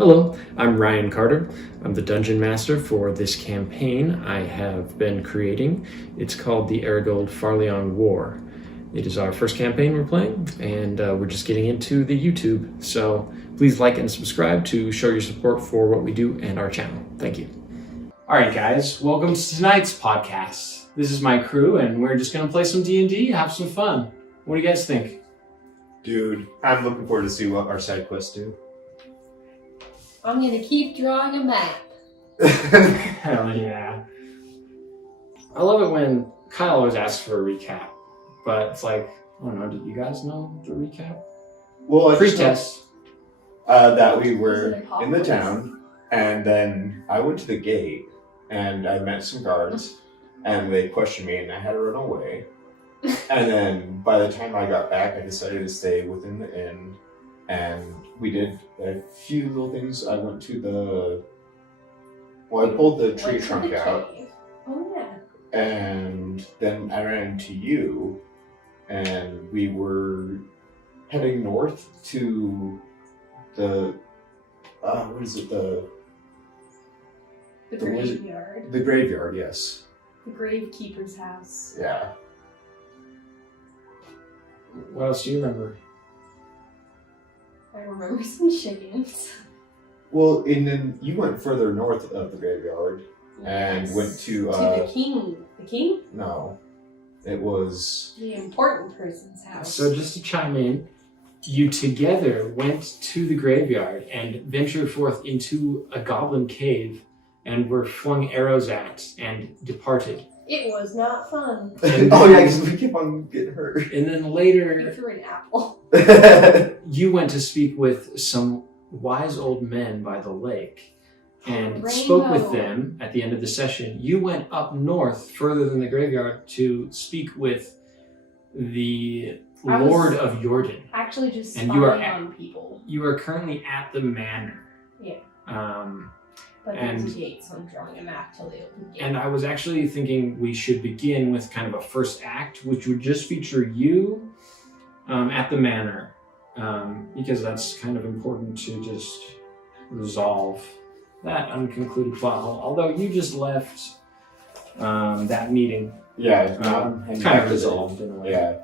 Hello, I'm Ryan Carter. I'm the Dungeon Master for this campaign I have been creating. It's called the Errigold War. It is our first campaign we're playing, and we're just getting into the YouTube. So please like and subscribe to show your support for what we do and our channel. Thank you. All right, guys, welcome to tonight's podcast. This is my crew, and we're just going to play some D&D, have some fun. What do you guys think? Dude, I'm looking forward to see what our side quests do. I'm gonna keep drawing a map. Hell yeah. I love it when Kyle always asks for a recap, but it's like, I don't know, did you guys know the recap? Well, Pre-test. That we were in the town, and then I went to the gate, and I met some guards, and they questioned me, and I had to run away. And then by the time I got back, I decided to stay within the inn, and we did a few little things. I went to I pulled the tree trunk out. Oh yeah. And then I ran into you, and we were heading north to the, what is it, The graveyard. the graveyard, yes. The gravekeeper's house. Yeah. What else do you remember? I remember some chickens. Well, and then you went further north of the graveyard and went to the king. The king? No. It was The important person's house. So just to chime in, you together went to the graveyard and ventured forth into a goblin cave and were flung arrows at and departed. It was not fun. oh yeah, because we keep on getting hurt. And then You later, threw an apple. you went to speak with some wise old men by the lake and Rainbow. spoke with them at the end of the session. You went up north further than the graveyard to speak with the Lord of Yordin. Actually just And spying you are on people. You are currently at the manor. Yeah. Um, But there's and- a gate, so I'm drawing a map till they open the gate. and I was actually thinking we should begin with kind of a first act, which would just feature you at the manor, because that's kind of important to just resolve that unconcluded plot hole. Although you just left that meeting Yeah, kind of resolved in a way. Yeah.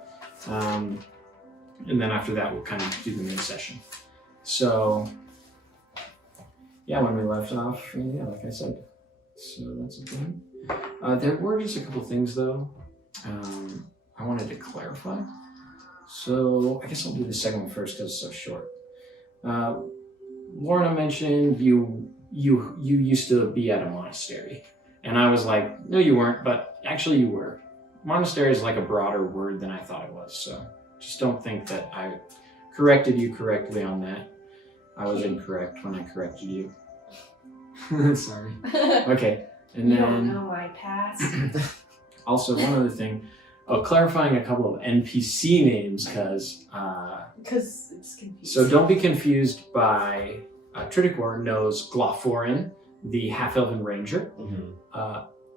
And then after that, we'll kind of do the main session. So, yeah, when we left off, yeah, like I said, so that's a thing. There were just a couple things, though, I wanted to clarify. So, I guess I'll do the second one first because it's so short. Lorna mentioned you used to be at a monastery. And I was like, no, you weren't, but actually you were. Monastery is like a broader word than I thought it was, so just don't think that I corrected you correctly on that. I was incorrect when I corrected you. Sorry. Okay, and You then don't know my past. also one other thing, clarifying a couple of NPC names because It's confusing. so don't be confused by Triticor knows Glothorin, the half-elven ranger. Mm-hmm.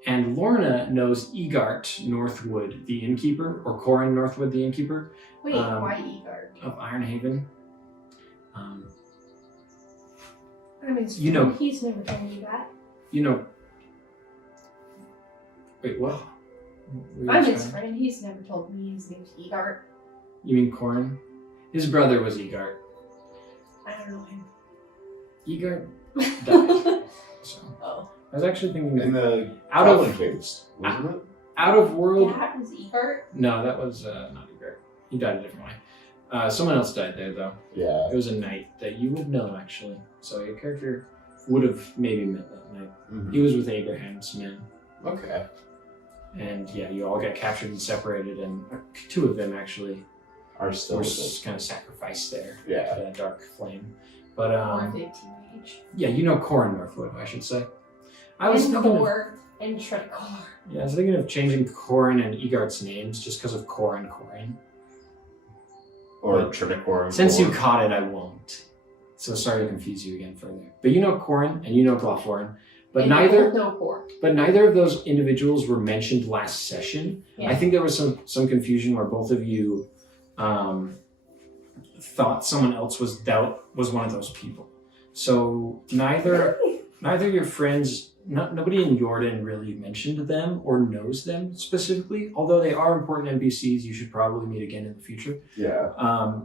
And Lorna knows Egart Northwood, the innkeeper, or Corin Northwood, the innkeeper. Wait, why Egard? Of Ironhaven. I'm his You know- friend. He's never told me that. You know. Wait, what? What were you I'm his saying? friend. He's never told me his name's Egard. You mean Corin? His brother was Egart. I don't know him. Egart died. So Oh. I was actually thinking In the Out Goblin of- caves, wasn't it? out of world. That was Egard? No, that was not Egart. He died a different way. Someone else died there though. Yeah. It was a knight that you would know actually. So your character would have maybe met that knight. Mhm. He was with Abraham's men. Okay. And yeah, you all got captured and separated, and two of them actually Are still were with it. kind of sacrificed there Yeah. to that dark flame. But Or the teenage. yeah, you know Corin Northwood, I should say. I was And thinking of, Core. And Triticor. yeah, I was thinking of changing Corin and Egart's names just because of Corin. Or But Triticor. Since you caught it, I won't. So sorry to confuse you again further. But you know Corin and you know Glothorin. But And neither no Core. But neither of those individuals were mentioned last session. Yeah. I think there was some confusion where both of you thought someone else was one of those people. So neither your friends, nobody in Yordin really mentioned them or knows them specifically. Although they are important NPCs, you should probably meet again in the future. Yeah.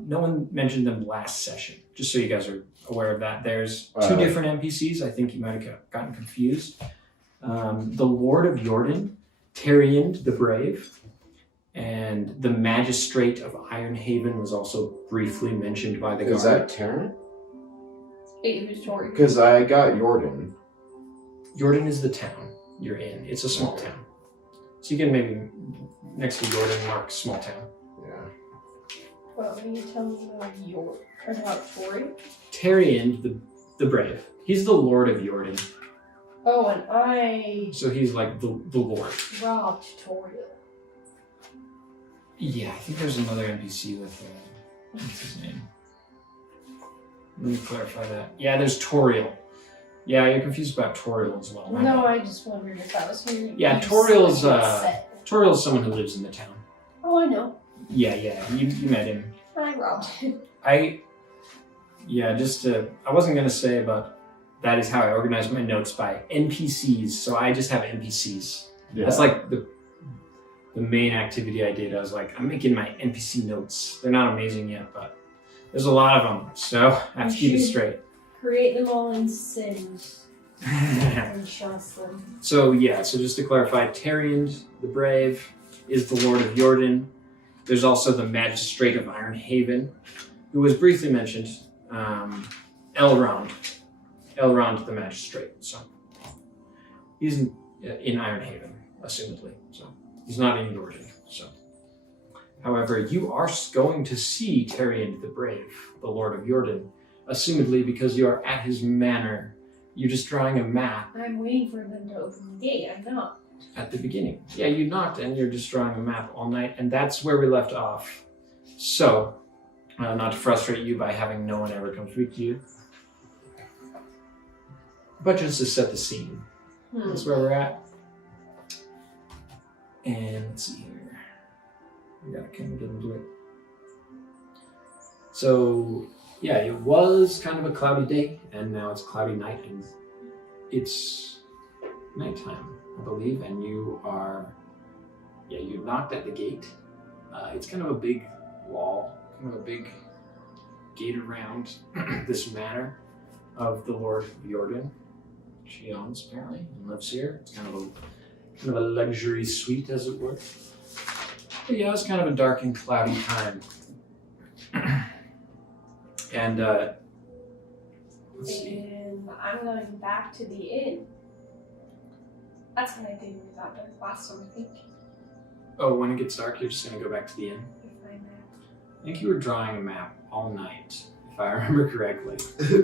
No one mentioned them last session, just so you guys are aware of that. There's two different NPCs. I think you might have gotten confused. The Lord of Yordin, Terriand the Brave, and the Magistrate of Ironhaven was also briefly mentioned by the guard. Is that Terran? It was Tori. Because I got Yordin. Yordin is the town you're in. It's a small town. So you can maybe, next to Yordin, mark small town. Yeah. Well, will you tell me about Tori? Terriand the Brave. He's the Lord of Yordin. Oh, and I So he's like the Lord. robbed Tori. Yeah, I think there's another NPC with, what's his name? Let me clarify that. Yeah, there's Toriel. Yeah, you're confused about Toriel as well. No, I just wondered if that was who. Yeah, you Toriel's, said. Toriel's someone who lives in the town. Oh, I know. Yeah, you met him. I robbed him. I wasn't going to say, but that is how I organize my notes by NPCs, so I just have NPCs. Yeah. That's like the main activity I did. I was like, I'm making my NPC notes. They're not amazing yet, but there's a lot of them, so I have to keep it straight. Create them all in Sims and trust them. So just to clarify, Terriand the Brave is the Lord of Yordin. There's also the Magistrate of Ironhaven, who was briefly mentioned, Elrond the Magistrate. So he's in Ironhaven, assumedly. So he's not in Yordin. So, however, you are going to see Terriand the Brave, the Lord of Yordin, assumedly because you are at his manor. You're just drawing a map. I'm waiting for them to open the gate. I'm not. At the beginning. Yeah, you knocked and you're just drawing a map all night, and that's where we left off. So, not to frustrate you by having no one ever come speak to you, but just to set the scene. That's where we're at. And let's see here. We gotta kind of get into it. So, yeah, it was kind of a cloudy day, and now it's a cloudy night, and it's nighttime, I believe, and you knocked at the gate. It's kind of a big wall, kind of a big gate around this manor of the Lord of Yordin. She owns, apparently, and lives here. It's kind of a luxury suite, as it were. But yeah, it's kind of a dark and cloudy time. And let's see. And I'm going back to the inn. That's what I did when we got there last time, I think. Oh, when it gets dark, you're just going to go back to the inn? With my map. I think you were drawing a map all night, if I remember correctly.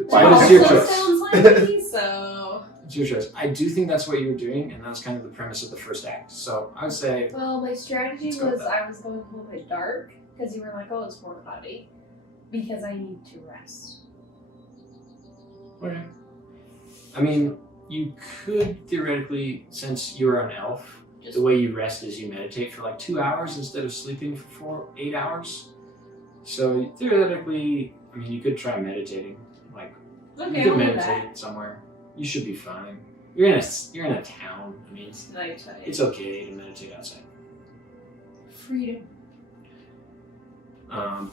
Why Well, does your Also choice? sounds like me, so. It's your choice. I do think that's what you were doing, and that was kind of the premise of the first act. So I would say, Well, my strategy Let's go with was that. I was going home at dark because you were like, oh, it's more cloudy. Because I need to rest. okay. I mean, you could theoretically, since you're an elf, Just the way you rest is you meditate for like 2 hours instead of sleeping for 8 hours. So theoretically, I mean, you could try meditating. Like, okay, you could I'll do meditate that. somewhere. You should be fine. You're in a town. I mean, It's nighttime. it's okay to meditate outside. freedom.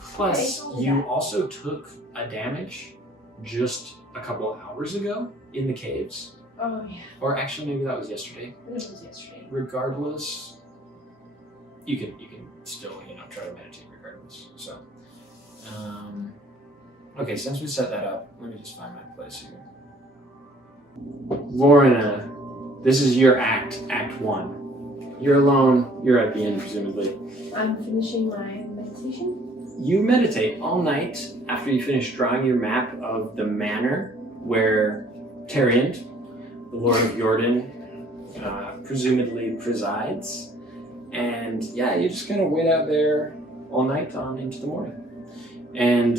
Plus, Okay, I'll do you that. also took a damage just a couple of hours ago in the caves. Oh yeah, Or actually, maybe that was yesterday. it was yesterday. Regardless, you can still try to meditate regardless. So, okay, since we set that up, let me just find my place here. Lorna, this is your Act 1. You're alone. You're at the end, presumably. I'm finishing my meditation. You meditate all night after you finish drawing your map of the manor where Terriand, the Lord of Yordin, presumably presides. And yeah, you just kind of wait out there all night on into the morning. And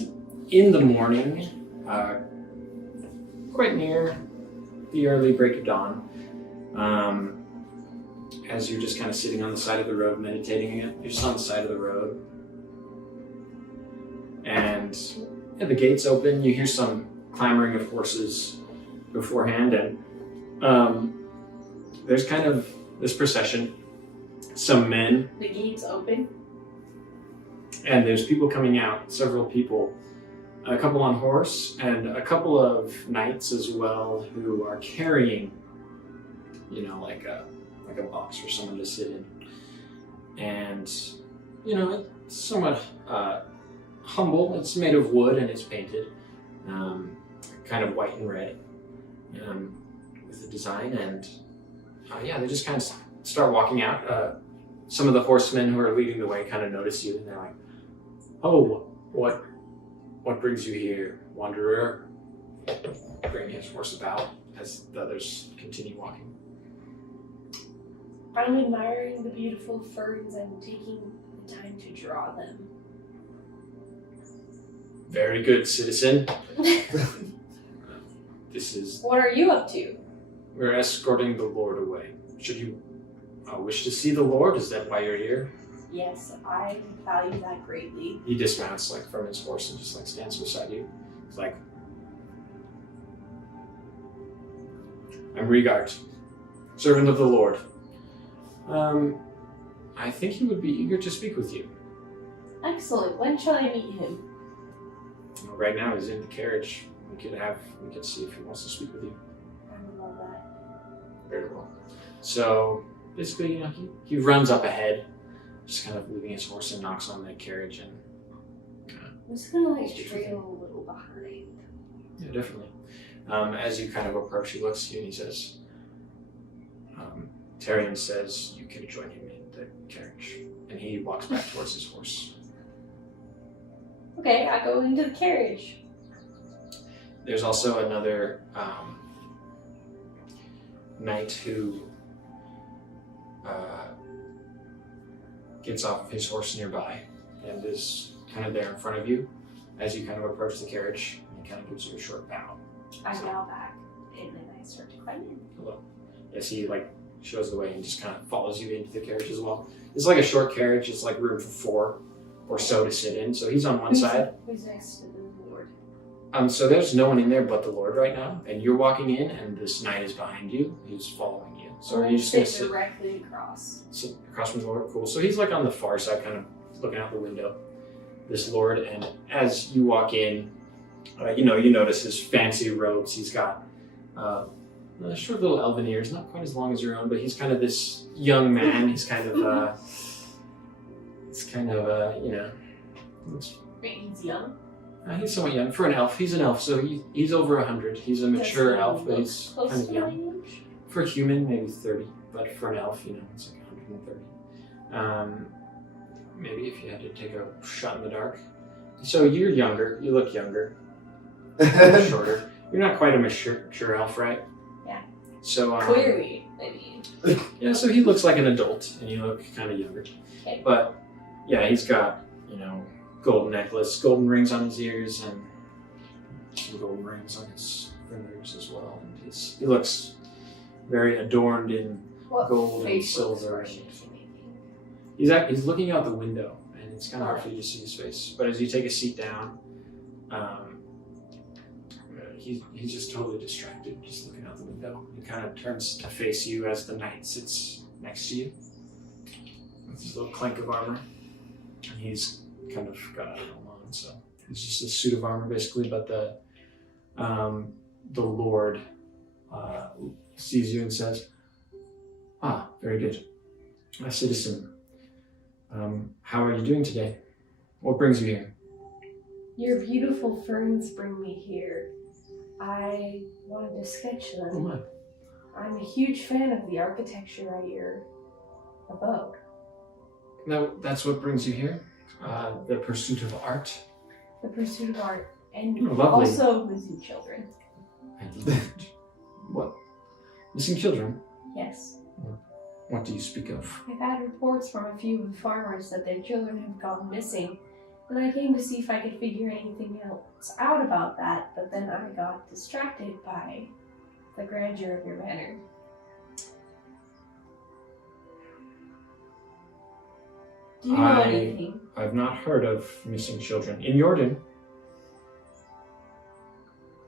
in the morning, quite near the early break of dawn, as you're just kind of sitting on the side of the road meditating again, you're just on the side of the road. And yeah, the gates open, you hear some clamoring of horses beforehand, and there's kind of this procession. Some men, The gate's open. and there's people coming out, several people, a couple on horse, and a couple of knights as well who are carrying, like a box for someone to sit in. And, it's somewhat humble. It's made of wood and it's painted, kind of white and red, with the design. And they just kind of start walking out. Some of the horsemen who are leading the way kind of notice you, and they're like, "Oh, what brings you here, wanderer?" Bringing his horse about as the others continue walking. I'm admiring the beautiful ferns and taking the time to draw them. Very good, citizen. This is. What are you up to? We're escorting the Lord away. Should you wish to see the Lord? Is that why you're here? Yes, I value that greatly. He dismounts from his horse and just stands beside you. He's like, "I'm Regard, servant of the Lord. I think he would be eager to speak with you." Excellent. When shall I meet him? Well, right now he's in the carriage. We could see if he wants to speak with you. I would love that. Very well. So basically, he runs up ahead, just kind of leaving his horse, and knocks on the carriage and. I'm just gonna trail a little behind. Yeah, definitely. As you kind of approach, he looks at you and he says, Tyrion says you can join him in the carriage. And he walks back towards his horse. Okay, I go into the carriage. There's also another knight who gets off of his horse nearby and is kind of there in front of you as you kind of approach the carriage. He kind of gives you a short bow. I bow back and then I start to climb in. Hello. Yes, he shows the way and just kind of follows you into the carriage as well. It's like a short carriage. It's like room for 4 or so to sit in. So he's on one side. Who's next to the Lord? So there's no one in there but the Lord right now, and you're walking in, and this knight is behind you. He's following you. So are you just gonna sit directly across? Sit across from the Lord? Cool. So he's on the far side, kind of looking out the window. This Lord, and as you walk in, you notice his fancy robes. He's got short little elven ears, not quite as long as your own, but he's kind of this young man. He's kind of, looks, He's young. He's somewhat young. For an elf, he's an elf, so he's over 100. He's a mature elf, but he's close kind of to young. my age? For a human, maybe 30, but for an elf, it's like 130. Maybe if you had to take a shot in the dark. So you're younger, you look younger, shorter. You're not quite a mature elf, right? Yeah. So Clearly, I mean. Yeah, so he looks like an adult, and you look kind of younger. Okay. But yeah, he's got golden necklace, golden rings on his ears, and some golden rings on his fingers as well. And he looks very adorned in gold and silver. He's looking out the window, and it's kind of hard for you to see his face. But as you take a seat down, he's just totally distracted, just looking out the window. He kind of turns to face you as the knight sits next to you with his little clank of armor. And he's kind of got a helm on, so it's just a suit of armor basically. But the Lord sees you and says, "Ah, very good, my citizen. How are you doing today? What brings you here?" Your beautiful ferns bring me here. I wanted to sketch them. Oh my. I'm a huge fan of the architecture at your abode. Now, that's what brings you here? The pursuit of art? The pursuit of art. And Lovely. also missing children. What? Missing children? Yes. What do you speak of? I've had reports from a few of the farmers that their children have gone missing. And I came to see if I could figure anything else out about that, but then I got distracted by the grandeur of your manor. Do you know anything? I've not heard of missing children. In Yordin,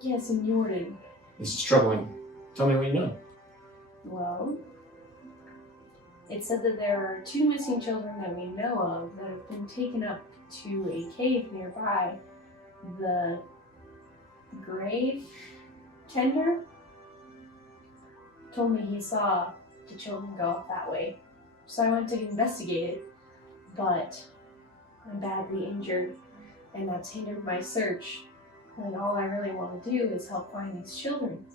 Yes, in Yordin. This is troubling. Tell me what you know. Well, it said that there are 2 missing children that we know of that have been taken up to a cave nearby. The grave tender told me he saw the children go up that way. So I went to investigate it, but I'm badly injured, and that's hindered my search. And all I really want to do is help find these children.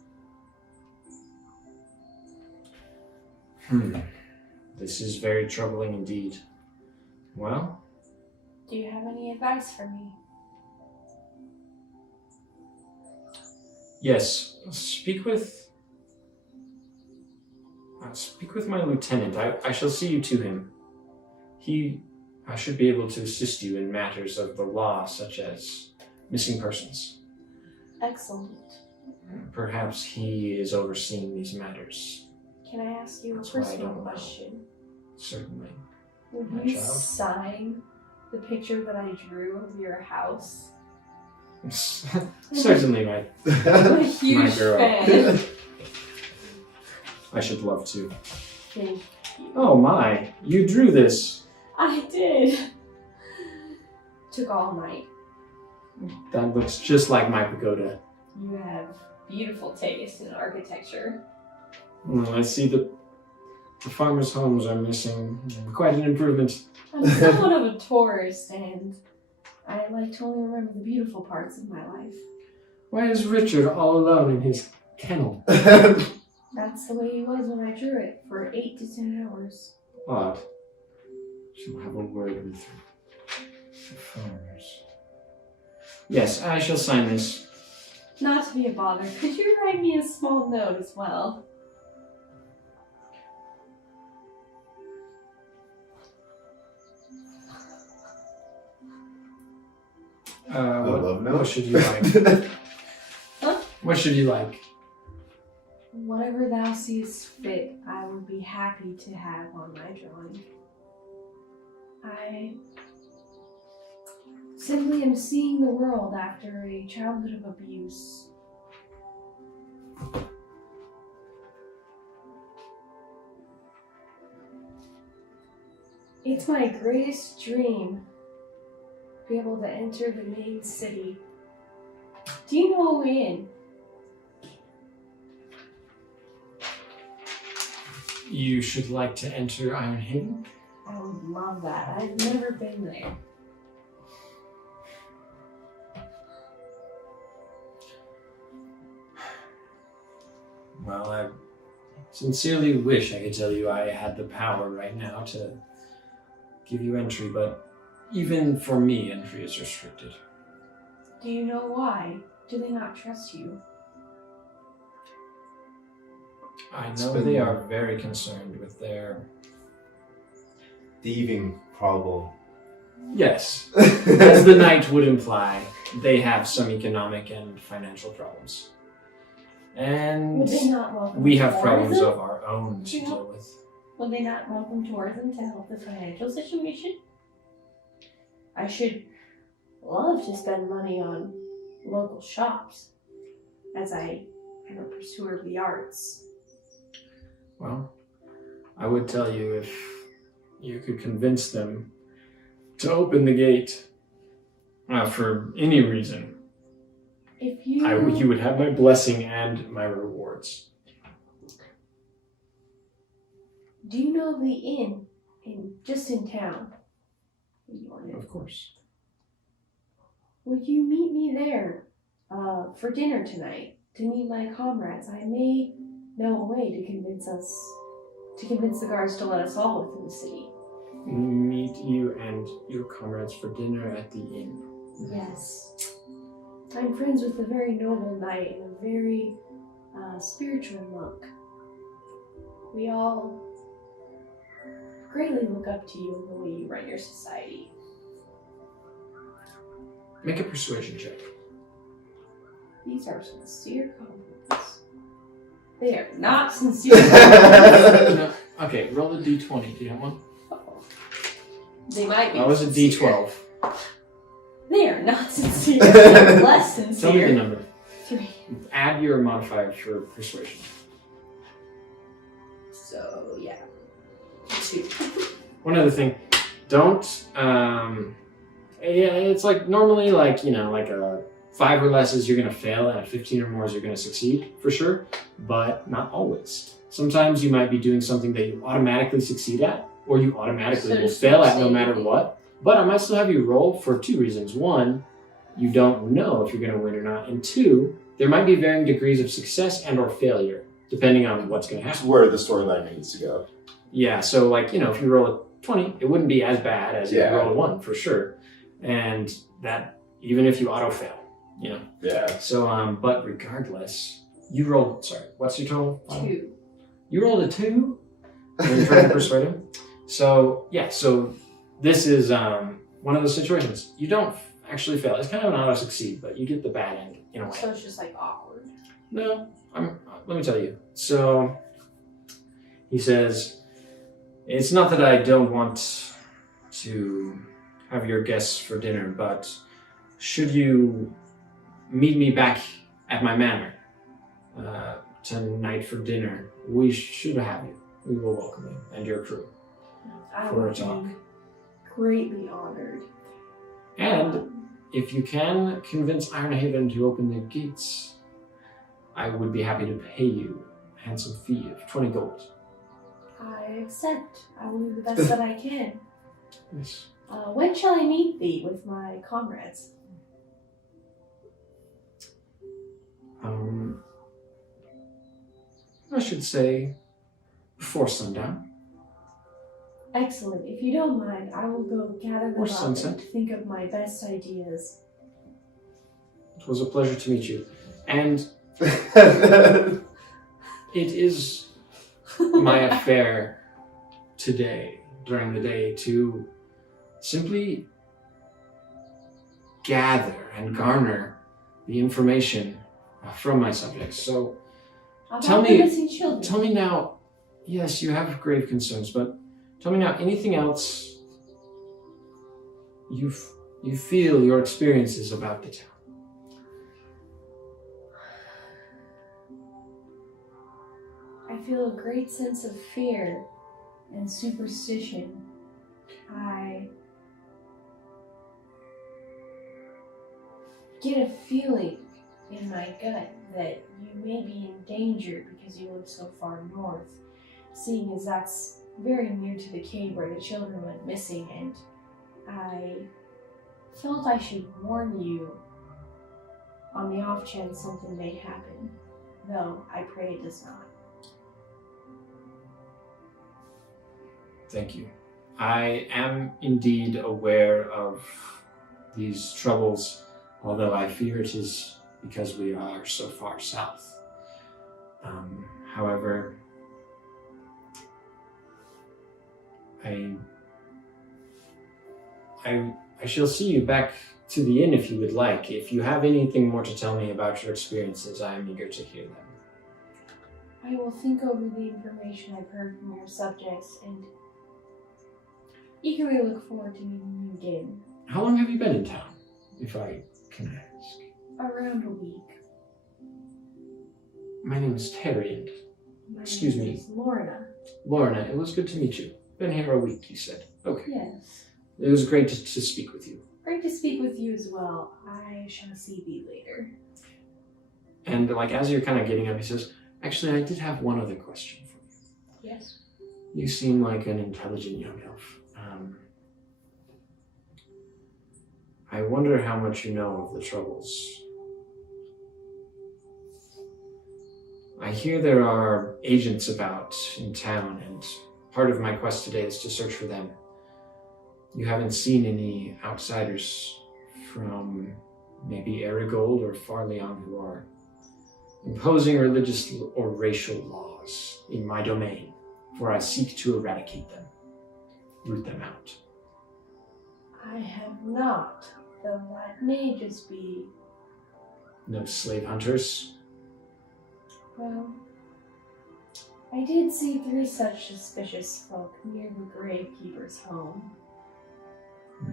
This is very troubling indeed. Well? Do you have any advice for me? Yes. Speak with my lieutenant. I shall see you to him. I should be able to assist you in matters of the law, such as missing persons. Excellent. Perhaps he is overseeing these matters. Can I ask you a That's why I personal don't know. question? Certainly. Would My you child? sign the picture that I drew of your house? Certainly, I'm a huge girl. fan. I should love to. Thank you. Oh my, you drew this. I did. Took all night. That looks just like my pagoda. You have beautiful taste in architecture. Well, I see that the farmers' homes are missing. Quite an improvement. I'm somewhat of a tourist, and I like to only remember the beautiful parts of my life. Why is Richard all alone in his kennel? That's the way he was when I drew it, for 8 to 10 hours. Odd. She'll have a word with the farmers. Yes, I shall sign this. Not to be a bother, could you write me a small note as well? What should you like? Huh? What should you like? Whatever thou seest fit, I would be happy to have on my drawing. I simply am seeing the world after a childhood of abuse. It's my greatest dream to be able to enter the main city. Do you know a way in? You should like to enter Iron Haven? I would love that. I've never been there. Well, I sincerely wish I could tell you I had the power right now to give you entry, but even for me, entry is restricted. Do you know why? Do they not trust you? I It's know been they long. are very concerned with their... Thieving problem. Yes, as the knight would imply, they have some economic and financial problems. And Would they not welcome we have tourism? problems of our own to Yeah. deal with. Would they not welcome tourism to help the financial situation? I should love to spend money on local shops as I am a pursuer of the arts. Well, I would tell you if you could convince them to open the gate for any reason, If you... you would have my blessing and my rewards. Do you know the inn just in town? Of course. Would you meet me there for dinner tonight to meet my comrades? I may know a way to convince the guards to let us all within the city. Meet you and your comrades for dinner at the inn. Yes. I'm friends with a very noble knight and a very spiritual monk. We all greatly look up to you in the way you run your society. Make a persuasion check. These are sincere compliments. They are not sincere compliments. No, okay, roll a d20. Do you have one? They might be That was a sincere. d12. They are not sincere. They are less Tell me the sincere. number. 3. Add your modifier for persuasion. So, yeah. 2. One other thing, don't, it's like normally like, like a 5 or less is you're going to fail and a 15 or more is you're going to succeed for sure, but not always. Sometimes you might be doing something that you automatically succeed at, or you automatically will fail at no matter what. But I might still have you roll for 2 reasons. 1, you don't know if you're going to win or not. And 2, there might be varying degrees of success and or failure, depending on what's going to That's happen. where the storyline needs to go. Yeah, so like, if you roll a 20, it wouldn't be as bad as if you roll a 1 for sure. And that, even if you auto-fail, Yeah. So, but regardless, you rolled, what's your total? 2. You rolled a 2? And you're trying to persuade him? So, yeah, so this is one of those situations. You don't actually fail. It's kind of an auto-succeed, but you get the bad end in a way. So it's just like awkward. No, let me tell you. So, he says, it's not that I don't want to have your guests for dinner, but should you meet me back at my manor tonight for dinner, we should have you. We will welcome you and your crew I for a would talk. be greatly honored. And if you can convince Ironhaven to open the gates, I would be happy to pay you a handsome fee of 20 gold. I accept. I will do the best that I can. Yes. When shall I meet thee with my comrades? I should say before sundown. Excellent. If you don't mind, I will go gather them Or up sunset. and think of my best ideas. It was a pleasure to meet you. And it is my affair today, during the day, to simply gather and garner the information from my subjects. So About Tell the me- missing children. tell me now, yes, you have grave concerns, but tell me now, anything else you feel your experiences about the town? I feel a great sense of fear and superstition. I get a feeling in my gut that you may be in danger because you live so far north, seeing as that's very near to the cave where the children went missing, and I felt I should warn you on the off chance something may happen, though I pray it does not. Thank you. I am indeed aware of these troubles, although I fear it is because we are so far south. However, I shall see you back to the inn if you would like. If you have anything more to tell me about your experiences, I am eager to hear them. I will think over the information I've heard from your subjects and eagerly look forward to meeting you again. How long have you been in town, if I can ask? Around a week. My name is Terry, and My Excuse name me. is Lorna. Lorna, it was good to meet you. Been here a week, you said. Okay. Yes. It was great to speak with you. Great to speak with you as well. I shall see thee later. And like as you're kind of getting up, he says, actually, I did have one other question for you. Yes. You seem like an intelligent young elf. I wonder how much you know of the troubles. I hear there are agents about in town, and part of my quest today is to search for them. You haven't seen any outsiders from maybe Errigold or Farleon who are imposing religious or racial laws in my domain, for I seek to eradicate them, root them out. I have not, though that may just be, No slave hunters? well, I did see 3 such suspicious folk near the gravekeeper's home.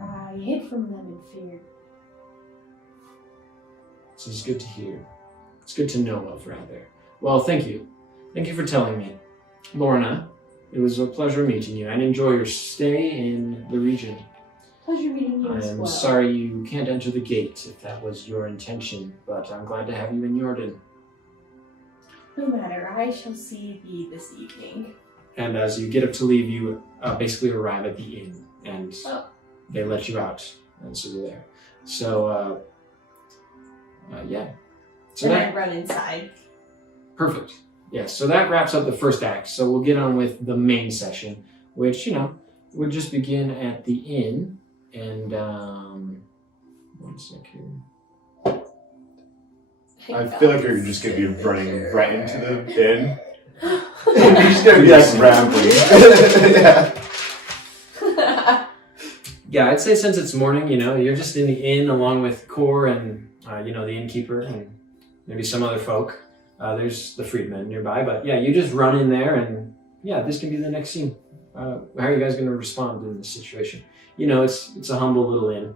I hid from them in fear. This is good to hear. It's good to know of, rather. Well, thank you. Thank you for telling me. Lorna, it was a pleasure meeting you, and enjoy your stay in the region. Pleasure meeting you I as am well. sorry you can't enter the gate if that was your intention, but I'm glad to have you in Yordin. No matter, I shall see thee this evening. And as you get up to leave, you basically arrive at the inn, and they let you out, and so you're there. So, yeah. So Then that, I run inside. perfect. Yeah, so that wraps up the first act. So we'll get on with the main session, which, would just begin at the inn. And, one sec here. I feel like you're just gonna be running right into the inn. And you're just gonna be like rambling. Yeah. Yeah, I'd say since it's morning, you're just in the inn along with Core and, the innkeeper and maybe some other folk. There's the freedmen nearby, but yeah, you just run in there and yeah, this can be the next scene. How are you guys going to respond in this situation? It's a humble little inn.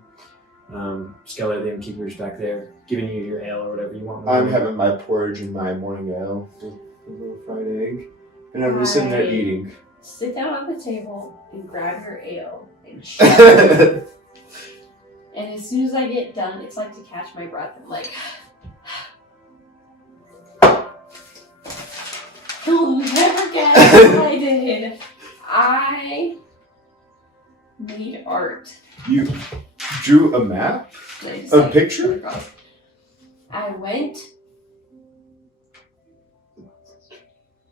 Skeller, the innkeeper's back there, giving you your ale or whatever you want. I'm having my porridge and my morning ale with a little fried egg, and I'm just sitting there eating. Sit down at the table and grab your ale and shut it. And as soon as I get done, it's like to catch my breath. I'm like, you'll never guess what I did. I made art. You drew a map? A picture? I went.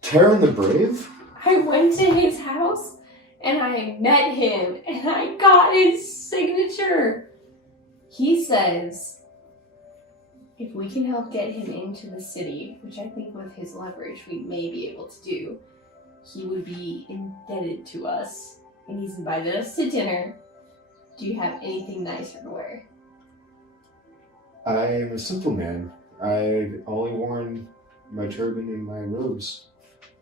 Terran the Brave? I went to his house and I met him and I got his signature. He says if we can help get him into the city, which I think with his leverage we may be able to do, he would be indebted to us. And he's invited us to dinner. Do you have anything nicer to wear? I am a simple man. I've only worn my turban and my robes.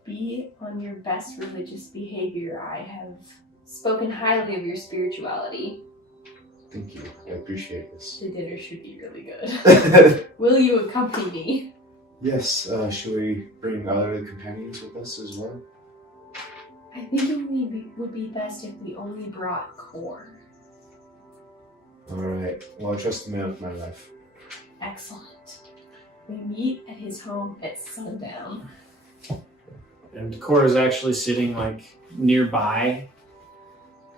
Be on your best religious behavior. I have spoken highly of your spirituality. Thank you. I appreciate this. The dinner should be really good. Will you accompany me? Yes. Should we bring other companions with us as well? I think it would be best if we only brought Core. Alright. Well, I trust the man with my life. Excellent. We meet at his home at sundown. And Core is actually sitting nearby,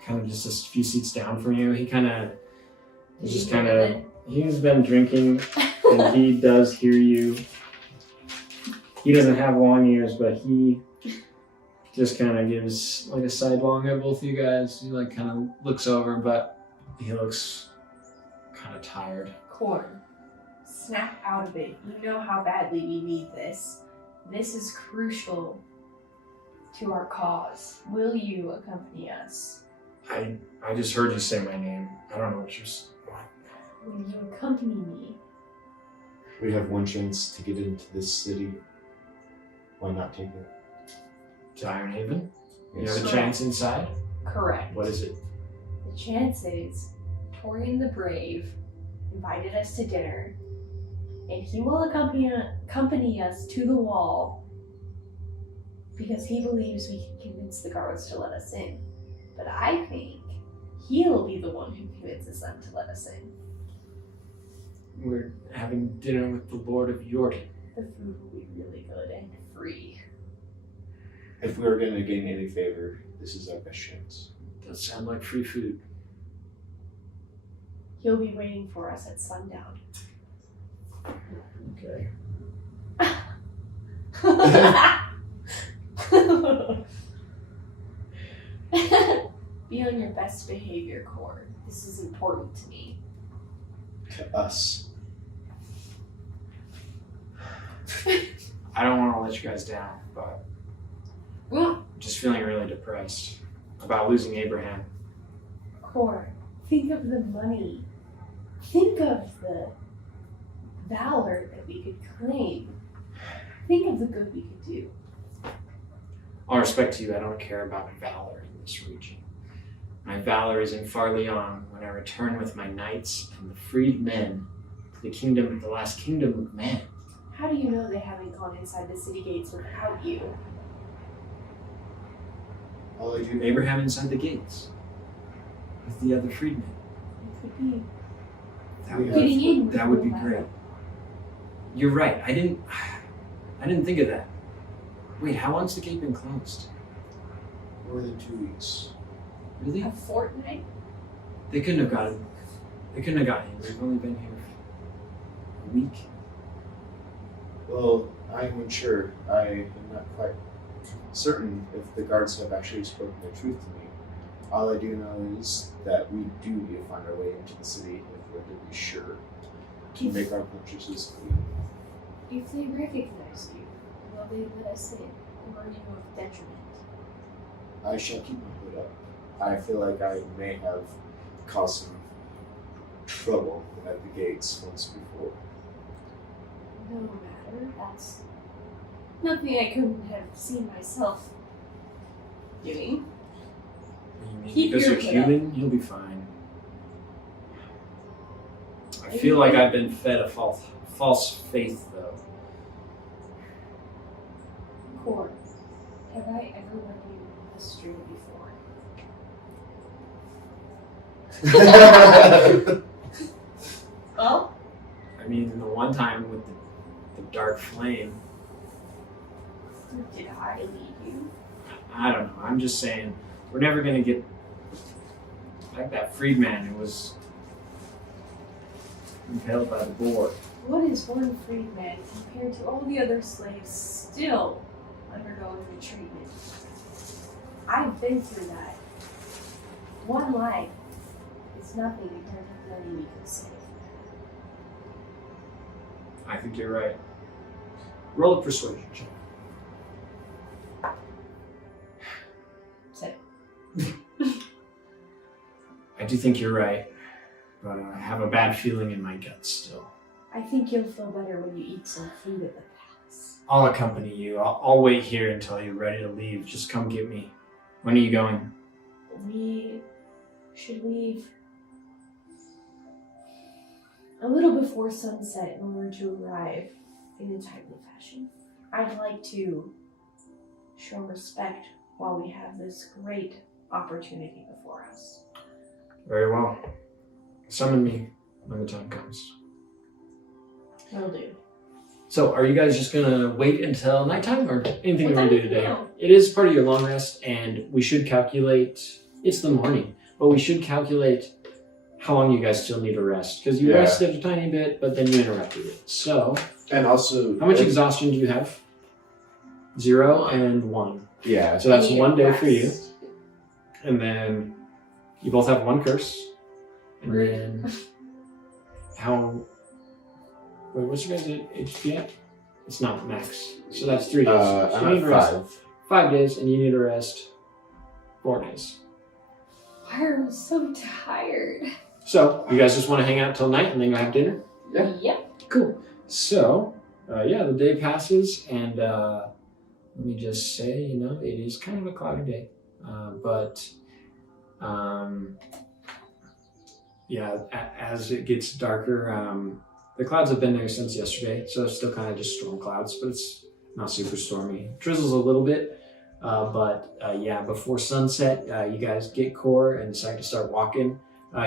kind of just a few seats down from you. He's been drinking and he does hear you. He doesn't have long ears, but he just kind of gives a sidelong at both of you guys. He kind of looks over, but he looks kind of tired. Core, snap out of it. You know how badly we need this. This is crucial to our cause. Will you accompany us? I just heard you say my name. I don't know what you're saying. Will you accompany me? We have one chance to get into this city. Why not take it? To Ironhaven? You Yes. have a chance inside? Correct. What is it? The chance is Torian the Brave invited us to dinner, and he will accompany us to the wall because he believes we can convince the guards to let us in. But I think he'll be the one who convinces them to let us in. We're having dinner with the Lord of Yordin. The food will be really good and free. If we are going to gain any favor, this is our best chance. Does sound like free food. He'll be waiting for us at sundown. Okay. Be on your best behavior, Core. This is important to me. To us. I don't want to let you guys down, but I'm just feeling really depressed about losing Abraham. Core, think of the money. Think of the valor that we could claim. Think of the good we could do. All respect to you, I don't care about valor in this region. My valor is in Farleon when I return with my knights and the freed men to the last kingdom of man. How do you know they haven't gone inside the city gates without you? All I do Abraham inside the gates with the other freedmen. It could be That would, getting in. that would be great. You're right. I didn't think of that. Wait, how long's the gate been closed? more than 2 weeks. Really? A fortnight? They couldn't have gotten. They couldn't have gotten in. We've only been here a week. Well, I'm unsure. I am not quite certain if the guards have actually spoken the truth to me. All I do know is that we do need to find our way into the city if we're to be sure to make our purchases clean. If they recognize you, will they let us in? Or are you of detriment? I shall keep my hood up. I feel like I may have caused some trouble at the gates once before. No matter, that's nothing I couldn't have seen myself doing. You mean Keep because your you're hood up. human, you'll be fine. I feel like I've been fed a false faith, though. Core, have I ever led you astray before? Well, I mean, the one time with the dark flame, did I lead you? I don't know. I'm just saying, we're never gonna get like that freedman who was impaled by the boar. What is one freedman compared to all the other slaves still undergoing the treatment? I've been through that. One life is nothing compared to the many we can save. I think you're right. Roll a persuasion check. So, I do think you're right, but I have a bad feeling in my guts still. I think you'll feel better when you eat some food at the palace. I'll accompany you. I'll wait here until you're ready to leave. Just come get me. When are you going? We should leave a little before sunset in order to arrive in a timely fashion. I'd like to show respect while we have this great opportunity before us. Very well. Summon me when the time comes. Will do. So, are you guys just gonna wait until nighttime, or anything What you want to do time? today? No. It is part of your long rest, and we should calculate. It's the morning, but we should calculate how long you guys still need to rest, because you Yeah. rested a tiny bit, but then you interrupted it. So, And also, how much exhaustion do you have? 0 and 1. Yeah. So that's Need 1 day rest. for you, and then you both have 1 curse, and then how? Wait, what's your guys' HP at? It's not max. So that's 3 days. So you I'm need to at rest 5. 5 days, and you need to rest 4 days. Why are we so tired? So, you guys just want to hang out till night and then go have dinner? Yeah. Yep. Cool. So, yeah, the day passes, and let me just say, it is kind of a cloudy day. But, yeah, as it gets darker, the clouds have been there since yesterday, so it's still kind of just storm clouds, but it's not super stormy. Drizzles a little bit, but yeah, before sunset, you guys get core and decide to start walking.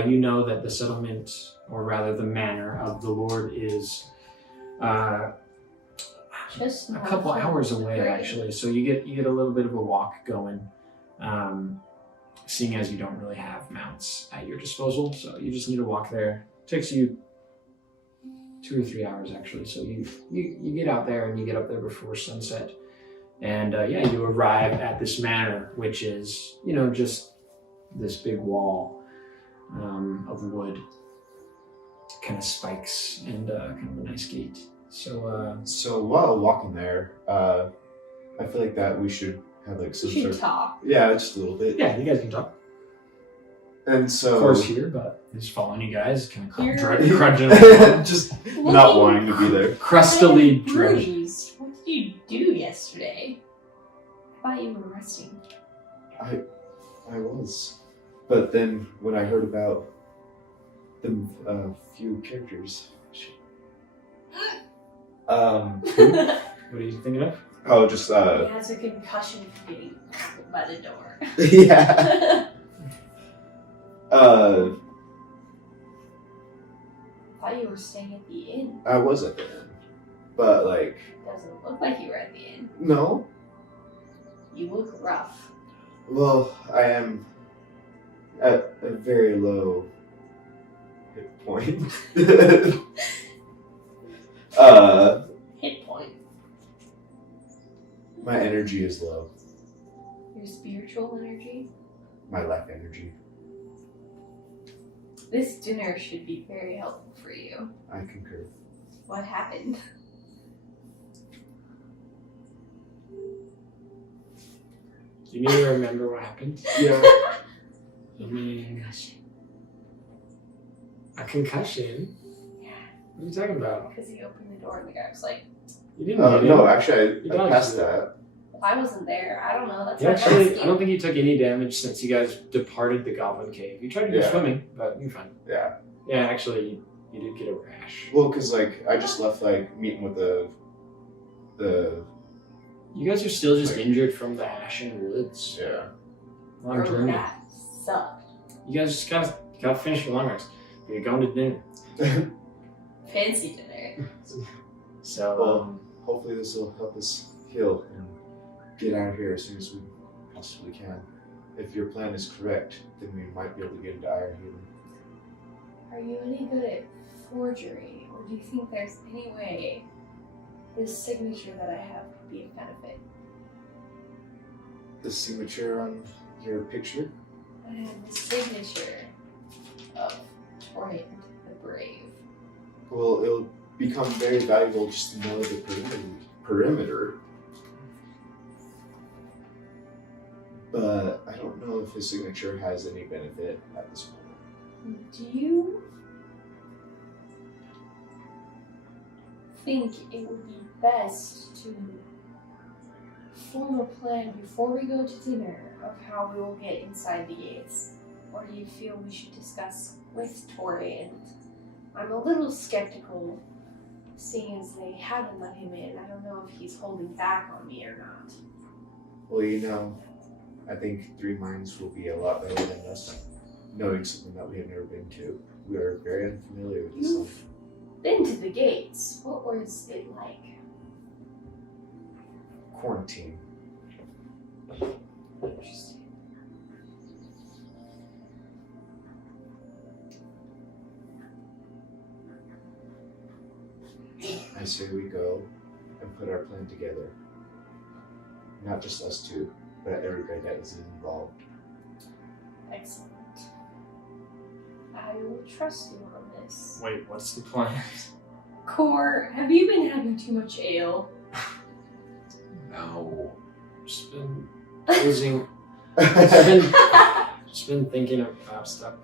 You know that the settlement, or rather the manor of the Lord, is Just a couple hours away, Great. actually. So you get a little bit of a walk going, seeing as you don't really have mounts at your disposal. So you just need to walk there. It takes you 2 or 3 hours, actually. So you get out there and you get up there before sunset. And yeah, you arrive at this manor, which is, just this big wall of wood, kind of spikes, and kind of a nice gate. So So while walking there, I feel like that we should have like some We sort should of talk. yeah, just a little bit. yeah, you guys can talk. And so Of course, here, but he's following you guys, kind of You're- crunching along. just not wanting to be there. Crustily I'm drudging. bruised. What did you do yesterday? I thought you were resting. I was, but then when I heard about the few characters, What are you thinking of? Oh, just He has a concussion from being tackled by the door. yeah. Thought you were staying at the inn. I was at the inn, but like, Doesn't look like you were at the inn. no. You look rough. Well, I am at a very low hit point. Hit point. My energy is low. Your spiritual energy. My life energy. This dinner should be very helpful for you. I concur. What happened? You need to remember what happened. Yeah. I mean, a concussion? Yeah, What are you talking about? because he opened the door and the guy was like, You didn't get No, it. actually, You I dodged passed it. that. well, I wasn't there. I don't know. That's You what I'm actually, I asking. don't think you took any damage since you guys departed the Goblin Cave. You tried to go Yeah. swimming, but you're fine. Yeah. Yeah, actually, you did get a rash. Well, because like I just left like meeting with the You guys are still just injured from the Ashen Woods. yeah. Long Bro, journey. that sucked. You guys just gotta finish your long rest. You're going to dinner. Fancy dinner. So, Well, hopefully this will help us heal and get out of here as soon as we possibly can. If your plan is correct, then we might be able to get into Iron Haven. Are you any good at forgery, or do you think there's any way this signature that I have could be of benefit? The signature on your picture? I have the signature of Torrent the Brave. Well, it'll become very valuable just to know the perimeter. But I don't know if his signature has any benefit at this moment. Do you think it would be best to form a plan before we go to dinner of how we will get inside the gates? Or do you feel we should discuss with Tori? And I'm a little skeptical, seeing as they haven't let him in. I don't know if he's holding back on me or not. Well, you know, I think 3 minds will be a lot better than us knowing something that we have never been to. We are very unfamiliar with this. You've been to the gates. What was it like? Quarantine. Interesting. I say we go and put our plan together. Not just us two, but everybody that is involved. Excellent. I will trust you on this. wait, what's the plan? Core, have you been having too much ale? No. Just been losing. Just been thinking about stuff.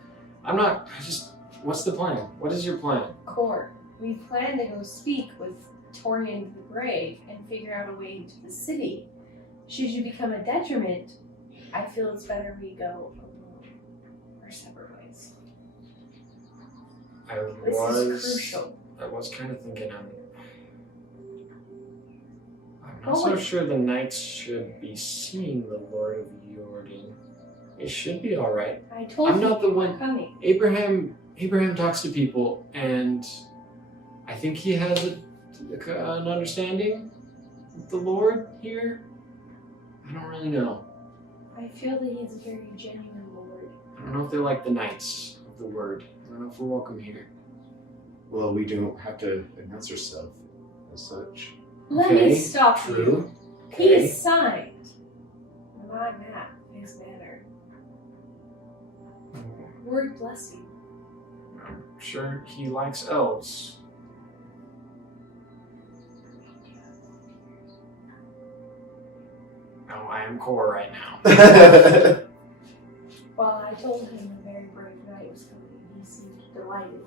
What's the plan? What is your plan? Core, we plan to go speak with Torian the Brave and figure out a way into the city. Should you become a detriment, I feel it's better we go alone or separate ways. This is crucial. I was kind of thinking I'm not Oh, so wait. sure the knights should be seeing the Lord of Yordin. It should be all right. I told I'm you not the you were one- coming. Abraham talks to people, and I think he has an understanding of the Lord here. I don't really know. I feel that he's a very genuine lord. I don't know if they're like the knights of the word. I don't know if we're welcome here. Well, we don't have to announce ourselves as such. Let me Okay, stop true. you. He Okay. is signed. And I'm at his manor. Word bless you. I'm sure he likes elves. No, I am core right now. Well, I told him a very brave knight was coming, and he seemed delighted.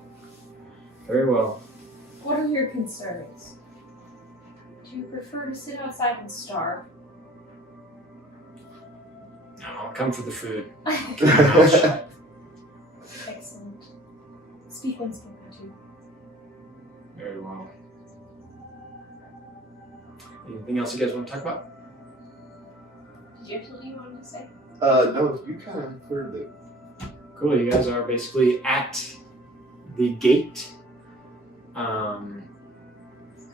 Very well. What are your concerns? Do you prefer to sit outside and starve? No, I'll come for the food. Excellent. Speak when spoken to. Very well. Anything else you guys want to talk about? Did you have something you wanted to say? No, you kind of heard it. Cool. You guys are basically at the gate.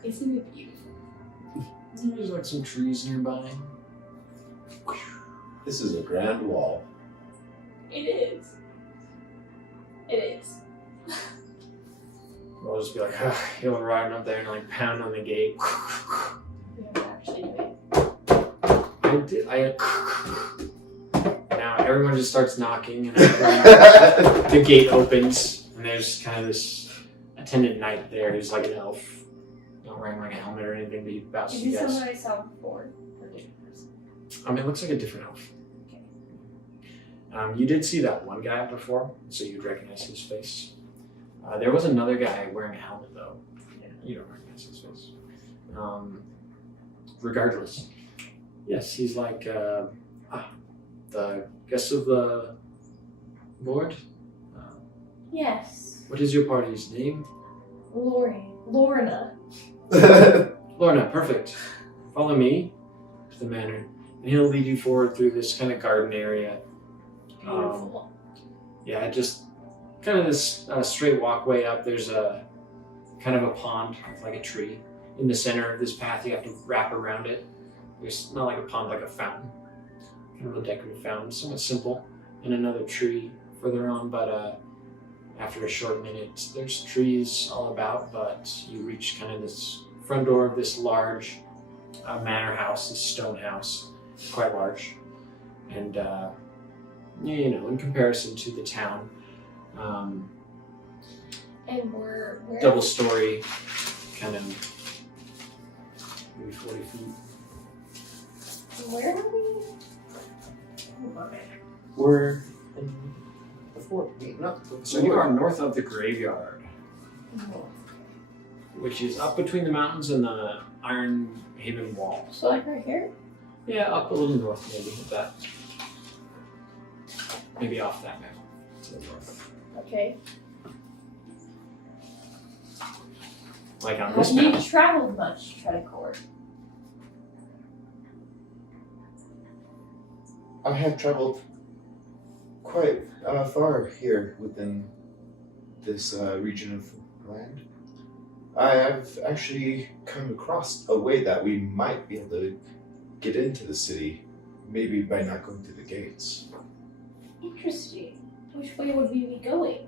Isn't it beautiful? There's like some trees nearby. This is a grand wall. It is. It is. I'll just be like, he'll ride up there and like pound on the gate. We don't actually do it. Now everyone just starts knocking, and the gate opens, and there's kind of this attendant knight there who's like an elf, not wearing like a helmet or anything, but he bows Is to he you guys. someone I saw before? Or a different person? It looks like a different elf. Okay. You did see that one guy before, so you'd recognize his face. There was another guy wearing a helmet, though. Yeah, you don't recognize his face. Regardless, yes, he's like the guest of the Lord. Yes. What is your party's name? Lorna. Lorna, perfect. Follow me to the manor, and he'll lead you forward through this kind of garden area. Beautiful. Yeah, just kind of this straight walkway up. There's a kind of a pond with like a tree in the center of this path. You have to wrap around it. There's not like a pond, like a fountain, kind of a decorative fountain, somewhat simple, and another tree further on. But after a short minute, there's trees all about. But you reach kind of this front door of this large manor house, this stone house, quite large, and you know, in comparison to the town. And we're Double story, kind of maybe 40 feet. Where are we? Hold on. We're in the fort, meeting up. So you are north of the graveyard, No. which is up between the mountains and the Iron Haven Wall. So like right here? Yeah, up a little north maybe of that. Maybe off that map to the north. Okay. Like on Have this you map. traveled much, Tredecore? I have traveled quite far here within this region of land. I have actually come across a way that we might be able to get into the city, maybe by not going through the gates. Interesting. Which way would we be going?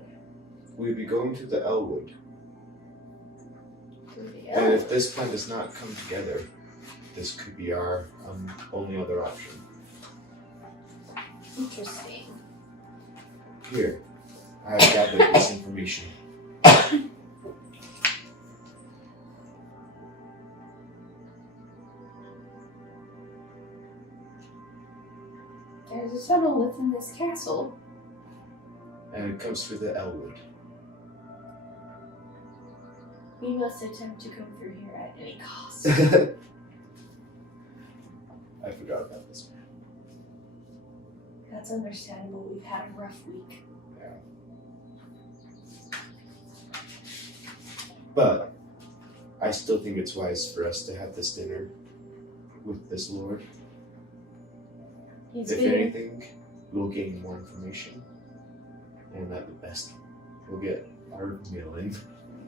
We'd be going to the Elwood. Through the And if Elwood. this plan does not come together, this could be our only other option. Interesting. Here, I have gathered this information. There's a tunnel within this castle. And it comes through the Elwood. We must attempt to come through here at any cost. I forgot about this man. That's understandable. We've had a rough week. But I still think it's wise for us to have this dinner with this lord. He's If been anything, we'll gain more information. And at the best, we'll get our meal in.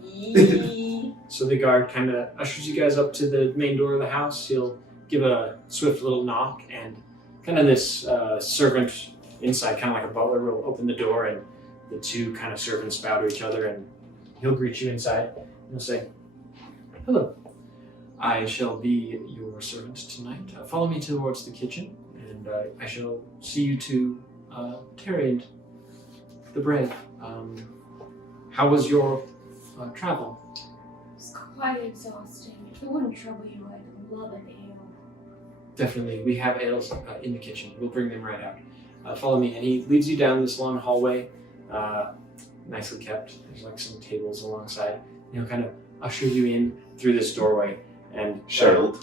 Yee. So the guard kind of ushers you guys up to the main door of the house. He'll give a swift little knock, and kind of this servant inside, kind of like a butler, will open the door, and the two kind of servants bow to each other, and he'll greet you inside. And he'll say, "Hello, I shall be your servant tonight. Follow me towards the kitchen, and I shall see you to Terry and the bread. How was your travel?" It's quite exhausting. If it wouldn't trouble you, I'd love an ale. Definitely, we have ales in the kitchen. We'll bring them right out. Follow me, and he leads you down this long hallway, nicely kept. There's like some tables alongside. And he'll kind of usher you in through this doorway, and Shuttled.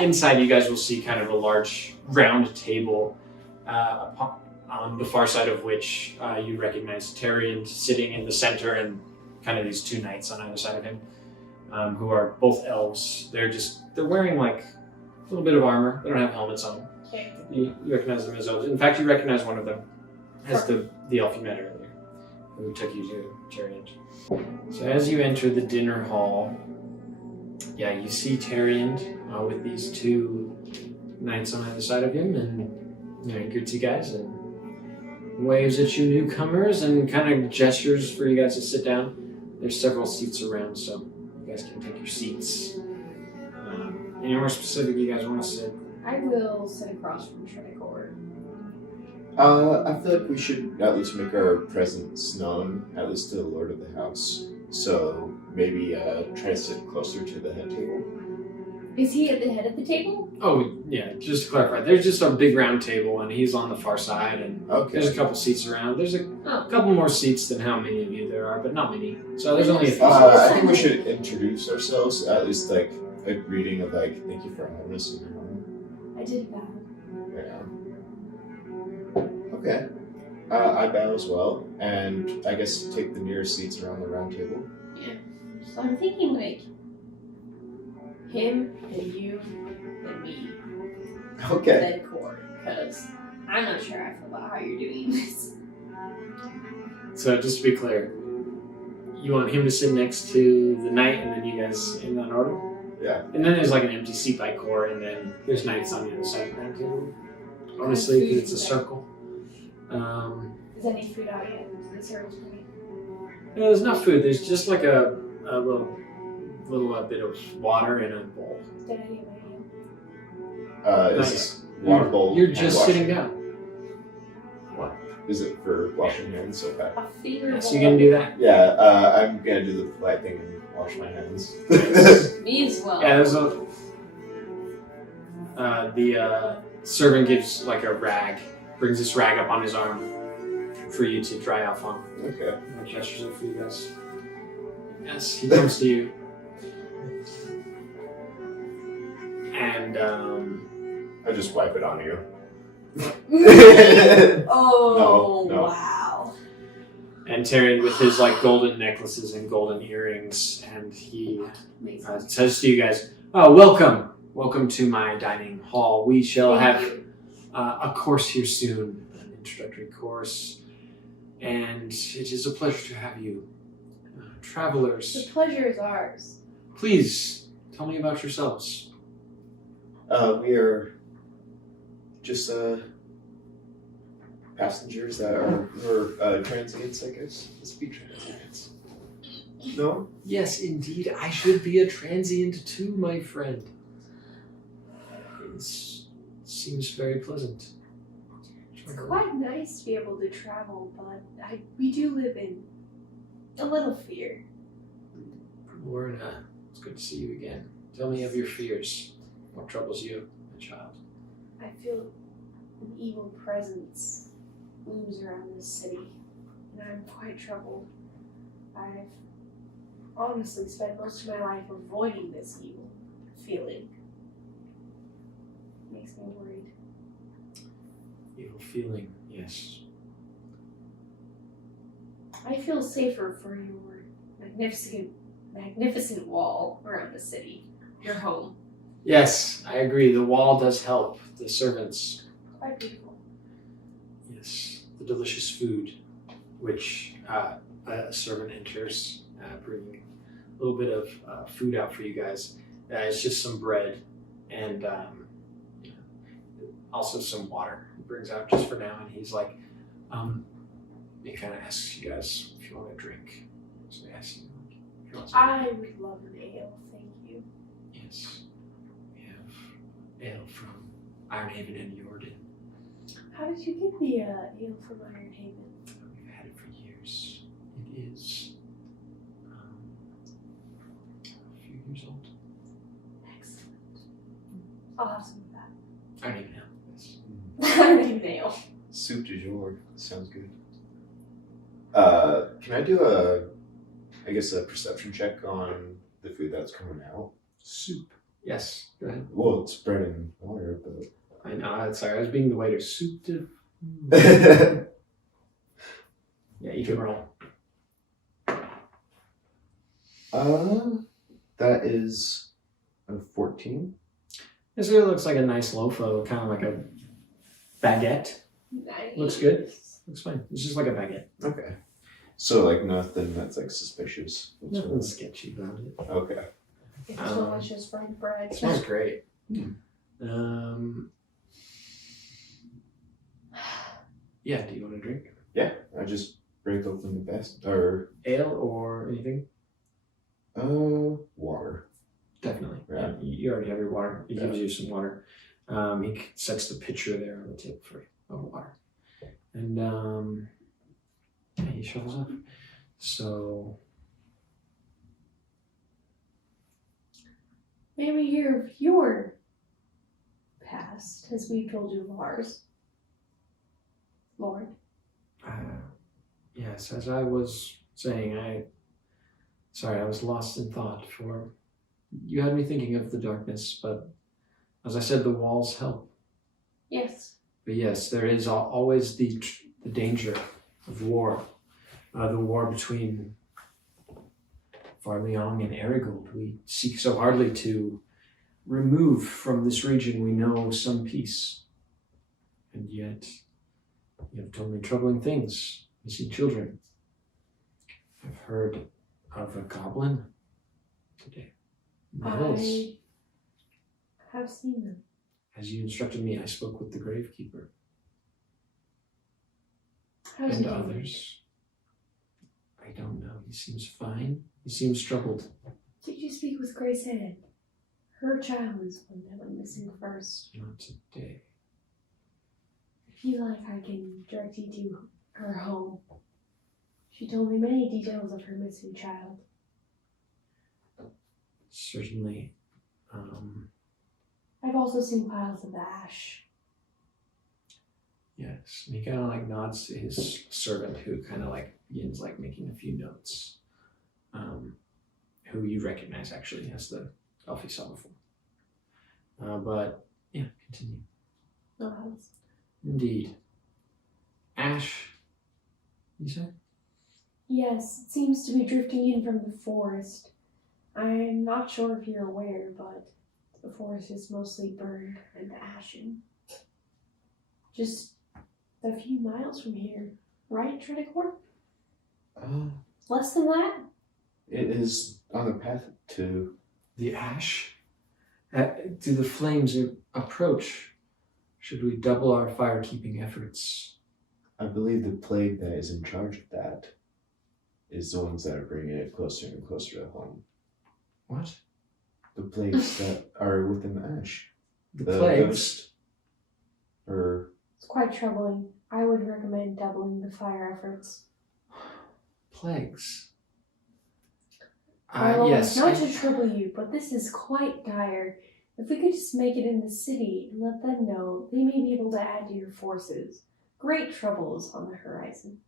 inside you guys will see kind of a large round table, on the far side of which you recognize Tyrion sitting in the center, and kind of these two knights on either side of him. who are both elves. They're wearing like a little bit of armor. They don't have helmets on. Okay. You recognize them as elves. In fact, you recognize one of them as the elf you met earlier, who took you to Tyrion. So as you enter the dinner hall, yeah, you see Tyrion with these two knights on either side of him, and he greets you guys and waves at you newcomers and kind of gestures for you guys to sit down. There's several seats around, so you guys can take your seats. Anywhere specific you guys want to sit? I will sit across from Tricor. I feel like we should at least make our presence known, at least to the Lord of the House. So maybe try to sit closer to the head table. Is he at the head of the table? Oh, yeah, just to clarify, there's just a big round table, and he's on the far side, and there's a couple seats around. There's a couple more seats than how many of you there are, but not many. So there's only a few I think we should introduce ourselves, at least like a greeting of like, thank you for having us in your home. I did that. Yeah. Okay. I bow as well, and I guess take the nearest seats around the round table. Yeah. So I'm thinking like him and you and me. Okay. Then Cord, because I'm not sure I feel about how you're doing this. So just to be clear, you want him to sit next to the knight, and then you guys in that order? Yeah. And then there's like an empty seat by Core, and then there's knights on the other side of the round table. Honestly, because it's a circle. Is any food out yet? Is there for me? No, there's not food. There's just like a little bit of water in a bowl. Did I get my meal? Is this water bowl? You're and just washing? sitting down. What? Is it for washing hands? Okay. A finger So you can do that? Yeah, I'm gonna do the polite thing and wash my hands. Me as well. Yeah, there's the servant gives like a rag, brings this rag up on his arm for you to dry off on. Okay. And gestures it for you guys. Yes, he comes to you. And I just wipe it on you. Oh, No. wow. and Tyrion with his like golden necklaces and golden earrings, and he says to you guys, "Oh, welcome to my dining hall. We shall have a course here soon, an introductory course, and it is a pleasure to have you, travelers. The pleasure is ours. Please tell me about yourselves." We are just passengers that are transients, I guess. Let's be transients. No? Yes, indeed. I should be a transient too, my friend. It seems very pleasant. It's quite nice to be able to travel, but we do live in a little fear. Lorna, it's good to see you again. Tell me of your fears. What troubles you, my child? I feel an evil presence looms around this city, and I'm quite troubled. I've honestly spent most of my life avoiding this evil feeling. Makes me worried. Evil feeling, yes. I feel safer for your magnificent wall around the city, your home. Yes, I agree. The wall does help. The servants. Quite beautiful. Yes. The delicious food, which a servant enters, bringing a little bit of food out for you guys. It's just some bread and also some water. He brings out just for now, and he's like, he kind of asks you guys if you want a drink. So he asks you if you want some. I would love an ale, thank you. Yes. We have ale from Ironhaven and Yordin. How did you get the ale from Ironhaven? We've had it for years. It is a few years old. Excellent. I'll have some of that. Ironhaven ale, yes. Ironhaven ale. Soup du jour. Sounds good. Can I do a perception check on the food that's coming out? Soup. Yes, go ahead. Well, it's bread and water, but... I know, sorry, I was being the waiter. Soup to... Yeah, you can roll. That is a 14. This really looks like a nice loaf of kind of like a baguette. Nice. Looks good. Looks fine. It's just like a baguette. Okay. So like nothing that's like suspicious. Nothing sketchy about it. Okay. It's delicious fried bread. It smells great. Yeah, do you want a drink? Yeah, I just break open the best or Ale or anything? water. Definitely. Yeah. You already have your water. He Yeah. gives you some water. He sets the pitcher there on the table for you of water. And yeah, he shuffles up. So May we hear of your past as we told you of ours, Lord? yes, as I was saying, I was lost in thought, for you had me thinking of the darkness, but as I said, the walls help. Yes. But yes, there is always the danger of war, the war between Farleong and Errigold. We seek so hardly to remove from this region we know some peace, and yet you have told me troubling things. Missing children. I've heard of a goblin today. In the hills. I have seen them. As you instructed me, I spoke with the gravekeeper How's and he doing? others. I don't know. He seems fine. He seems troubled. Did you speak with Grace Ann? Her child is one that went missing first. Not today. If you like, I can direct you to her home. She told me many details of her missing child. Certainly. I've also seen piles of ash. Yes. And he kind of like nods to his servant, who kind of like begins like making a few notes. Who you recognize actually as the elf you saw before. But yeah, continue. Nods. Indeed. Ash, you said? Yes, it seems to be drifting in from the forest. I'm not sure if you're aware, but the forest is mostly burned and ashen. Just a few miles from here, right, Triticor? Less than that? It is on the path to. The ash? Do the flames approach? Should we double our fire-keeping efforts? I believe the plague that is in charge of that is the ones that are bringing it closer and closer to home. What? The plagues that are within the ash. The plagues? Ghost, or It's quite troubling. I would recommend doubling the fire efforts. Plagues? Well, Yes. not to trouble you, but this is quite dire. If we could just make it in the city and let them know, they may be able to add to your forces. Great trouble is on the horizon.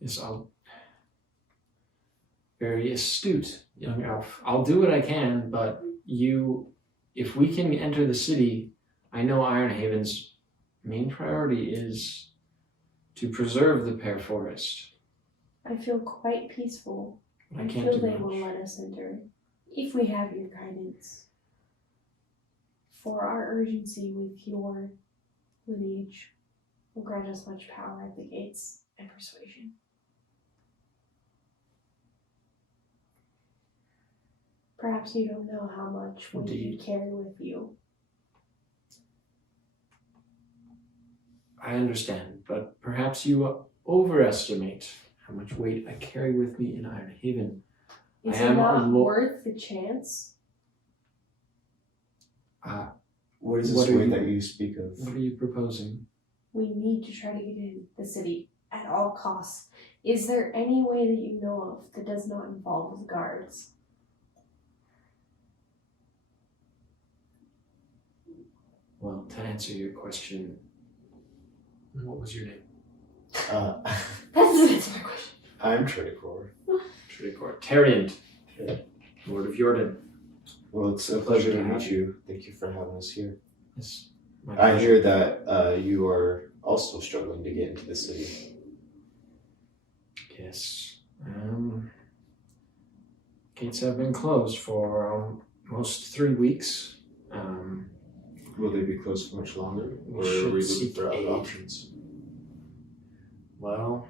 Yes, very astute, young elf. I'll do what I can, but if we can enter the city, I know Ironhaven's main priority is to preserve the pear forest. I feel quite peaceful. I I can't feel do they much. will let us enter, if we have your guidance. For our urgency with your lineage will grant us much power at the gates and persuasion. Perhaps you don't know how much weight you Indeed. carry with you. I understand, but perhaps you overestimate how much weight I carry with me in Ironhaven. Is I it am not a worth the chance? what is What this are way you- that you speak of? What are you proposing? We need to try to get in the city at all costs. Is there any way that you know of that does not involve guards? Well, to answer your question, what was your name? That's my question. I'm Triticor. Triticor. Tariant. Lord of Yordin. Well, it's a pleasure to meet you. Thank you for having us here. Yes. my I pleasure. hear that you are also struggling to get into the city. Yes. Gates have been closed for almost 3 weeks. Will they be closed for much longer? Or should are we looking seek for other aid. options? Well,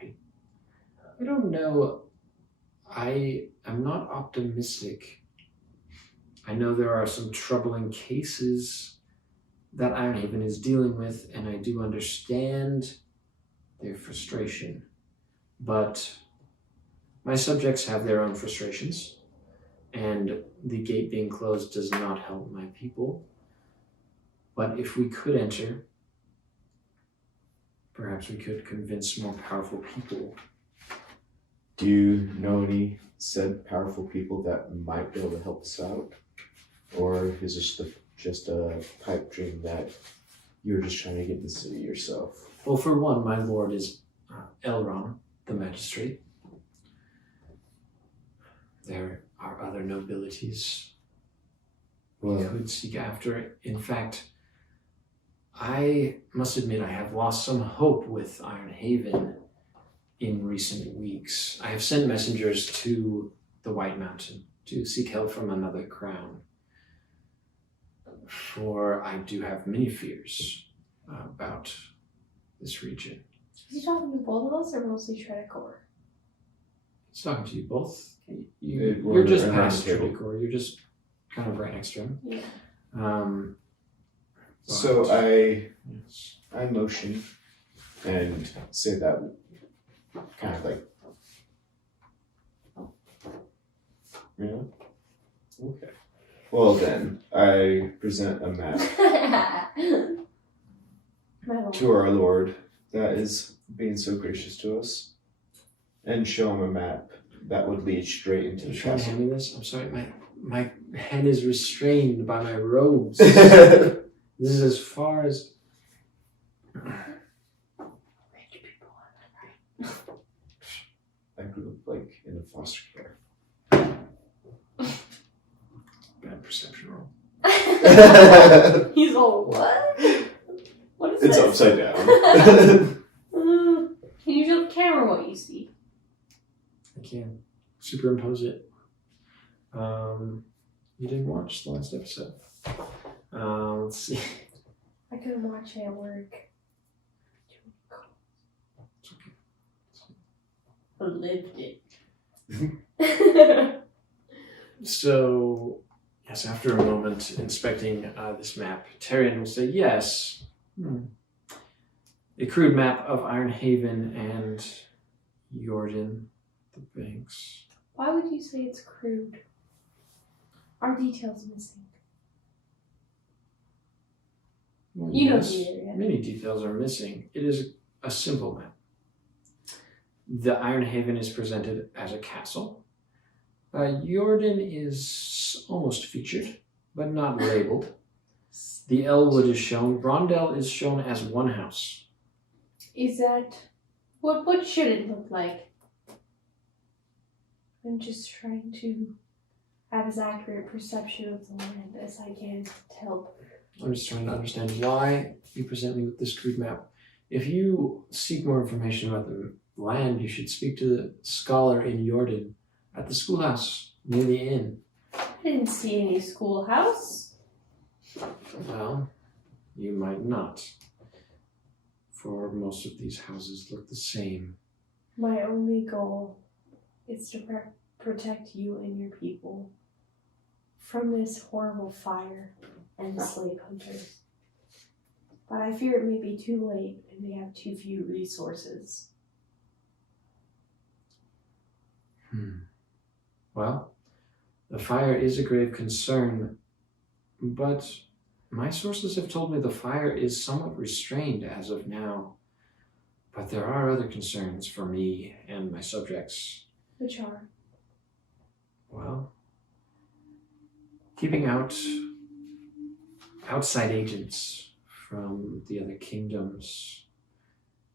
I don't know. I am not optimistic. I know there are some troubling cases that Ironhaven is dealing with, and I do understand their frustration. But my subjects have their own frustrations, and the gate being closed does not help my people. But if we could enter, perhaps we could convince more powerful people. Do you know any said powerful people that might be able to help us out? Or is this just a pipe dream that you're just trying to get in the city yourself? Well, for one, my lord is Elron, the magistrate. There are other nobilities we Well, could seek after. In fact, I must admit I have lost some hope with Ironhaven in recent weeks. I have sent messengers to the White Mountain to seek help from another crown. For I do have many fears about this region. Is he talking to both of us or mostly Shredicor? It's talking to you both. We're You're just around past the table. Shredicor. You're just kind of right next to him. Yeah. so But- yes. I motion and say that kind of like, you know? Okay. Well then, I present a map My lord. to our Lord that is being so gracious to us, and show him a map that would lead straight into You the trying to castle. hand me this? I'm sorry, my hand is restrained by my robes. I This is as far as. grew up like in a foster care. Bad perception roll. He's all, what? What is It's this? upside down. Can you show the camera what you see? I can superimpose it. You didn't watch the last episode. Let's see. I couldn't watch it at work. It's okay. I lived it. So, yes, after a moment inspecting this map, Tyrion will say, yes. A crude map of Ironhaven and Yordin, the banks. Why would you say it's crude? Are details missing? Well, You know yes, the area. many details are missing. It is a simple map. The Ironhaven is presented as a castle. Yordin is almost featured, but not labeled. The Elwood is shown. Brondell is shown as one house. Is that what should it look like? I'm just trying to have as accurate perception of the land as I can to help. I'm just trying to understand why you present me with this crude map. If you seek more information about the land, you should speak to the scholar in Yordin at the schoolhouse near the inn. I didn't see any schoolhouse. Well, you might not, for most of these houses look the same. My only goal is to protect you and your people from this horrible fire and the slave hunters. But I fear it may be too late and we have too few resources. Well, the fire is a grave concern, but my sources have told me the fire is somewhat restrained as of now. But there are other concerns for me and my subjects. Which are? Well, keeping out outside agents from the other kingdoms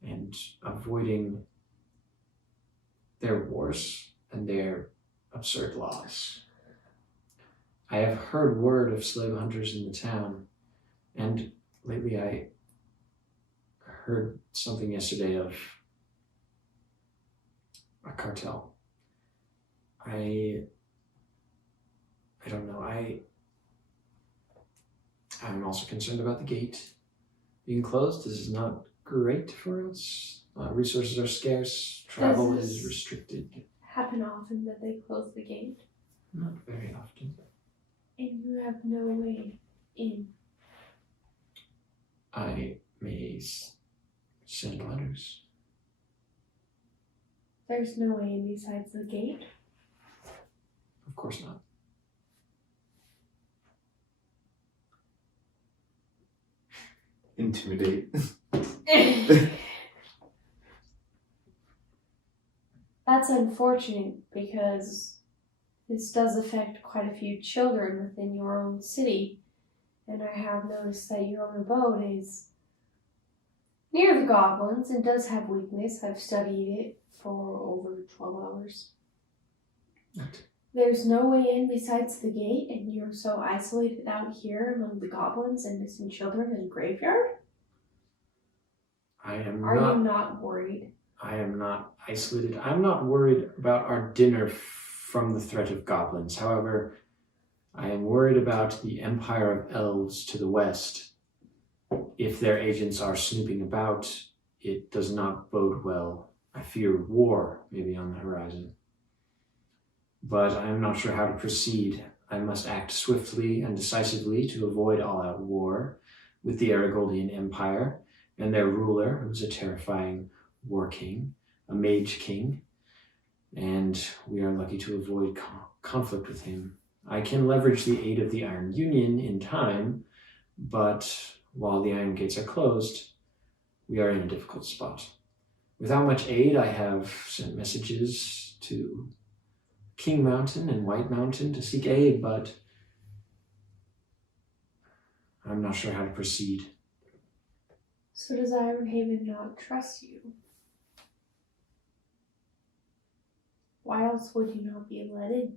and avoiding their wars and their absurd laws. I have heard word of slave hunters in the town, and lately I heard something yesterday of a cartel. I don't know. I'm also concerned about the gate being closed. This is not great for us. Resources are scarce. Travel Does is this restricted. happen often that they close the gate? Not very often. And you have no way in. I may send letters. There's no way in besides the gate. Of course not. Intimidate. That's unfortunate because this does affect quite a few children within your own city. And I have noticed that your own abode is near the goblins and does have weakness. I've studied it for over 12 hours. What? There's no way in besides the gate, and you're so isolated out here among the goblins and missing children and graveyard? I am Are not. you not worried? I am not isolated. I'm not worried about our dinner from the threat of goblins. However, I am worried about the Empire of Elves to the west. If their agents are snooping about, it does not bode well. I fear war may be on the horizon. But I am not sure how to proceed. I must act swiftly and decisively to avoid all-out war with the Errigoldian Empire and their ruler, who's a terrifying war king, a mage king, and we are lucky to avoid conflict with him. I can leverage the aid of the Iron Union in time, but while the Iron Gates are closed, we are in a difficult spot. Without much aid, I have sent messages to King Mountain and White Mountain to seek aid, but I'm not sure how to proceed. So does Ironhaven not trust you? Why else would you not be let in?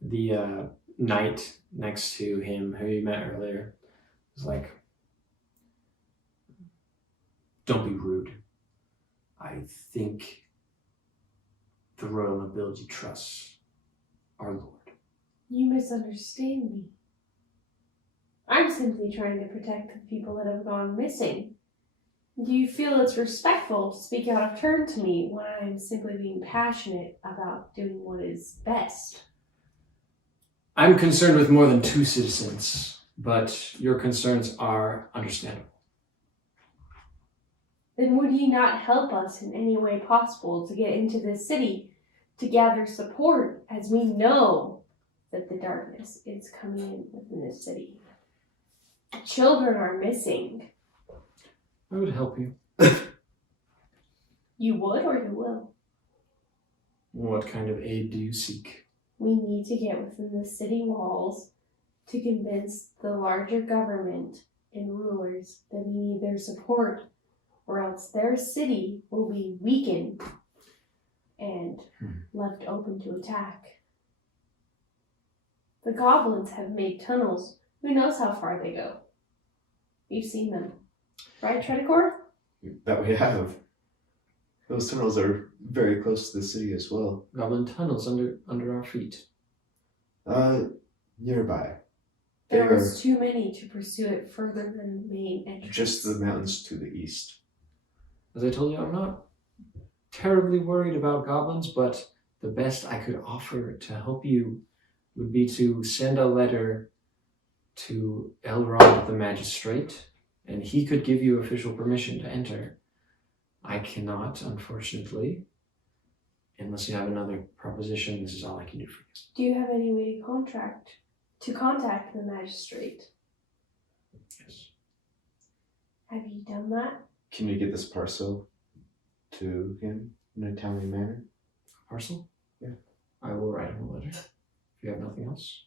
The knight next to him, who you met earlier, was like, "Don't be rude. I think the royal nobility trusts our lord." You misunderstand me. I'm simply trying to protect the people that have gone missing. Do you feel it's respectful to speak out of turn to me when I am simply being passionate about doing what is best? I'm concerned with more than 2 citizens, but your concerns are understandable. Then would ye not help us in any way possible to get into this city, to gather support, as we know that the darkness is coming in within this city? Children are missing. I would help you. You would or you will? What kind of aid do you seek? We need to get within the city walls to convince the larger government and rulers that we need their support, or else their city will be weakened and left open to attack. The goblins have made tunnels. Who knows how far they go? You've seen them. Right, Tredicor? That we have. Those tunnels are very close to the city as well. Goblin tunnels under our feet. Nearby. There They was are too many to pursue it further than the main entrance. just the mountains to the east. As I told you, I'm not terribly worried about goblins, but the best I could offer to help you would be to send a letter to Elrond the Magistrate, and he could give you official permission to enter. I cannot, unfortunately. Unless you have another proposition, this is all I can do for you. Do you have any way to contact the magistrate? Yes. Have you done that? Can you get this parcel to him in a timely manner? Parcel? Yeah. I will write him a letter. If you have nothing else.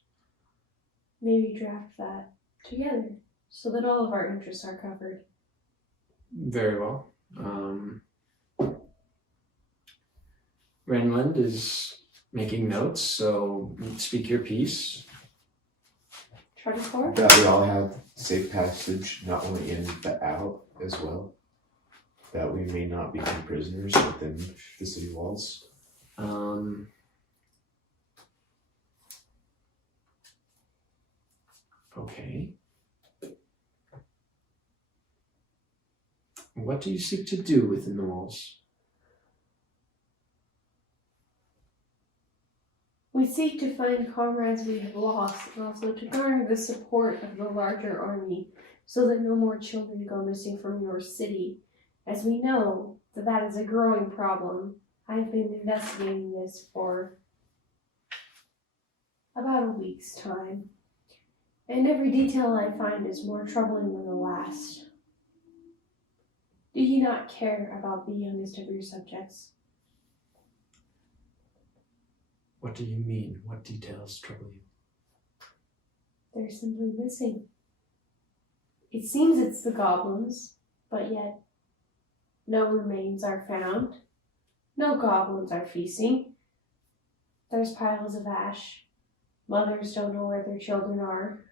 Maybe draft that together so that all of our interests are covered. Very well. Renland is making notes, so speak your piece. Tredicor? That we all have safe passage, not only in but out as well. that we may not become prisoners within the city walls? Okay. What do you seek to do within the walls? We seek to find comrades we have lost, and also to garner the support of the larger army, so that no more children go missing from your city. As we know that that is a growing problem, I've been investigating this for about a week's time, and every detail I find is more troubling than the last. Do you not care about the youngest of your subjects? What do you mean? What details trouble you? They're simply missing. It seems it's the goblins, but yet no remains are found. No goblins are feasting. There's piles of ash. Mothers don't know where their children are.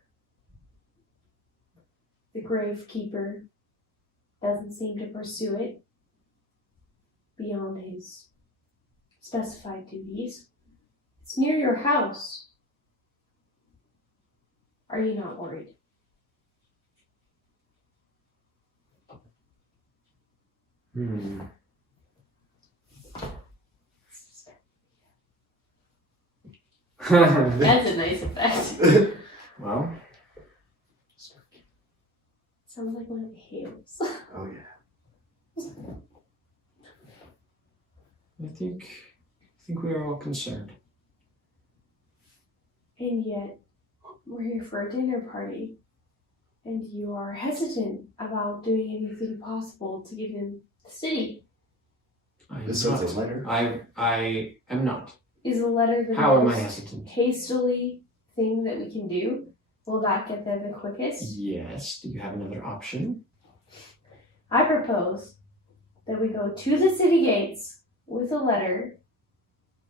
The gravekeeper doesn't seem to pursue it beyond his specified duties. It's near your house. Are you not worried? That's a nice effect. Well, Sounds like one of the hails. Oh yeah. I think we are all concerned. And yet, we're here for a dinner party, and you are hesitant about doing anything possible to get in the city. I am This is not. a letter. I am not. Is a letter the How am I most hesitant? hastily thing that we can do? Will that get there the quickest? Yes. Do you have another option? I propose that we go to the city gates with a letter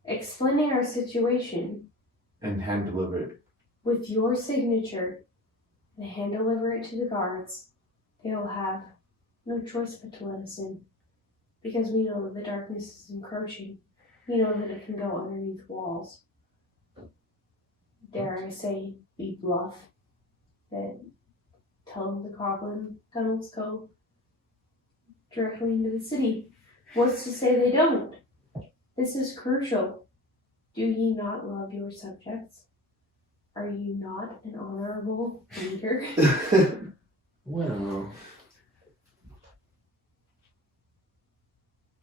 explaining our situation And hand deliver it. with your signature and hand deliver it to the guards. They will have no choice but to let us in, because we know that the darkness is encroaching. We know that it can go underneath walls. Dare I say, be bluff, that tell them the goblin tunnels go directly into the city. What's to say they don't? This is crucial. Do ye not love your subjects? Are you not an honorable leader? Well,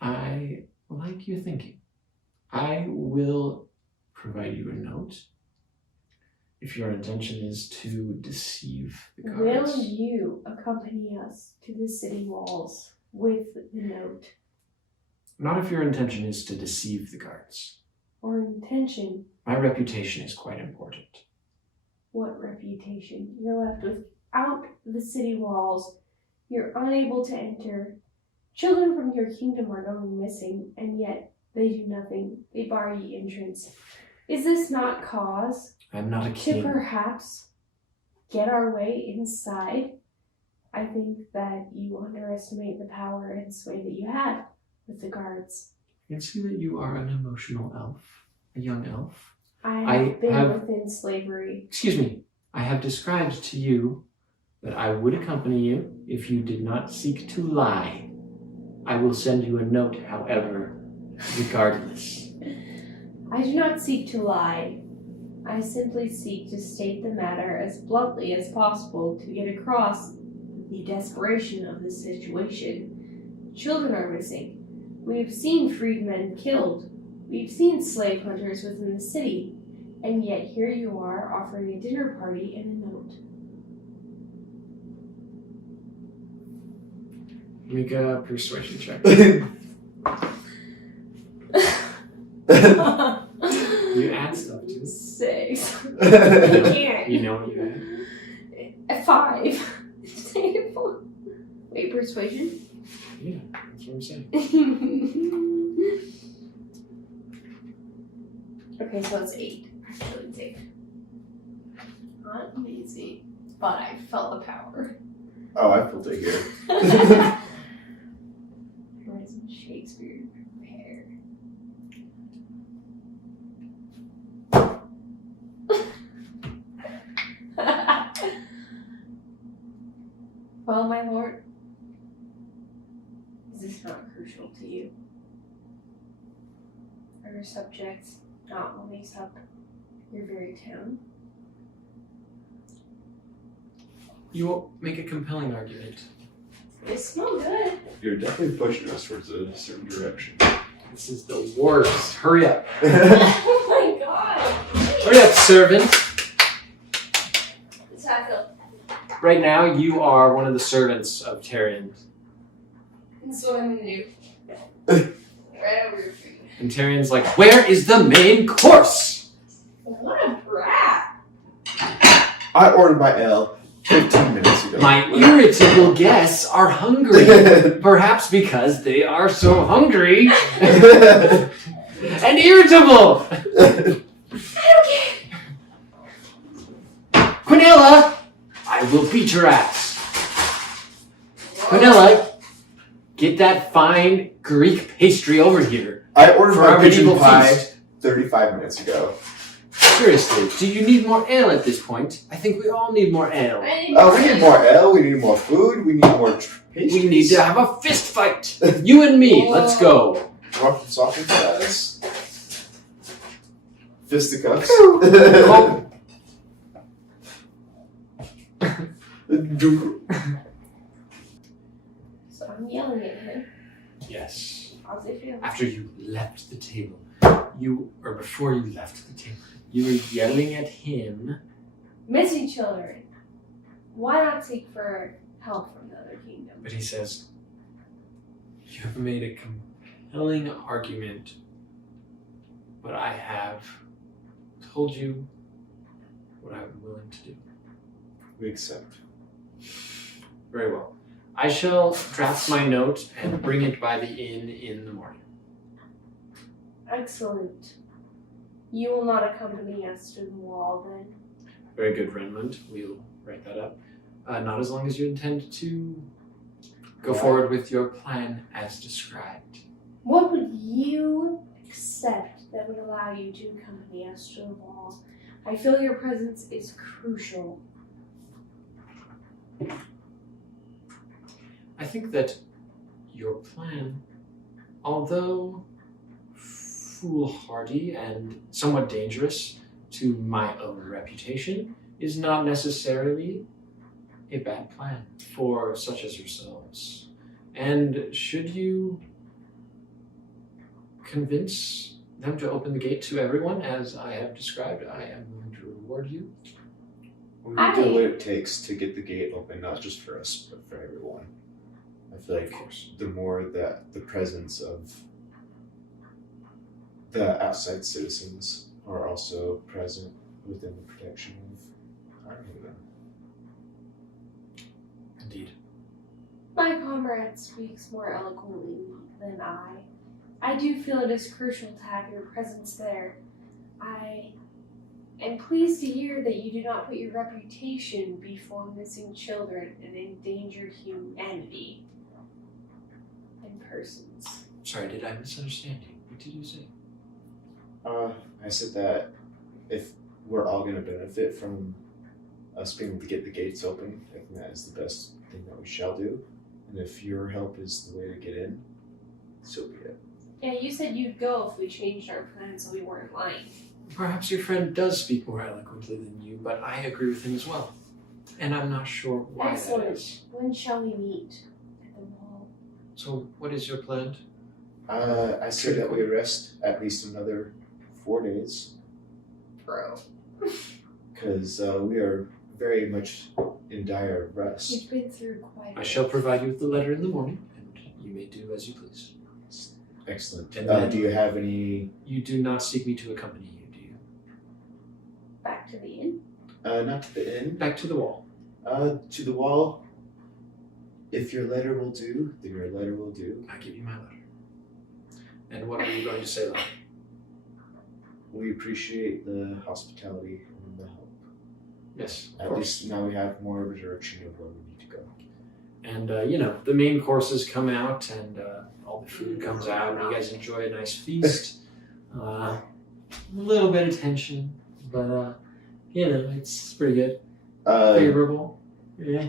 I like your thinking. I will provide you a note if your intention is to deceive the guards. Will you accompany us to the city walls with the note? Not if your intention is to deceive the guards. Or intention? My reputation is quite important. What reputation? You're left without the city walls. You're unable to enter. Children from your kingdom are going missing, and yet they do nothing. They bar ye entrance. Is this not cause I am not a to king. perhaps get our way inside? I think that you underestimate the power and sway that you have with the guards. I can see that you are an emotional elf, a young elf. I have been have- within slavery. Excuse me. I have described to you that I would accompany you if you did not seek to lie. I will send you a note, however, regardless. I do not seek to lie. I simply seek to state the matter as bluntly as possible to get across the desperation of the situation. Children are missing. We've seen freedmen killed. We've seen slave hunters within the city. And yet here you are offering a dinner party and a note. Make a persuasion check. You add stuff to this. 6. I can't. You know what you add? A 5. Wait, persuasion? Yeah, that's what I'm saying. Okay, so it's 8. Actually, it's 8. Not easy, but I felt the power. Oh, I felt it here. Well, my lord, is this not crucial to you? Are your subjects not what makes up your very town? You will make a compelling argument. They smell good. You're definitely pushing us towards a certain direction. This is the worst. Hurry up. Oh my god! Hurry up, servant. It's half filled. Right now, you are one of the servants of Tyrion. And so I'm gonna do. Right over your feet. And Tyrion's like, where is the main course? What a brat! I ordered my ale 15 minutes ago. My irritable guests are hungry. Perhaps because they are so hungry and irritable. I don't care! Quinella, I will beat your ass. Quinella, get that fine Greek pastry over here. I ordered For my our pigeon medieval pie feast. 35 minutes ago. Seriously, do you need more ale at this point? I think we all need more ale. We need more ale, we need more food, we need more pastries. We need to have a fist fight. You and me, let's go. Rock and soccer guys. Fisticuffs. Oh. So I'm yelling at him. Yes. How's it feel? After you left the table, before you left the table, you were yelling at him. Missing children. Why not seek for help from the other kingdom? But he says, you have made a compelling argument, but I have told you what I'm willing to do. We accept. Very well. I shall draft my note and bring it by the inn in the morning. Excellent. You will not accompany us to the wall then. Very good, Renmund. We'll write that up. Not as long as you intend to go forward with your plan as described. What would you accept that would allow you to accompany us to the wall? I feel your presence is crucial. I think that your plan, although foolhardy and somewhat dangerous to my own reputation, is not necessarily a bad plan for such as yourselves. And should you convince them to open the gate to everyone, as I have described, I am willing to reward you. We will do what it takes to get the gate open, not just for us, but for everyone. I feel like the more that the presence of the outside citizens are also present within the protection of our kingdom. Indeed. My comrade speaks more eloquently than I. I do feel it is crucial to have your presence there. I am pleased to hear that you do not put your reputation before missing children and endangered humanity and persons. Sorry, did I misunderstand you? What did you say? I said that if we're all going to benefit from us being able to get the gates open, I think that is the best thing that we shall do. And if your help is the way to get in, so be it. Yeah, you said you'd go if we changed our plan so we weren't lying. Perhaps your friend does speak more eloquently than you, but I agree with him as well. And I'm not sure why that Excellent. is. When shall we meet? At the wall. So, what is your plan? I say that we rest at least another 4 days, Bro. because we are very much in dire rest. We've been through quite a I bit. shall provide you with the letter in the morning, and you may do as you please. Excellent. And then- Do you have any? You do not seek me to accompany you, do you? Back to the inn. Not to the inn. Back to the wall. To the wall. If your letter will do, then your letter will do. I give you my letter. And what are you going to say, Larry? We appreciate the hospitality and the help. Yes, of At course. least now we have more of a direction of where we need to go. And, the main courses come out, and all the food comes out, and you guys enjoy a nice feast. A little bit of tension, but, it's pretty good. Uh, Favorable. Yeah.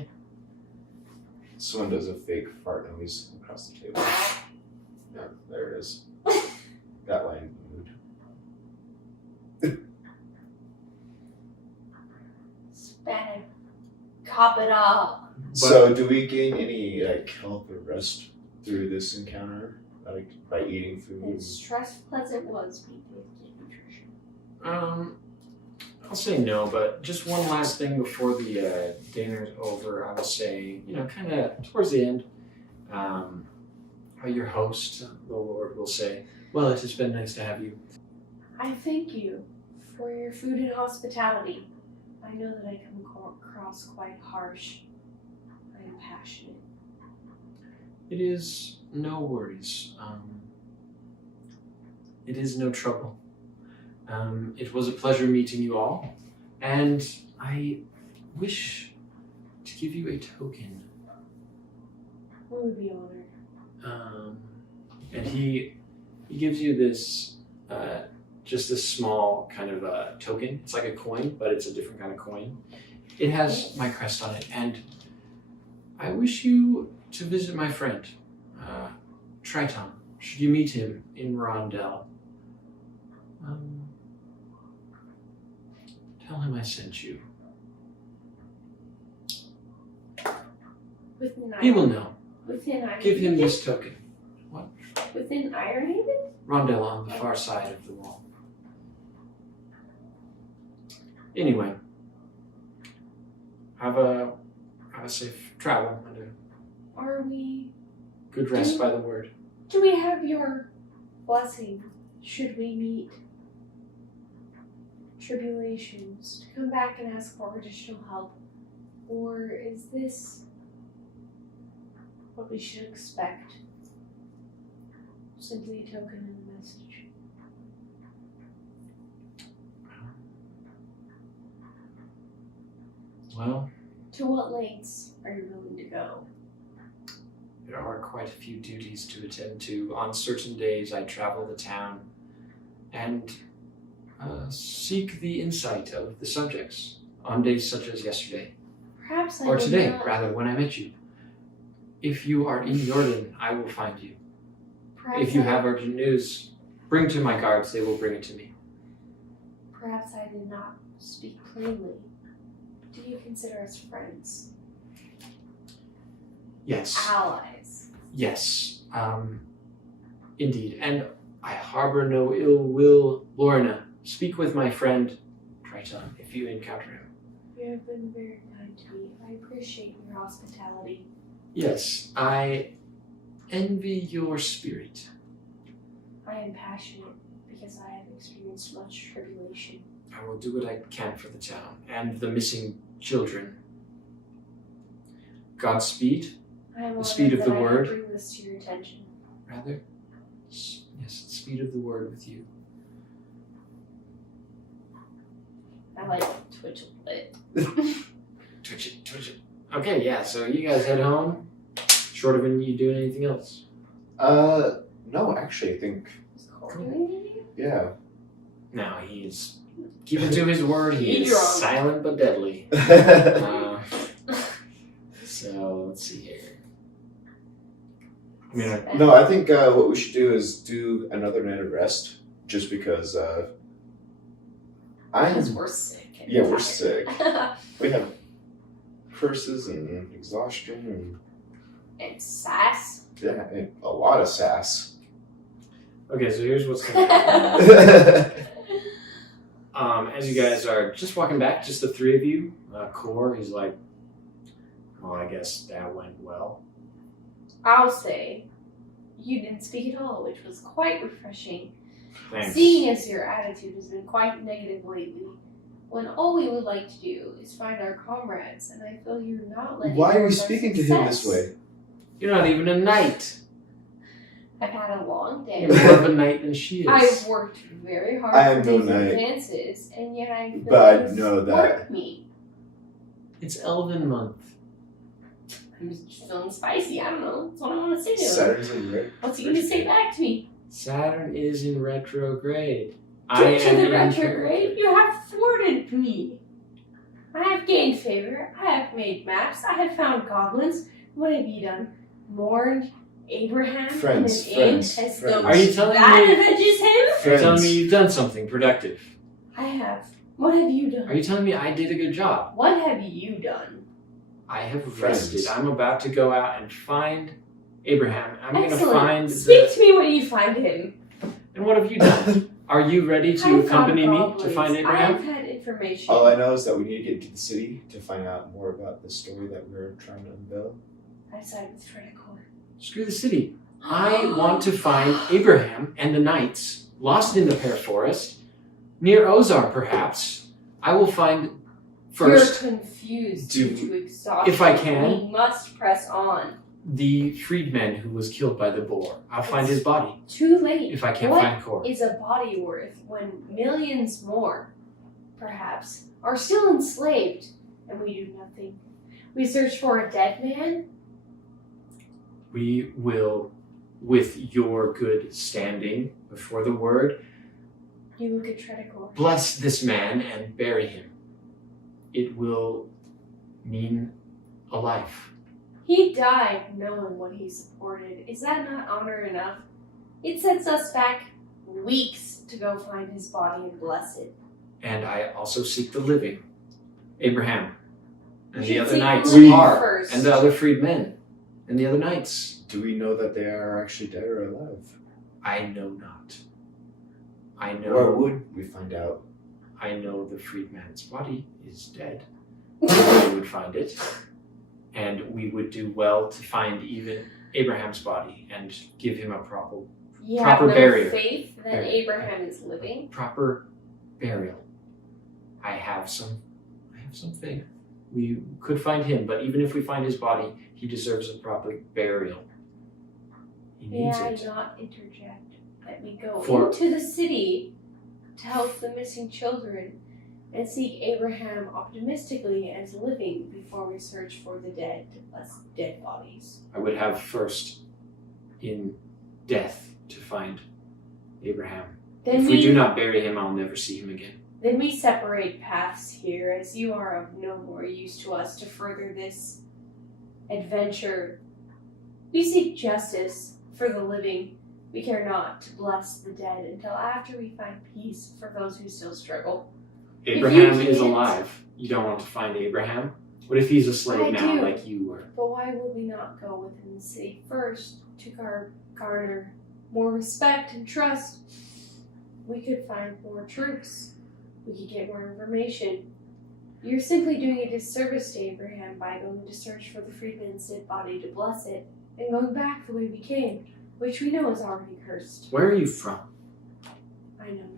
Someone does a fake fart noise across the table. Yeah, there it is. That line moved. Spanish. Cop it up. So, do we gain any health or rest through this encounter, by eating food? As stressful as it was, we did get nutrition. I'll say no, but just one last thing before the dinner's over. I will say, kind of towards the end, your host, the Lord, will say, "Well, it has been nice to have you." I thank you for your food and hospitality. I know that I come across quite harsh. I am passionate. It is no worries. It is no trouble. It was a pleasure meeting you all, and I wish to give you a token. We would be honored. And he gives you this, just this small kind of token. It's like a coin, but it's a different kind of coin. It has my crest on it, and I wish you to visit my friend, Triton. Should you meet him in Rondell, tell him I sent you. Within He will know. Within Iron Give him Haven? this token. What? Within Iron Haven? Rondell on the far side of the wall. Anyway, have a safe travel and a Are we? good rest by the word. Do we have your blessing? Should we meet tribulations to come back and ask for additional help, or is this what we should expect? Simply a token and a message. Well, To what lengths are you willing to go? there are quite a few duties to attend to. On certain days, I travel the town and seek the insight of the subjects. On days such as yesterday, Perhaps I or will today, not. rather, when I met you. If you are in Yordin, I will find you. Perhaps If you I- have urgent news, bring to my guards. They will bring it to me. Perhaps I did not speak plainly. Do you consider us friends? Yes. Allies? Yes. Indeed. And I harbor no ill will. Lorna, speak with my friend Triton if you encounter him. You have been very kind to me. I appreciate your hospitality. Yes, I envy your spirit. I am passionate because I have experienced much tribulation. I will do what I can for the town and the missing children. Godspeed, I am The honored speed of that the I word. bring this to your attention. rather. Yes, the speed of the word with you. I twitch a bit. Twitch it. Okay, yeah, so you guys head home. Short of you doing anything else. No, actually, I think, Is Cole doing anything? yeah. No, he's keeping to his word. He He is drunk. silent but deadly. So let's see here. I mean, No, I think what we should do is do another night of rest, just because Because we're sick. and Yeah, we're tired. sick. We have curses and exhaustion and sass. and a lot of sass. okay, so here's what's going to happen. As you guys are just walking back, just the three of you, Core, he's like, well, I guess that went well. I'll say, you didn't speak at all, which was quite refreshing. Thanks. Seeing as your attitude has been quite negative lately, when all we would like to do is find our comrades, and I feel you're not letting Why go are you of our speaking to him this success. way? You're not even a knight. I've had a long day. You're more of a knight than she is. I've worked very hard I am for no these knight. advances, and yet I feel But I you've know that- worked me. It's Elven month. I'm just feeling spicy. I don't know. That's what I want to say to him. Saturn's in red. What's he going to say back to me? Saturn is in retrograde. Due to am the in retrograde, you have thwarted me. I have gained favor. I have made maps. I have found goblins. What have you done? Mourned Abraham Friends, in an inn friends, as friends. though Are you telling that me- avenges him? You're telling me you've done something productive. I have. What have you done? Are you telling me I did a good job? What have you done? I have Friends. rested. I'm about to go out and find Abraham. I'm going to Excellent. find Speak to me when you find him. And what have you done? Are you ready to I've accompany found me to goblins. find Abraham? I've had information. All I know is that we need to get into the city to find out more about the story that we're trying to unveil. I side with Errigoldian. Screw the city. I want to find Abraham and the knights lost in the pear forest, near Ozar perhaps. I will find first You're confused Do- due to exhaustion. if I can. We must press on. the freedman who was killed by the boar. I'll find his body Too late. if I can't What find Cor. is a body worth when millions more, perhaps, are still enslaved and we do nothing? We search for a dead man? We will, with your good standing before the word, You look at Errigoldian. bless this man and bury him. It will mean a life. He died knowing what he supported. Is that not honor enough? It sets us back weeks to go find his body and bless it. And I also seek the living. Abraham. And You the should other seek knights the living are. first. And the other freedmen. And the other knights. Do we know that they are actually dead or alive? I know not. I Or know would we find out? I know the freedman's body is dead. We would find it. And we would do well to find even Abraham's body and give him a proper You Proper have no burial. faith that Burial. Abraham is living? burial. I have some faith. We could find him, but even if we find his body, he deserves a proper burial. He May needs I it. not interject? Let me go For- into the city to help the missing children and seek Abraham optimistically as living before we search for the dead to bless dead bodies. I would have first in death to find Abraham. Then If we do not bury him, I'll never see him again. Then we separate paths here, as you are of no more use to us to further this adventure. We seek justice for the living. We care not to bless the dead until after we find peace for those who still struggle. Abraham is can't- alive. You don't want to find Abraham? What if he's a slave I now, do. like you were? But why would we not go within the city first to garner more respect and trust? We could find more troops. We could get more information. You're simply doing a disservice to Abraham by going to search for the freedman's dead body to bless it, and going back the way we came, which we know is already cursed. Where are you from? I know not.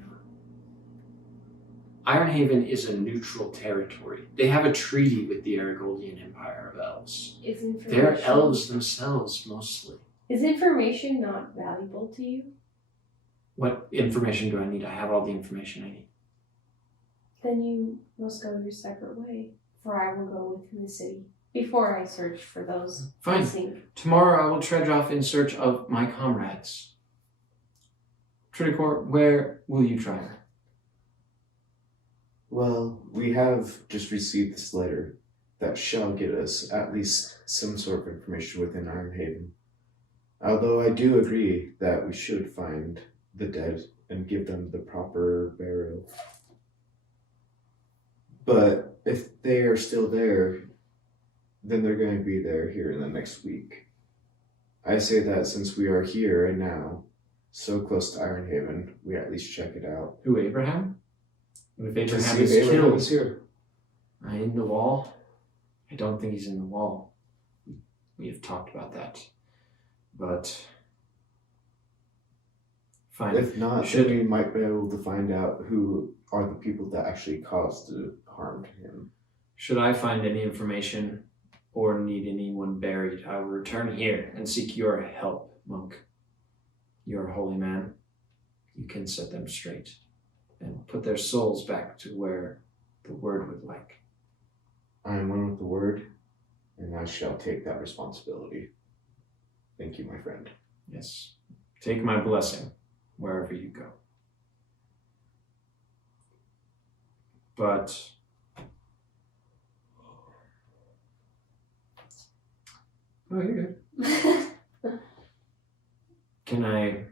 Ironhaven is a neutral territory. They have a treaty with the Errigoldian Empire of Elves. Is information They're elves themselves, mostly. Is information not valuable to you? What information do I need? I have all the information I need. Then you must go your separate way, for I will go within the city before I search for those Fine. missing. Tomorrow I will trudge off in search of my comrades. Triticor, where will you travel? Well, we have just received this letter that shall get us at least some sort of information within Ironhaven. Although I do agree that we should find the dead and give them the proper burial. But if they are still there, then they're going to be there here in the next week. I say that since we are here and now, so close to Ironhaven, we at least check it out. Who, Abraham? What if To Abraham see is if Abraham killed? is here. In the wall? I don't think he's in the wall. We have talked about that. But fine. If not, Should- then we might be able to find out who are the people that actually caused the harm to him. Should I find any information or need anyone buried, I will return here and seek your help, monk. You're a holy man. You can set them straight and put their souls back to where the word would like. I am one with the word, and I shall take that responsibility. Thank you, my friend. Yes. Take my blessing wherever you go. But Oh, you're good. Can I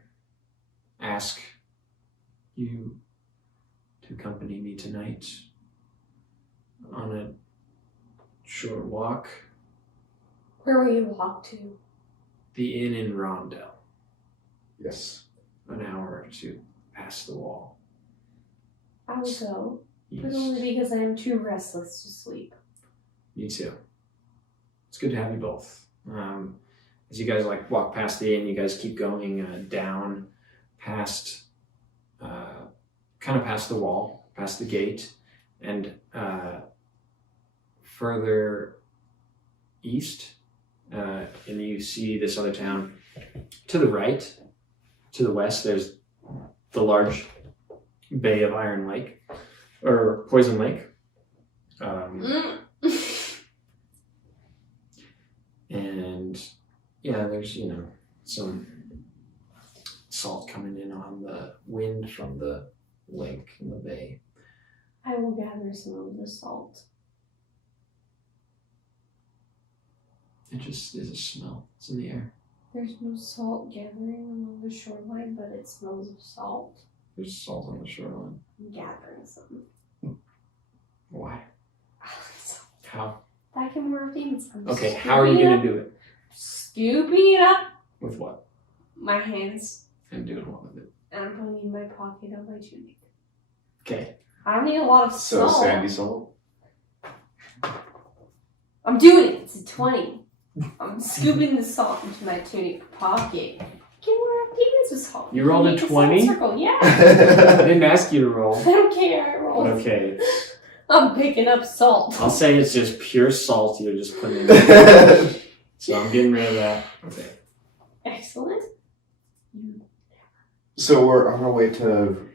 ask you to accompany me tonight on a short walk? Where will you walk to? The inn in Rondell. Yes. An hour or two past the wall. I will go, but Yes. only because I am too restless to sleep. Me too. It's good to have you both. As you guys like walk past the inn, you guys keep going down past, kind of past the wall, past the gate, and further east, and you see this other town. To the right, to the west, there's the large bay of Iron Lake, or Poison Lake. And yeah, there's, some salt coming in on the wind from the lake in the bay. I will gather some of the salt. It just is a smell. It's in the air. There's no salt gathering along the shoreline, but it smells of salt. There's salt on the shoreline. I'm gathering some. Why? How? Back in more demons. Okay, how are you going to do it? Scooping it up. With what? My hands. And doing what with it? And I'm putting it in my pocket of my tunic. Okay. I don't need a lot of So salt. sandy salt? I'm doing it. It's a 20. I'm scooping the salt into my tunic pocket. Get more demons with salt. You rolled a Make 20? salt circle. Yeah. I didn't ask you to roll. I don't care. I rolled. Okay. I'm picking up salt. I'll say it's just pure salt you're just putting in there. So I'm getting rid of that. Okay. Excellent. So we're on our way to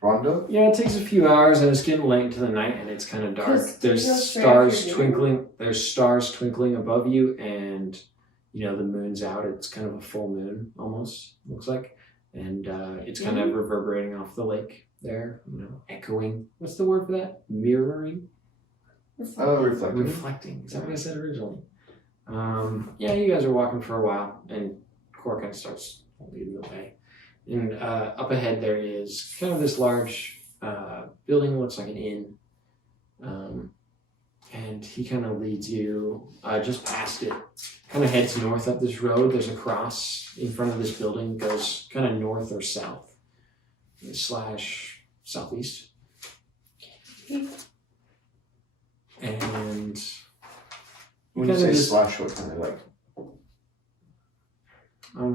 Rondo? Yeah, it takes a few hours and it's getting late into the night and it's kind of dark. 'Cause There's you're stars after twinkling. There's stars twinkling above you, and the moon's out. It's kind of a full moon almost, looks like, and it's kind of reverberating off the lake there. Echoing. What's the word for that? Mirroring. Reflecting. Reflecting. Is that what I said originally? Yeah, you guys are walking for a while, and Cora kind of starts leading the way. And up ahead there is kind of this large building that looks like an inn. And he kind of leads you just past it. Kind of heads north up this road. There's a cross in front of this building. Goes kind of north or south / southeast. And When you kind say of just- slash, what kind of like?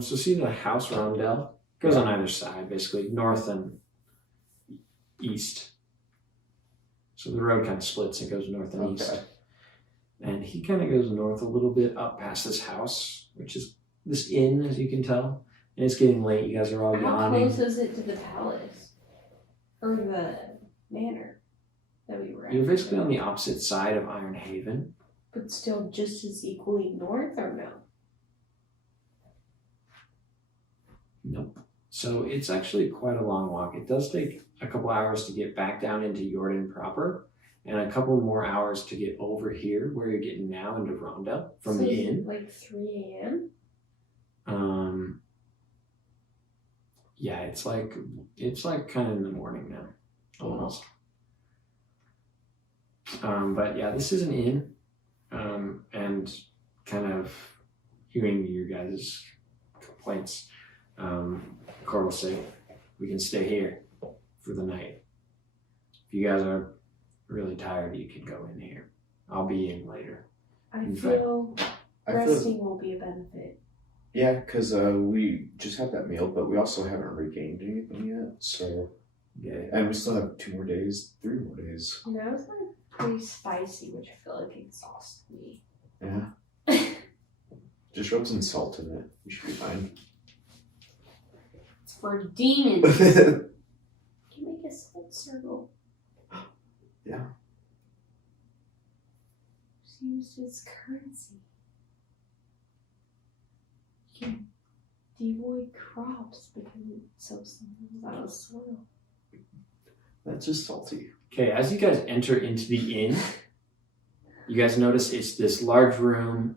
so see the house Rondell goes on either side, basically north and east. So the road kind of splits. It goes north and east. And he kind of goes north a little bit up past this house, which is this inn, as you can tell. And it's getting late. You guys are all How yawning. close is it to the palace? Or the manor that we were at? You're basically on the opposite side of Iron Haven. But still just as equally north, or no? Nope. So it's actually quite a long walk. It does take a couple hours to get back down into Yordin proper, and a couple more hours to get over here where you're getting now into Rondell from So the is it inn. like 3 a.m.? Yeah, it's like kind of in the morning now, almost. But yeah, this is an inn, and kind of hearing your guys' complaints, Cora will say, we can stay here for the night. If you guys are really tired, you can go in here. I'll be in later. I In feel I feel, resting will be a benefit. yeah, because we just had that meal, but we also haven't regained anything yet. So, Yeah. and we still have 2 more days, 3 more days. You know, it's like pretty spicy, which I feel like exhausts me. Yeah. Just rub some salt in it. You should be fine. It's for demons. Can you make a salt circle? Yeah. It's used as currency. You can devoid crops because it soaks themselves out of soil. That's just salty. Okay, as you guys enter into the inn, You guys notice it's this large room.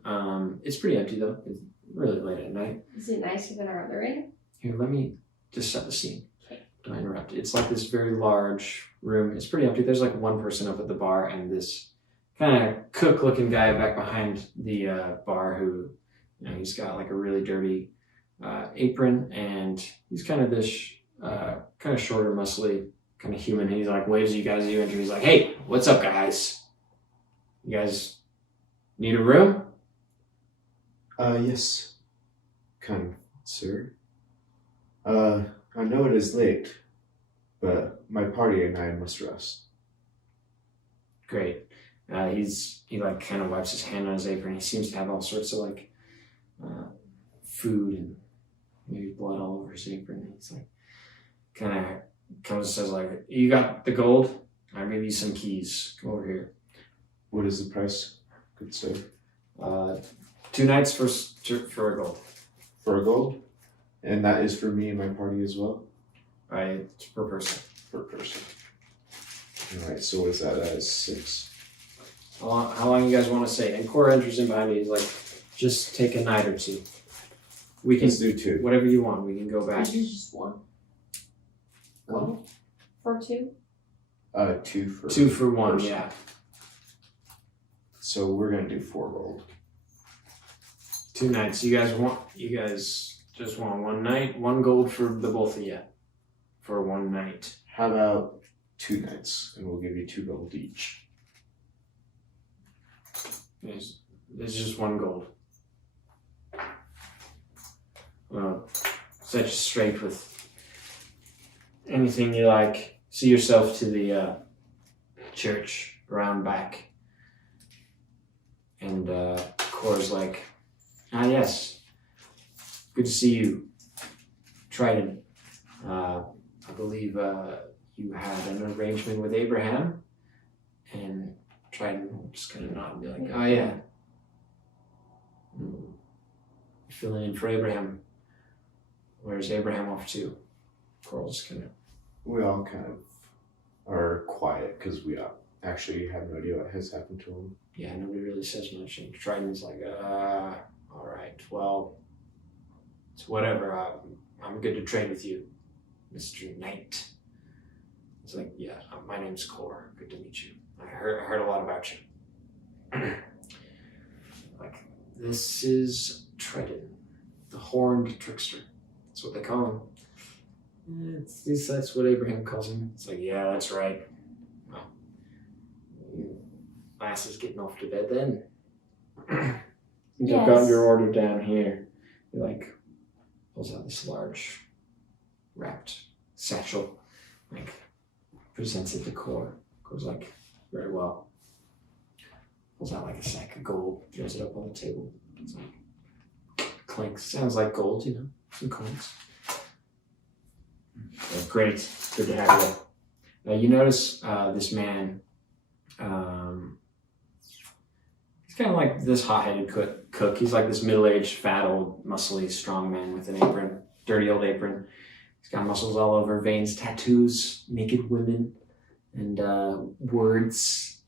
It's pretty empty though. It's really late at night. Is it nicer than our other inn? Here, let me just set the scene. Okay. Don't interrupt. It's like this very large room. It's pretty empty. There's like one person up at the bar and this kind of cook-looking guy back behind the bar who, he's got like a really dirty apron, and he's kind of this kind of shorter, muscly kind of human. He's like waves you guys as you enter. He's like, "Hey, what's up, guys? You guys need a room?" Yes. Kind sir. I know it is late, but my party and I must rest. Great. He like kind of wipes his hand on his apron. He seems to have all sorts of like food and maybe blood all over his apron. He's like kind of comes and says like, "You got the gold? I'll give you some keys. Come over here." What is the price, good sir? 2 nights for a gold. For a gold? And that is for me and my party as well? It's per person. Per person. Alright, so what is that? That is 6. How long you guys want to stay? And Cora enters in behind me. He's like, "Just take a night or 2. We can Let's do 2. whatever you want. We can go back." This is just one. One? For 2? 2 for 2 for 1, person. yeah. So we're gonna do 4 gold. 2 nights. You guys just want 1 night, 1 gold for the both of you for 1 night. How about 2 nights, and we'll give you 2 gold each. There's just 1 gold. Well, set you straight with anything you like. See yourself to the church around back. And Cora's like, "Ah, yes. Good to see you, Trident. I believe you had an arrangement with Abraham." And Trident will just kind of nod and be like, "Oh, yeah. You're filling in for Abraham. Where's Abraham off to?" Coral's kind of, We all kind of are quiet because we actually have no idea what has happened to him. yeah, nobody really says much. And Trident's like, all right, well, it's whatever. I'm good to trade with you, Mr. Knight. He's like, "Yeah, my name's Cor. Good to meet you. I heard a lot about you." Like, this is Trident, the horned trickster. That's what they call him. At least that's what Abraham calls him. It's like, "Yeah, that's right. Well, you lasses getting off to bed then." You've got Yes. your order down here. He like pulls out this large wrapped satchel, like presents it to Cor. Cor's like, "Very well." Pulls out like a sack of gold, throws it up on the table. It's like clinks. Sounds like gold, some coins. Well, great, good to have you. Now you notice this man. He's kind of like this hot-headed cook. He's like this middle-aged, fat, old, muscly, strong man with an apron, dirty old apron. He's got muscles all over, veins, tattoos, naked women, and words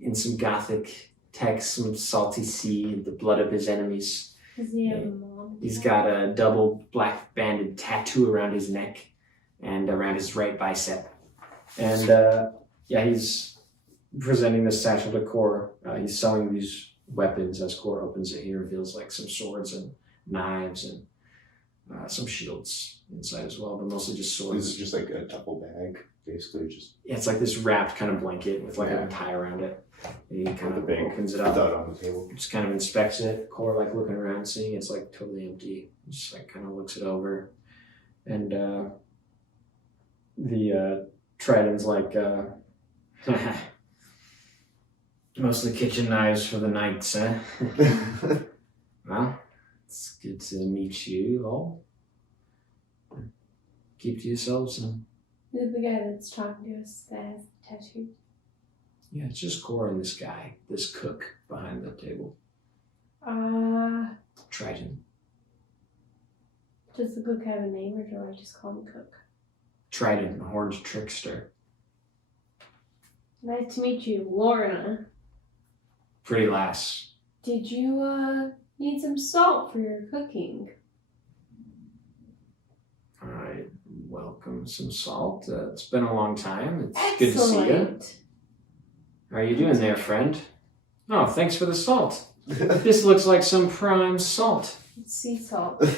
in some gothic text, some salty sea, the blood of his enemies. Does he have a mom? He's got a double black banded tattoo around his neck and around his right bicep. And he's presenting this satchel to Cor. He's selling these weapons. As Cor opens it, he reveals like some swords and knives and some shields inside as well, but mostly just swords. This is just like a duffel bag, basically. Just Yeah, it's like this wrapped kind of blanket with like a tie around it. And he kind with a of big opens it up. dud on the table. Just kind of inspects it. Cor like looking around, seeing it's like totally empty. Just like kind of looks it over, and the Trident's like, "Mostly kitchen knives for the knights, eh?" Well, it's good to meet you all. Keep to yourselves. And Who's the guy that's talking to us that has the tattoo? yeah, it's just Cor and this guy, this cook behind the table, Trident. Does the cook have a name or do I just call him Cook? Trident, the horned trickster. Nice to meet you, Lorna. Pretty lass. Did you need some salt for your cooking? I welcome some salt. It's been a long time. It's good to see you. Excellent. How are you doing there, friend? Oh, thanks for the salt. This looks like some prime salt. It's sea salt. Oh,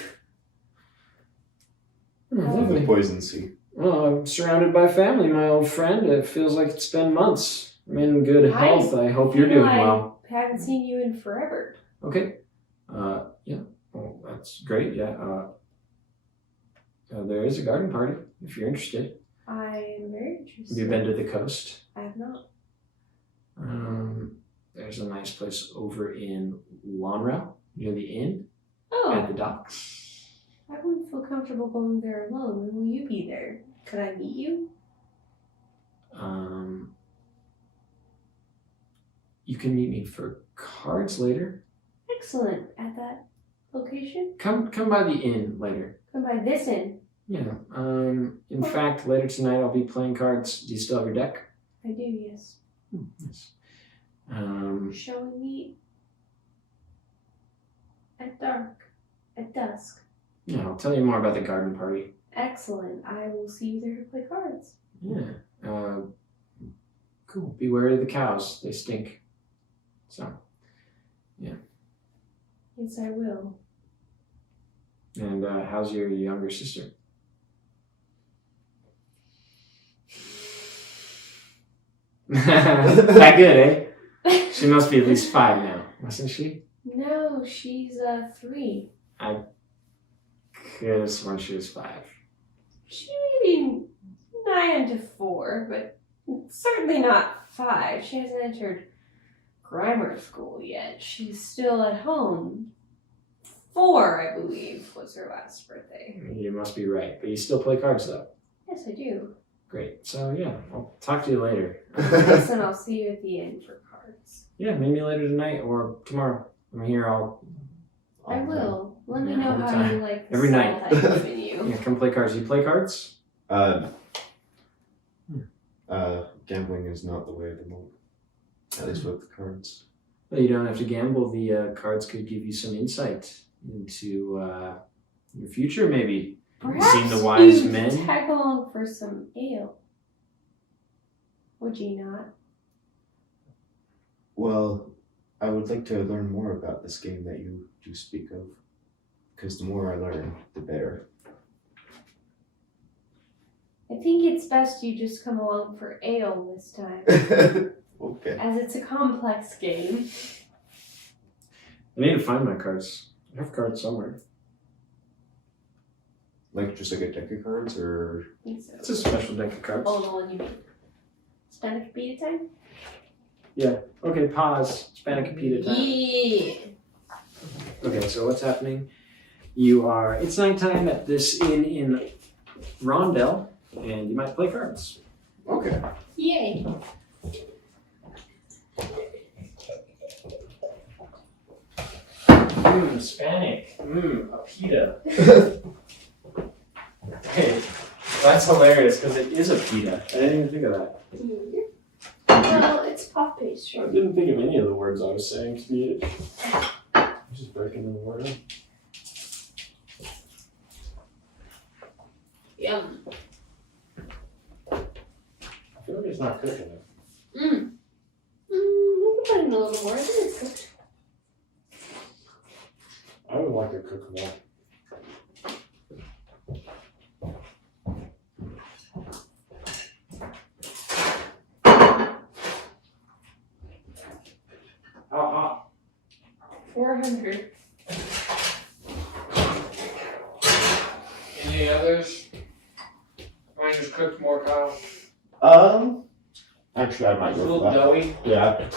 The lovely. poison sea. Well, I'm surrounded by family, my old friend. It feels like it's been months. I'm in good health. I hope you're doing well. I haven't seen you in forever. Okay. Yeah. Well, that's great. Yeah. There is a garden party if you're interested. I am very interested. Have you been to the coast? I have not. There's a nice place over in Lonrel near the inn at Oh, the docks. I wouldn't feel comfortable going there alone. When will you be there? Could I meet you? You can meet me for cards later. Excellent. At that location? Come by the inn later. Come by this inn. Yeah. In fact, later tonight I'll be playing cards. Do you still have your deck? I do, yes. Yes. Shall we meet at dark, at dusk? Yeah, I'll tell you more about the garden party. Excellent. I will see you there to play cards. Yeah. Cool. Beware of the cows. They stink. So, Yes, I will. and how's your younger sister? That good, eh? She must be at least 5 now, mustn't she? No, she's 3. I could have sworn she was 5. She may be 9 to 4, but certainly not 5. She hasn't entered grammar school yet. She's still at home. 4, I believe, was her last birthday. You must be right, but you still play cards though. Yes, I do. Great. So yeah, I'll talk to you later. Listen, I'll see you at the end for cards. Yeah, maybe later tonight or tomorrow. I'm here all. I will. Let me Yeah, know all the how time. you like the Every salt night. I've given you. Yeah, come play cards. You play cards? Gambling is not the way of the moment. At least with the cards. Well, you don't have to gamble. The cards could give you some insight into your future, maybe. Perhaps Seen the wise you'd men? tag along for some ale. Would you not? Well, I would like to learn more about this game that you do speak of. Because the more I learn, the better. I think it's best you just come along for ale this time, Okay. as it's a complex game. I need to find my cards. I have cards somewhere. Like just like a deck of cards, or I think so. It's a special deck of cards. Oh, the one you mean. Spend a computer time? Okay, pause. Spanic computer time. Yeah. Okay, so what's happening? It's nighttime at this inn in Rondell, and you might play cards. okay. Yay. Hispanic. A pita. Hey, that's hilarious because it is a pita. I didn't even think of that. Well, it's puff pastry. I didn't think of any of the words I was saying to be it. I'm just breaking the word. Yum. I feel like it's not cooking it. We can put in a little more. I think it's cooked. I would like to cook more. How hot? 400. Any others? Mine just cooked more, Kyle. Actually, I might A go little for that. doughy. Yeah.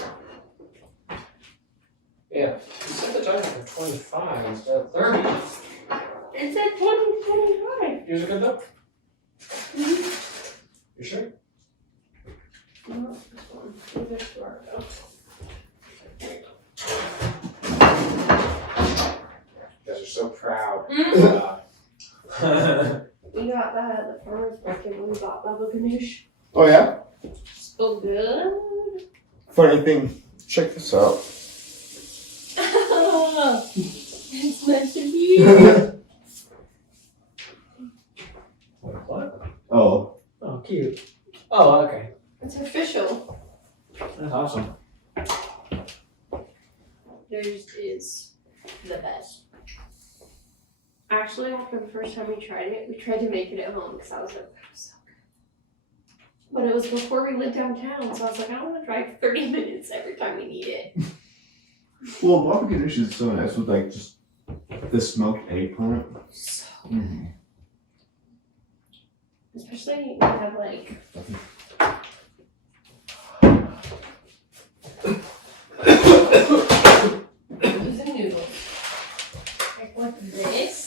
Yeah. You set the timer for 25 instead of 30. It said 2025. Here's a good dough. Mm-hmm. You sure? No, this one. Leave it to our go. You guys are so proud. We got that at the farmer's market when we bought Baba Ganoush. Oh yeah. So good. Funny thing. Check this out. It's meant to be. What? Oh, Oh, cute. Oh, okay. It's official. That's awesome. Theirs is the best. Actually, after the first time we tried to make it at home because I was like, that was so good. But it was before we lived downtown, so I was like, I don't want to drive 30 minutes every time we need it. well, barbecue dish is so nice with like just the smoked eggplant. So, Mm-hmm. especially when you have like. These are noodles. Like what this?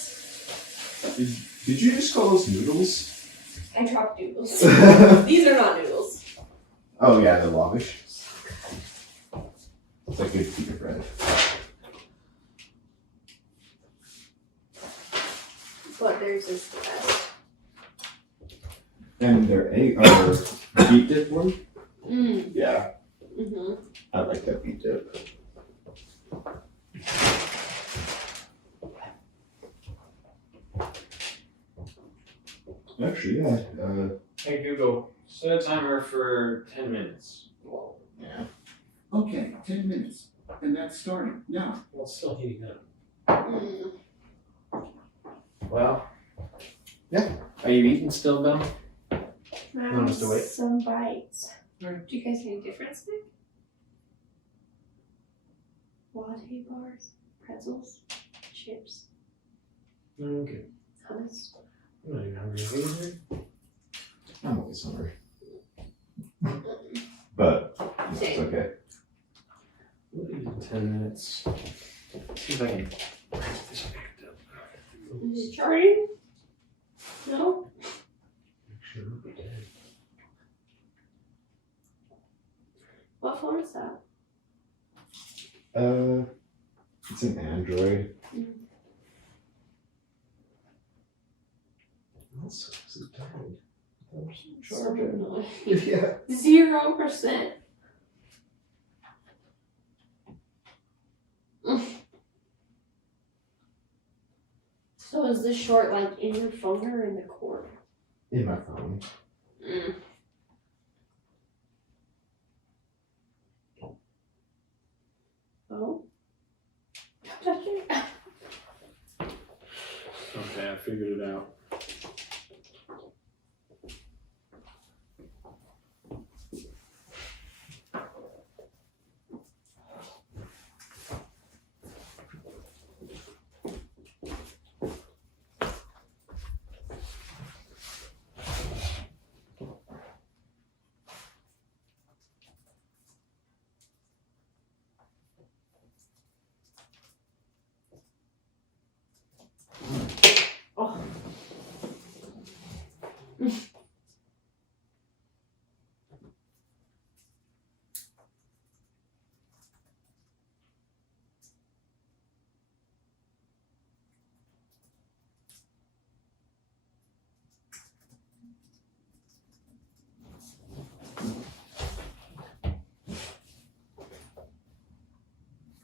Did you just call those noodles? I dropped noodles. These are not noodles. Oh yeah, they're lavish. It's like good pita bread. But theirs is the best. And their egg or beet dip one? Mm. Yeah, Mm-hmm. I like that beet dip. Actually, yeah. Hey Google, set a timer for 10 minutes. Yeah. Okay, 10 minutes. And that's starting now. Well, it's still heating up. Mm. Well, yeah. Are you eating still, Bill? Want us to wait? some bites. Alright. Do you guys need a different snack? Latte bars, pretzels, chips, Okay. hummus. I'm not even hungry. Are you hungry? I'm always hungry. But it's Same. okay. We'll eat in 10 minutes. See if I can wrap this back up. Is it charging? No? Actually, it'll be dead. What phone is that? It's an Android. Also, is it died? That was So charging. annoying. Yeah. 0%. So is this short like in your phone or in the cord? In my phone. Mm. Oh. Don't touch it. Okay, I figured it out. Oh.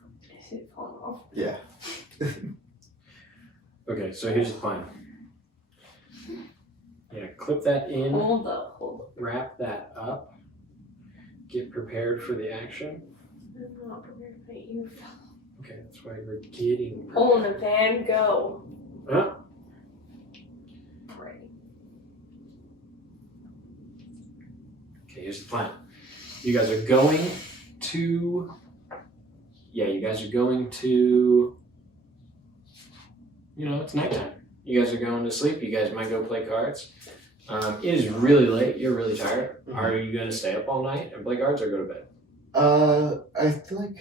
I see it falling off. Yeah. Okay, so here's the plan. Yeah, clip that in, Hold up. wrap that up, get prepared for the action. I'm not prepared to fight you. Okay, that's why we're getting prepared. Hold the van, go. Huh? Right. Okay, here's the plan. You guys are going to. Yeah, you guys are going to. You know, it's nighttime. You guys are going to sleep. You guys might go play cards. It is really late. You're really tired. Mhm. Are you going to stay up all night and play cards or go to bed? I feel like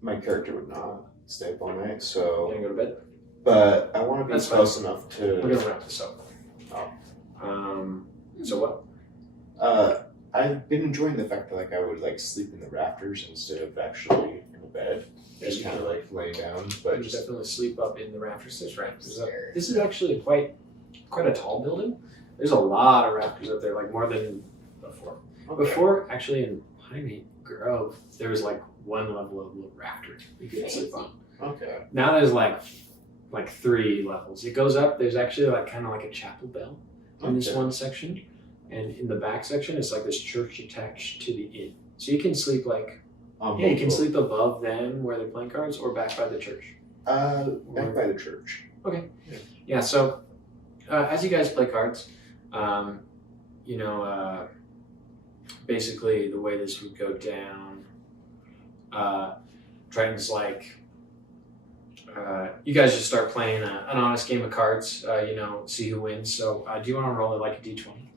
my character would not stay up all night, so. Gonna go to bed? But I want to be That's close enough We're to. gonna wrap this up. So what? I've been enjoying the fact that like I would like sleep in the rafters instead of actually in the bed, just kind of like laying down. But You just definitely sleep up in the rafters. There's rafters up. This is actually quite a tall building. There's a lot of rafters up there, like more than before. okay. Before, actually, in Piney Grove, there was like one level of little rafter you can sleep on. Okay. Now there's like 3 levels. It goes up. There's actually like kind of like a chapel bell in this Okay. one section, and in the back section it's like this church attached to the inn. So you can sleep like you can sleep above them where they're playing cards, or back by the church. Back by the church. Okay. Yeah. So as you guys play cards, basically the way this would go down, Triton's like, you guys just start playing an honest game of cards, see who wins. So do you want to roll it like a d20?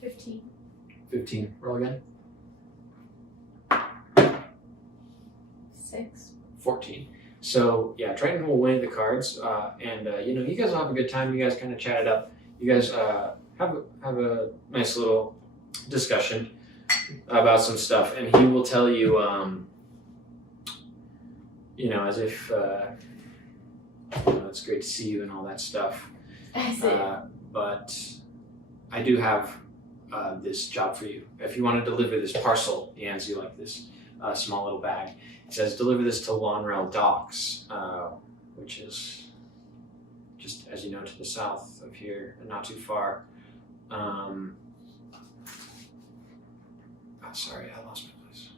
15. 15. Roll again. 6. 14. So yeah, Triton will win the cards, and you guys will have a good time. You guys kind of chat it up. You guys have a nice little discussion about some stuff, and he will tell you, as if it's great to see you and all that stuff. But I do have this job for you. If you want to deliver this parcel, he hands you like this small little bag. It says, deliver this to Lonrel Docks, which is just, as you know, to the south of here and not too far. Sorry, I lost my place.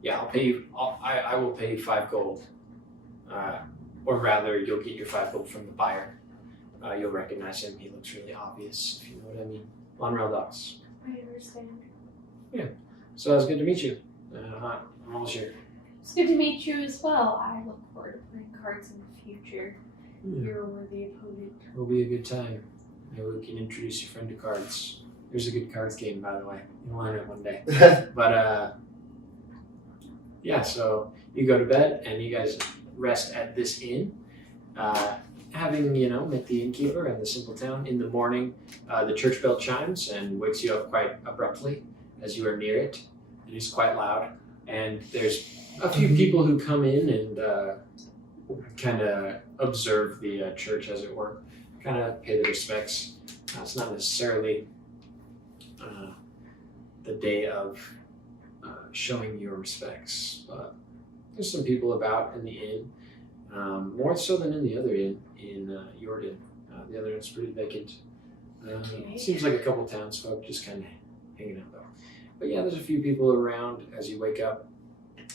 Yeah, I'll pay you. I will pay you 5 gold. Or rather, you'll get your 5 gold from the buyer. You'll recognize him. He looks really obvious, if you know what I mean. Lonrel Docks. I understand. So it was good to meet you. I'm almost here. It's good to meet you as well. I look forward to playing cards in the future. You're a worthy opponent. It'll be a good time. Maybe we can introduce your friend to cards. There's a good cards game, by the way. You'll learn it one day. But yeah, so you go to bed and you guys rest at this inn. Having, met the innkeeper and the simple town in the morning, the church bell chimes and wakes you up quite abruptly as you are near it. It is quite loud. And there's a few people who come in and kind of observe the church, as it were, kind of pay their respects. It's not necessarily the day of showing your respects, but there's some people about in the inn, more so than in the other inn in Yordin. The other inn's pretty vacant. Seems like a couple townsfolk just kind of hanging out though. But yeah, there's a few people around as you wake up.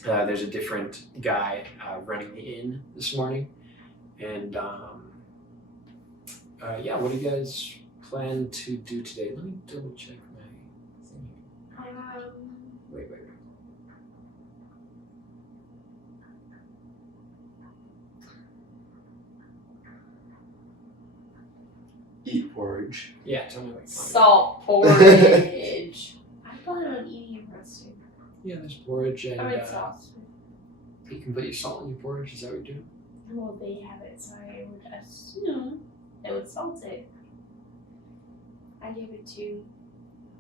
There's a different guy running the inn this morning. And what do you guys plan to do today? Let me double check my thing. Wait. Eat porridge. Yeah, tell me what you want. Salt porridge. I plan on eating and resting. Yeah, there's porridge and I'm exhausted. you can put your salt in your porridge. Is that what you're doing? Well, they have it, so I would assume they would salt it. I give it to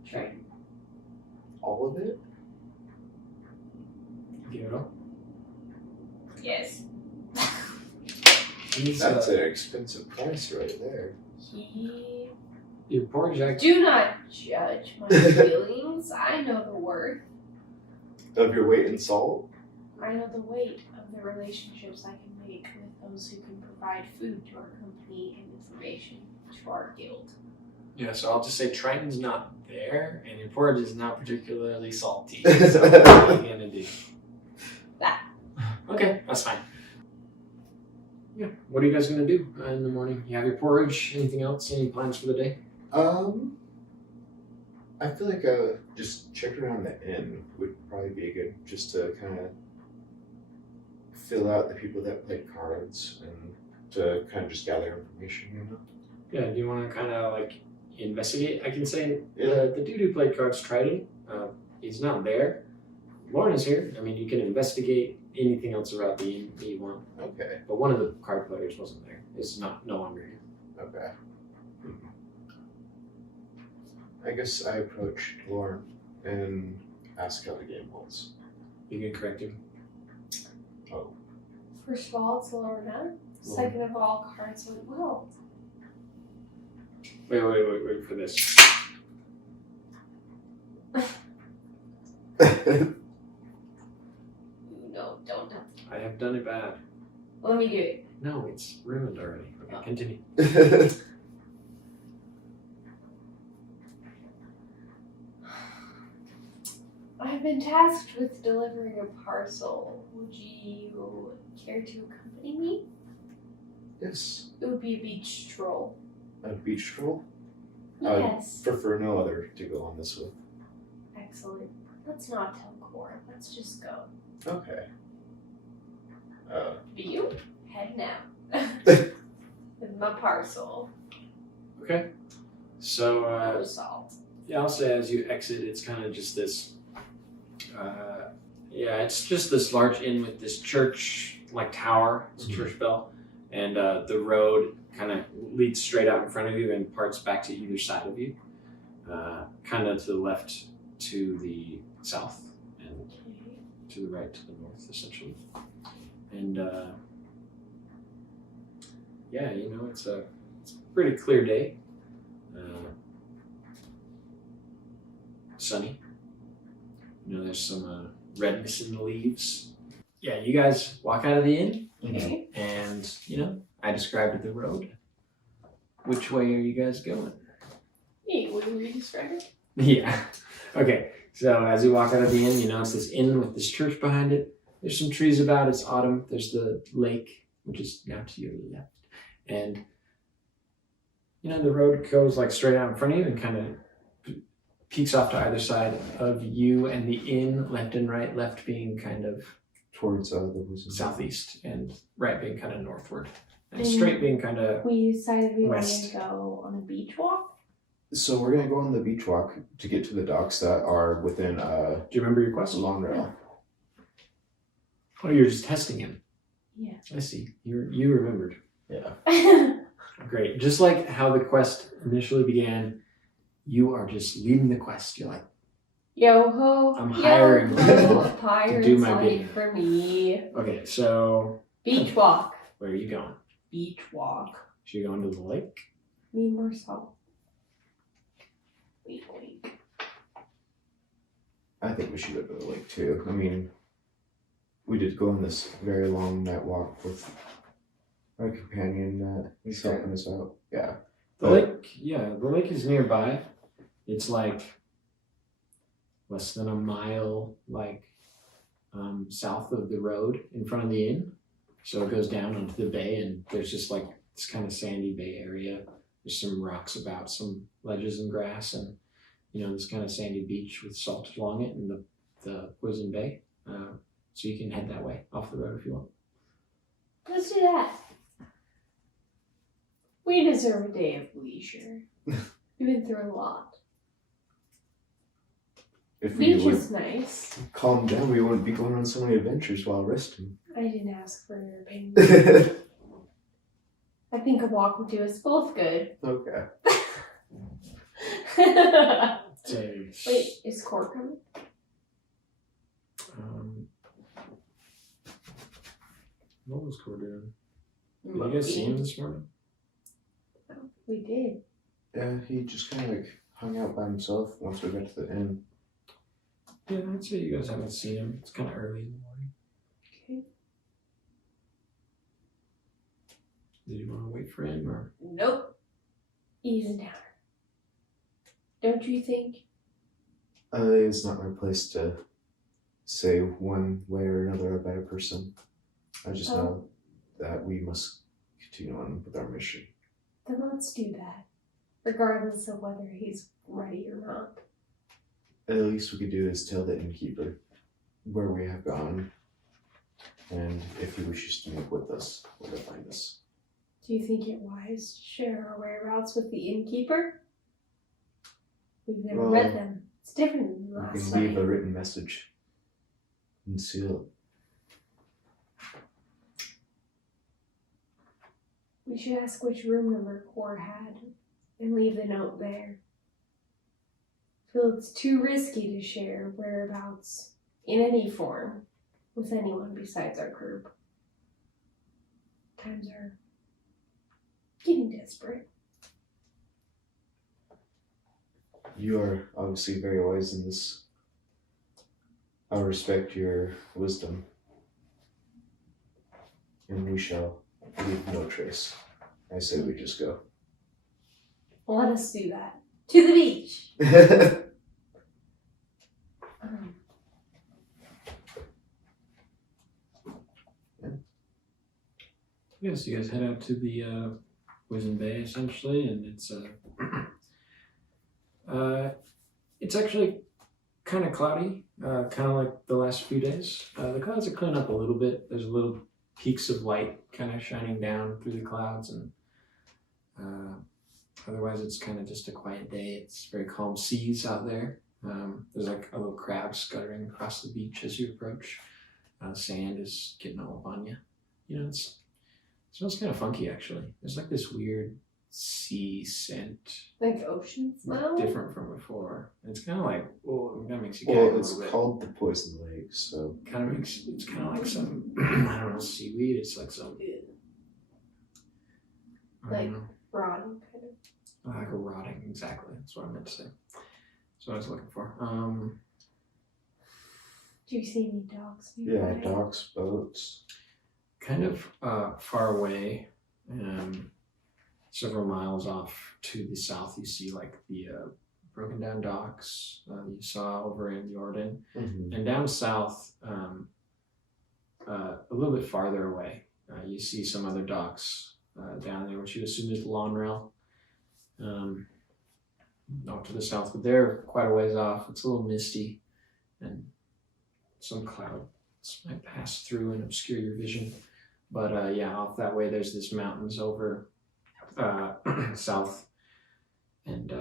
Triton. All of it? Give it all. Yes. That's an expensive price right there. Your porridge Do not judge my feelings. I know the worth. Of your weight in salt? I know the weight of the relationships I can make with those who can provide food to our company and information to our guild. Yeah, so I'll just say Triton's not there, and your porridge is not particularly salty. So what are you gonna do? That. Okay, that's fine. Yeah, what are you guys gonna do in the morning? You have your porridge. Anything else? Any plans for the day? I feel like just checking around the inn would probably be good, just to kind of fill out the people that play cards and to kind of just gather information, Yeah, do you want to kind of like investigate? I can say Yeah. the dude who played cards, Triton, he's not there. Lauren is here. I mean, you can investigate anything else about the inn that you want. Okay. But one of the card players wasn't there. Is no longer here. Okay. I guess I approached Lauren and asked how the game was. You can correct him. Oh. First of all, it's Lorna. Second of all, cards went well. Wait for this. No, don't touch. I have done it bad. Let me do it. No, it's ruined already. Okay, continue. I've been tasked with delivering a parcel. Would you care to accompany me? Yes. It would be a beach stroll. A beach stroll? Yes. Prefer no other to go on this with. Excellent. Let's not tell Cora. Let's just go. Okay. You head now. With my parcel. Okay. So, No salt. yeah, I'll say as you exit, it's kind of just this. It's just this large inn with this church like tower. It's a church bell, and the road kind of leads straight out in front of you and parts back to either side of you, kind of to the left, to the south, and to the right, to the north, essentially. And it's a pretty clear day. Sunny. There's some redness in the leaves. Yeah, you guys walk out of the inn, Okay. and I described the road. Which way are you guys going? Hey, what were you describing? Yeah. Okay. So as you walk out of the inn, it's this inn with this church behind it. There's some trees about. It's autumn. There's the lake, which is now to your left, and the road goes like straight out in front of you and kind of peaks off to either side of you and the inn, left and right, left being kind of Towards the bosom. southeast and right being kind of northward. And And straight being kind of We decided we West. wanted to go on a beach walk. So we're gonna go on the beach walk to get to the docks that are within Do you remember your a quest? long rail. Oh, you're just testing him. Yeah. I see. You remembered. Yeah. Great. Just like how the quest initially began, you are just leading the quest. You're like, Yo ho. I'm yo hiring ho, people pirates do my like bidding. for me. okay, so Beach walk. where are you going? Beach walk. So you're going to the lake? Need more salt. Wink, wink. I think we should go to the lake too. I mean, we did go on this very long night walk with our companion that is Sure. helping us out. Yeah. The lake is nearby. It's like less than a mile, south of the road in front of the inn. So it goes down onto the bay, and there's just like this kind of sandy bay area. There's some rocks about, some ledges and grass, and this kind of sandy beach with salt along it, and the poison bay. So you can head that way off the road if you want. Let's do that. We deserve a day of leisure. We've been through a lot. If we Beach would is nice. calm down, we wouldn't be going on so many adventures while resting. I didn't ask for your opinion. I think a walk would do us both good. Okay. Wait, is Core coming? What was Core doing? Did you guys see him this morning? We did. Yeah, he just kind of hung out by himself once we got to the inn. Yeah, I'd say you guys haven't seen him. It's kind of early in the morning. Okay. Did you want to wait for him, or? Nope. He's a downer. Don't you think? It's not my place to say one way or another about a person. I just know that we must continue on with our mission. Then let's do that. Regardless of whether he's ready or not. At least we could do is tell the innkeeper where we have gone, and if he wishes to meet with us, where to find us. Do you think it wise to share our whereabouts with the innkeeper? We've never Well, met them. It's different than We last can leave night. a written message and seal it. We should ask which room number Core had and leave the note there. I feel it's too risky to share whereabouts in any form with anyone besides our group. Times are getting desperate. You are obviously very wise in this. I respect your wisdom. And we shall leave no trace. I say we just go. Let us do that. To the beach! Yeah, so you guys head out to the Wizen Bay essentially, and it's actually kind of cloudy, kind of like the last few days. The clouds are clearing up a little bit. There's little peaks of light kind of shining down through the clouds, and otherwise it's kind of just a quiet day. It's very calm seas out there. There's like a little crab scuttering across the beach as you approach. Sand is getting all up on you. You know, it smells kind of funky actually. There's like this weird sea scent, Like ocean smell? different from before. And it's kind of like, oh, it kind of makes you gag a Well, it's little bit. called the Poison Lake, so. Kind of makes, it's kind of like some, I don't know, seaweed. It's like some, I Like- don't know, Rotten kind of. like a rotting. Exactly, that's what I meant to say. That's what I was looking for. Do you see any dogs Yeah, nearby? docks, boats. Kind of far away, several miles off to the south, you see like the broken down docks you saw over in Yordin. Mm-hmm. And down south, a little bit farther away, you see some other docks down there, which you assume is Lonrail. Off to the south, but they're quite a ways off. It's a little misty, and some clouds might pass through and obscure your vision. But yeah, off that way, there's this mountains over south, and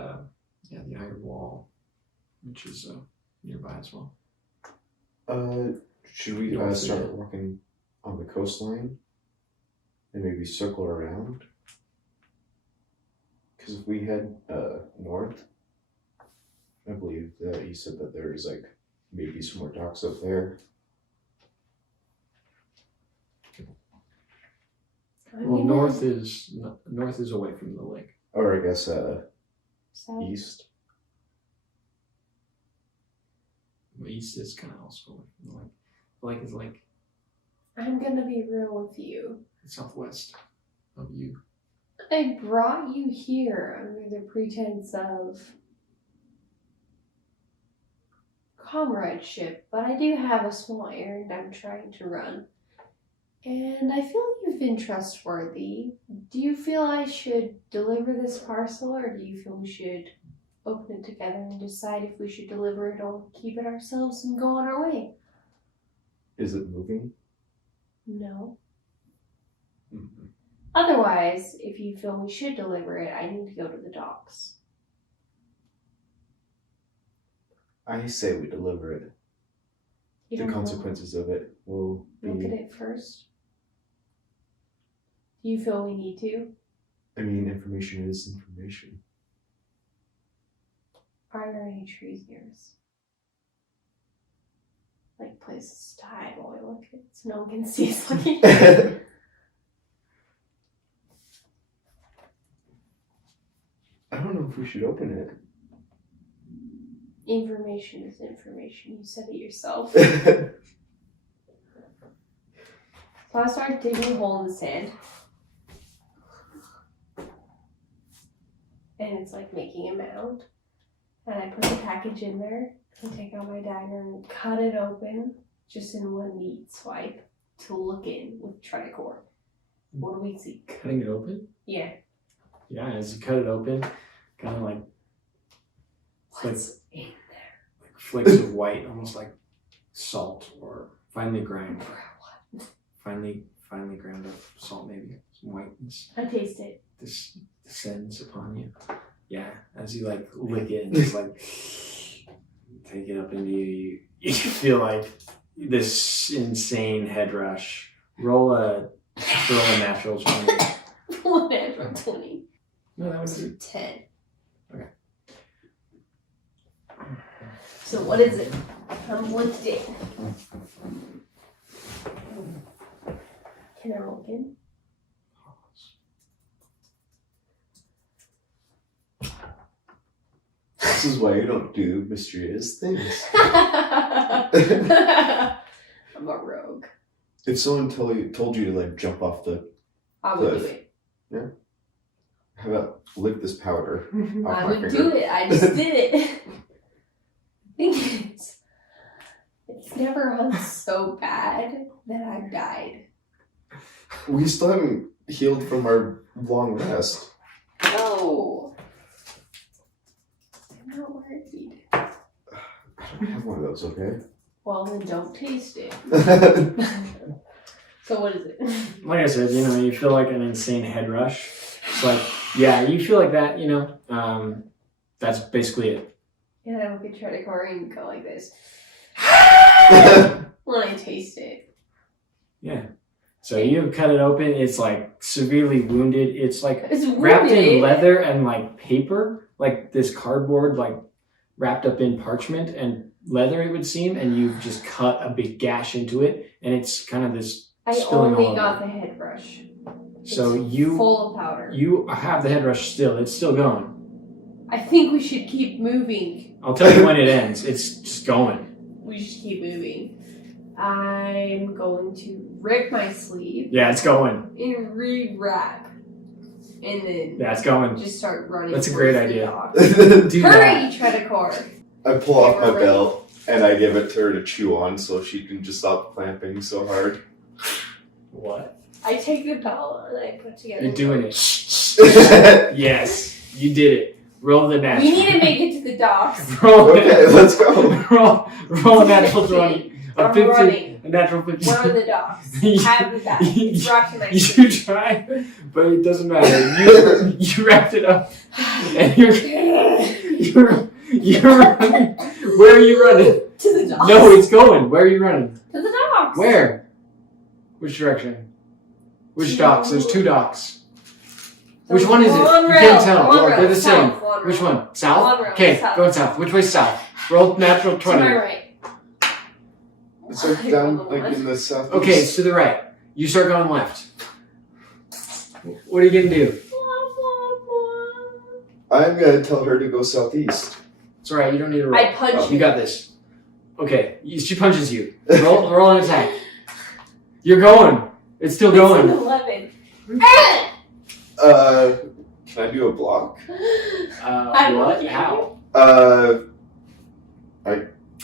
yeah, the Iron Wall, which is nearby as well. Should we You don't start see it. walking on the coastline and maybe circle around? Because if we head north, I believe that you said that there's like maybe some more docks up there. Well, north is away from the lake. Or I guess South. east. Well, east is kind of also away from the lake. The lake is like I'm gonna be real with you. southwest of you. I brought you here under the pretense of comradeship, but I do have a small errand I'm trying to run. And I feel you've been trustworthy. Do you feel I should deliver this parcel, or do you feel we should open it together and decide if we should deliver it or keep it ourselves and go on our way? Is it moving? No. Mm-hmm. Otherwise, if you feel we should deliver it, I need to go to the docks. I say we deliver it. You The don't wanna consequences of it will look at be. it first? Do you feel we need to? I mean, information is information. Are there any trees near us? Like places to hide while we look at it so no one can see us looking? I don't know if we should open it. Information is information. You said it yourself. So I start digging a hole in the sand. And it's like making a mound. And I put the package in there and take out my dagger and cut it open just in one neat swipe to look in with tricore. What do we see? Cutting it open? Yeah. Yeah, as you cut it open, kind of like What's in like flakes of white, almost like salt or finely ground. there? Finely ground up salt, maybe some whiteness. I taste it. This descends upon you. Yeah, as you like lick it and just like take it up into you, you feel like this insane head rush. Roll a natural 20. Roll a natural 20. No, that It's was a 10. Okay. So what is it? I'm looked in. Can I roll again? This is why you don't do mysterious things. I'm a rogue. If someone told you to like jump off the I would do cliff, it. how about lick this powder off I my would finger? do it. I just did it. The thing is, it's never been so bad that I've died. We still haven't healed from our long rest. No. I'm not worried. I don't have one of those, okay? Well, then don't taste it. So what is it? Like I said, you feel like an insane head rush. It's like, yeah, you feel like that, that's basically it. And I look at Tredicor and go like this. When I taste it. Yeah. So you cut it open, it's like severely wounded. It's like It's wrapped in wounded. leather and like paper, like this cardboard, like wrapped up in parchment and leather, it would seem, and you've just cut a big gash into it, and it's kind of this I spilling only all got over. the head brush. So It's you full of powder. you have the head rush still. It's still going. I think we should keep moving. I'll tell you when it ends. It's just going. We should keep moving. I'm going to rip my sleeve Yeah, it's going. and re-wrap. And then Yeah, it's going. just start running. That's a great towards the idea. dog. Do Hurry, that. Tredicor. I pull off my We're ready. belt and I give it to her to chew on so she can just stop clamping so hard. What? I take the belt and I put together. You're doing it. Yes, you did it. Roll the We natural. need to make it to the docks. Roll Okay, let's go. roll a natural 20. A I'm 15. running. A natural 15. Where are the docks? Have the back. It's wrapped in my You try, but it doesn't matter. You wrapped it up, and you're running. Where are you running? To the docks. No, it's going. Where are you running? To the docks. Where? Which direction? Which docks? There's 2 docks. Which one is it? Long You rail, can't tell. long rail, They're the same. south, long Which rail. one? South? Long rail, Okay, south. going south. Which way's south? Roll natural To my 20. right. It's like down like in the southeast. Okay, it's to the right. You start going left. What are you gonna do? I'm gonna tell her to go southeast. It's alright, you don't need to roll. I punch You got this. Okay, she punches you. Roll an attack. You're going. It's still It's an going. 11. Can I do a block? I'm What? looking. How?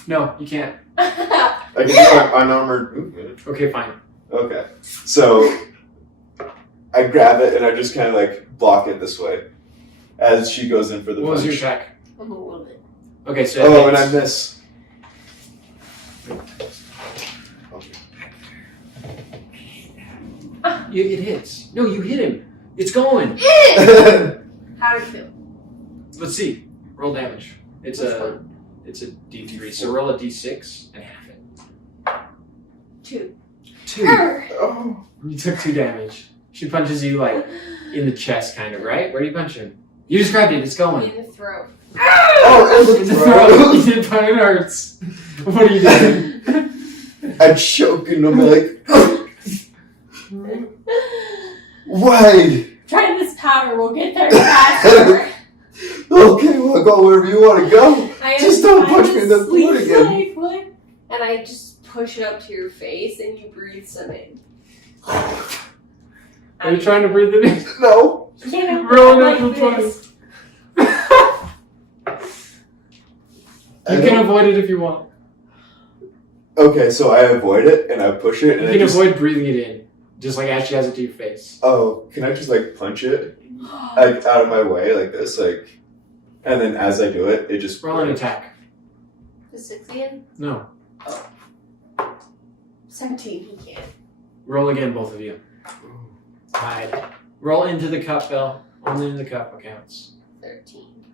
No, you can't. I can do an unarmored movement. Okay, fine. Okay. So I grab it and I just kind of like block it this way as she goes in for the What was punch. your attack? I'm a little bit. Okay, so Oh, and I miss. it hits. No, you hit him. It's going. How did it feel? Let's see. Roll damage. It's Which a one? it's a D3. So roll a D6 and half it. 2. 2. Oh. You took 2 damage. She punches you like in the chest, kind of, right? Where do you punch him? You described it. It's going. In the throat. Oh, In the throat. It fucking hurts. What are you doing? I choke and I'm like, why? Try this powder. We'll get there faster. Okay, well, go wherever you want to go. Just don't punch me in the foot again. And I just push it up to your face and you breathe some in. Are you trying to breathe it in? No. Roll a natural 20. You can avoid it if you want. Okay, so I avoid it and I push it and You I can just. avoid breathing it in. Just like as she has it to your face. Oh, can I just like punch it like out of my way like this, like, and then as I do it, it just. Roll an attack. The 6 again? No. 17. He can't. Roll again, both of you. Hide. Roll into the cup, Belle. Only in the cup accounts. 13.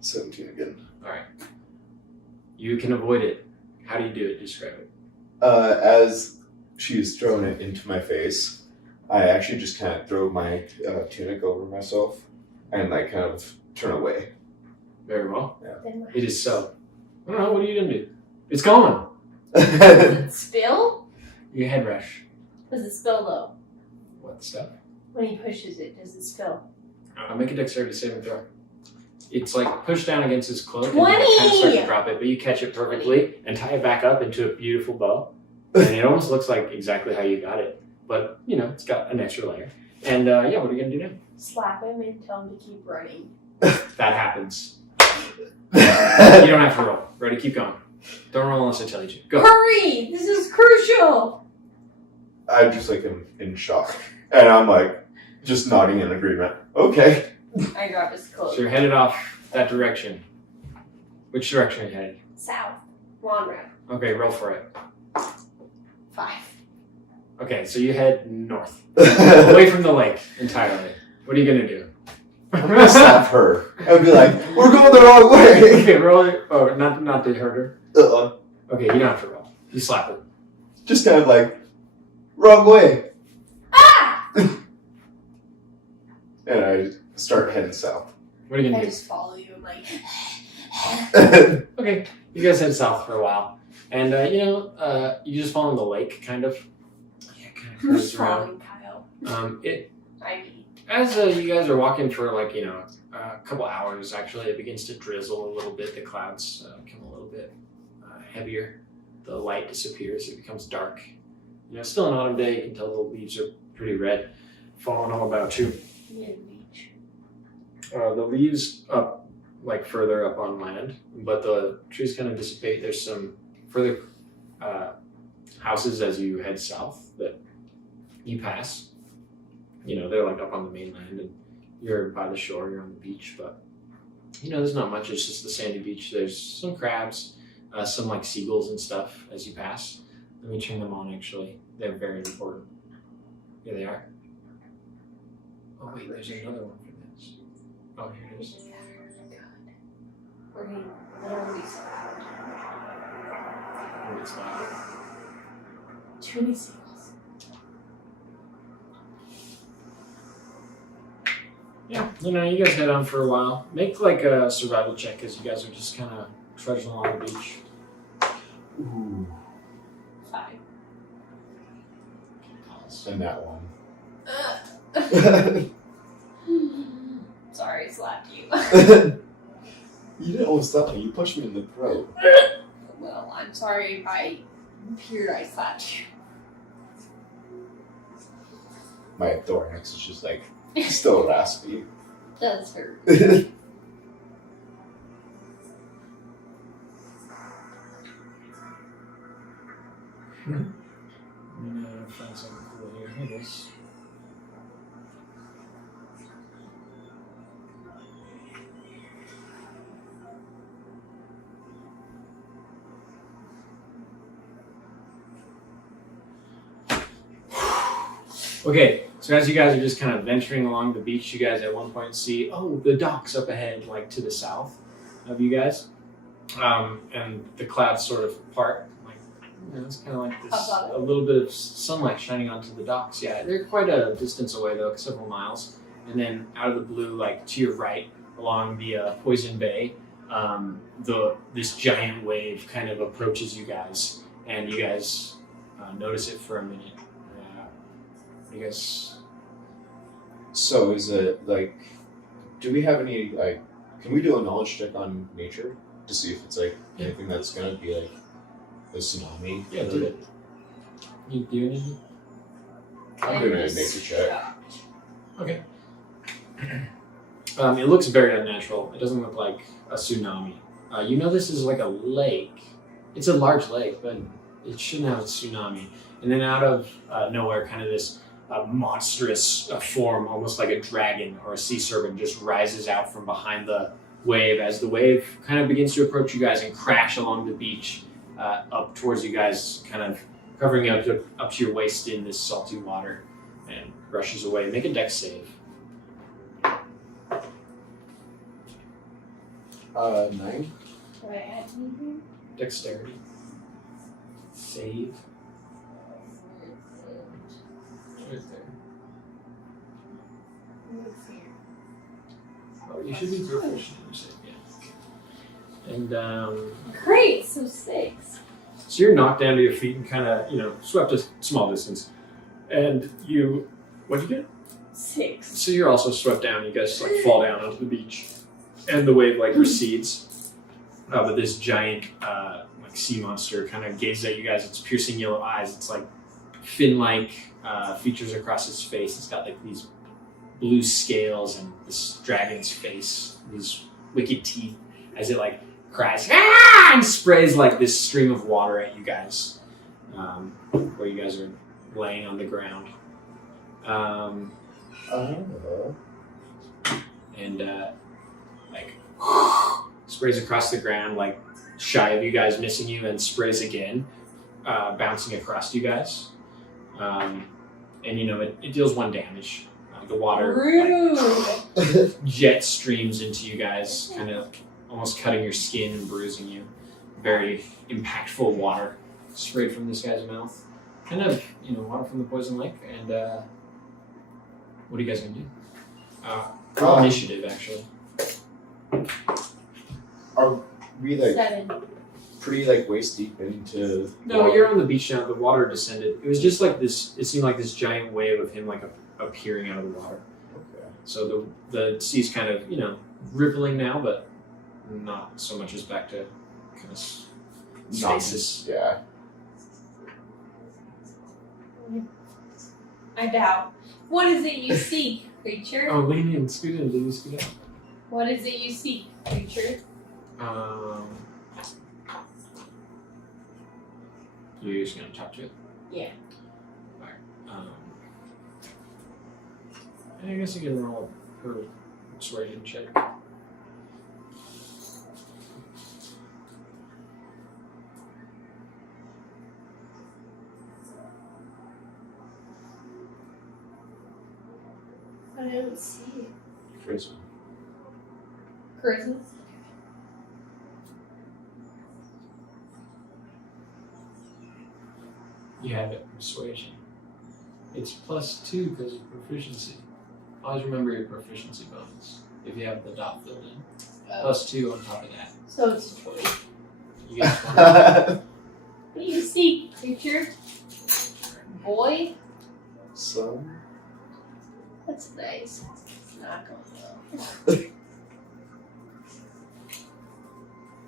17 again. Alright. You can avoid it. How do you do it? Describe it. As she's thrown it into my face, I actually just kind of throw my tunic over myself and like kind of turn away. Very well. Then It is so. I don't know. What are you going to do? It's gone. does it spill? Your head rush. Does it spill though? What stuff? When he pushes it, does it spill? I'll make a dexterity saving throw. it's like pushed down against his cloak and then it kind of starts to 20! drop it, but you catch it perfectly and tie it back up into a beautiful bow. And it almost looks like exactly how you got it. But, you know, it's got an extra layer. And yeah, what are you going to do now? Slap him and tell him to keep running. That happens. You don't have to roll. Ready? Keep going. Don't roll unless I tell you to. Go. Hurry! This is crucial! I'm just like in shock. And I'm like, just nodding in agreement. Okay. I grab his So cloak. you're headed off that direction. Which direction are you headed? South. Lawn route. Okay, roll for it. 5. Okay, so you head north. Away from the lake entirely. What are you going to do? I'm gonna slap her and be like, we're going the wrong way. Okay, roll it. Oh, not to hurt her. Okay, you don't have to roll. You slap her. Just kind of like, wrong way. Ah! And I start heading south. What are you I going to just follow you. I'm like, do? Okay, you guys head south for a while. And, you just follow the lake, kind of. Yeah, kind of who's cruise around. following Kyle? I mean, As you guys are walking for like, a couple hours, actually, it begins to drizzle a little bit. The clouds become a little bit heavier. The light disappears. It becomes dark. Still an autumn day. You can tell the leaves are pretty red, falling all about too. mid-beach. The leaves up, like further up on land, but the trees kind of dissipate. There's some further houses as you head south that you pass. They're like up on the mainland and you're by the shore, you're on the beach, but there's not much. It's just the sandy beach. There's some crabs, some like seagulls and stuff as you pass. Let me turn them on actually. They're very important. Here they are. Oh wait, there's another one for this. Oh, here it is. We're getting literally slapped. Oh, it's loud. Too many seagulls. Yeah, you guys head on for a while. Make like a survival check as you guys are just kind of trudging along the beach. Ooh. 5. And that one. Sorry, I slapped you. You didn't almost slap me. You pushed me in the throat. Well, I'm sorry if I appeared I slapped you. My thorax is just like still raspy. Does hurt. I'm gonna find something cool here. Here it is. Okay, so as you guys are just kind of venturing along the beach, you guys at one point see, the docks up ahead, like to the south of you guys. And the clouds sort of part. It's kind of like this, a little bit of sunlight shining onto the docks. Yeah, they're quite a distance away though, several miles. And then out of the blue, like to your right, along the Poison Bay, this giant wave kind of approaches you guys, and you guys notice it for a minute. You guys. So is it like, do we have any like, can we do a knowledge check on nature to see if it's like anything that's gonna be like a tsunami? Yeah, do it. You do anything? I'm doing a nature check. Okay. It looks very unnatural. It doesn't look like a tsunami. This is like a lake. It's a large lake, but it shouldn't have a tsunami. And then out of nowhere, kind of this monstrous form, almost like a dragon or a sea serpent, just rises out from behind the wave as the wave kind of begins to approach you guys and crash along the beach up towards you guys, kind of covering up to your waist in this salty water, and rushes away. Make a dex save. 9. Do I add anything? Dexterity. Save. Right there. Oh, you should be proficient in your save, yeah. And Great, so 6. so you're knocked down to your feet and kind of, swept a small distance. And what'd you get? 6. So you're also swept down. You guys fall down onto the beach. and the wave like recedes. But this giant like sea monster kind of gazes at you guys. Its piercing yellow eyes. It's like fin-like features across its face. It's got like these blue scales and this dragon's face, these wicked teeth, as it like cries "Ah!" and sprays like this stream of water at you guys, where you guys are laying on the ground. And like sprays across the ground, like shy of you guys, missing you, and sprays again, bouncing across you guys. And you know it deals 1 damage. The water like, jet streams into you guys, kind of almost cutting your skin and bruising you. Very impactful water sprayed from this guy's mouth. Kind of, water from the poison lake. And what are you guys gonna do? Roll initiative, actually. Are we like 7. pretty like waist deep into? No, you're on the beach now. The water descended. It was just like this. It seemed like this giant wave of him, like appearing out of the water. Okay. So the sea's kind of rippling now, but not so much as back to kind of stasis. Yeah. I doubt. What is it you seek, creature? Oh, lean in, scoot in, Lily, scoot in. What is it you seek, creature? You're just gonna talk to it. Yeah. Alright. I guess you can roll her persuasion check. I don't see it. Charisma. Charisma? You have it, persuasion. It's +2 because of proficiency. Always remember your proficiency bonus if you have the dot filled in. +2 on top of that. So it's 20. You get 20. What do you seek, creature? Boy? So. That's nice. It's not going well.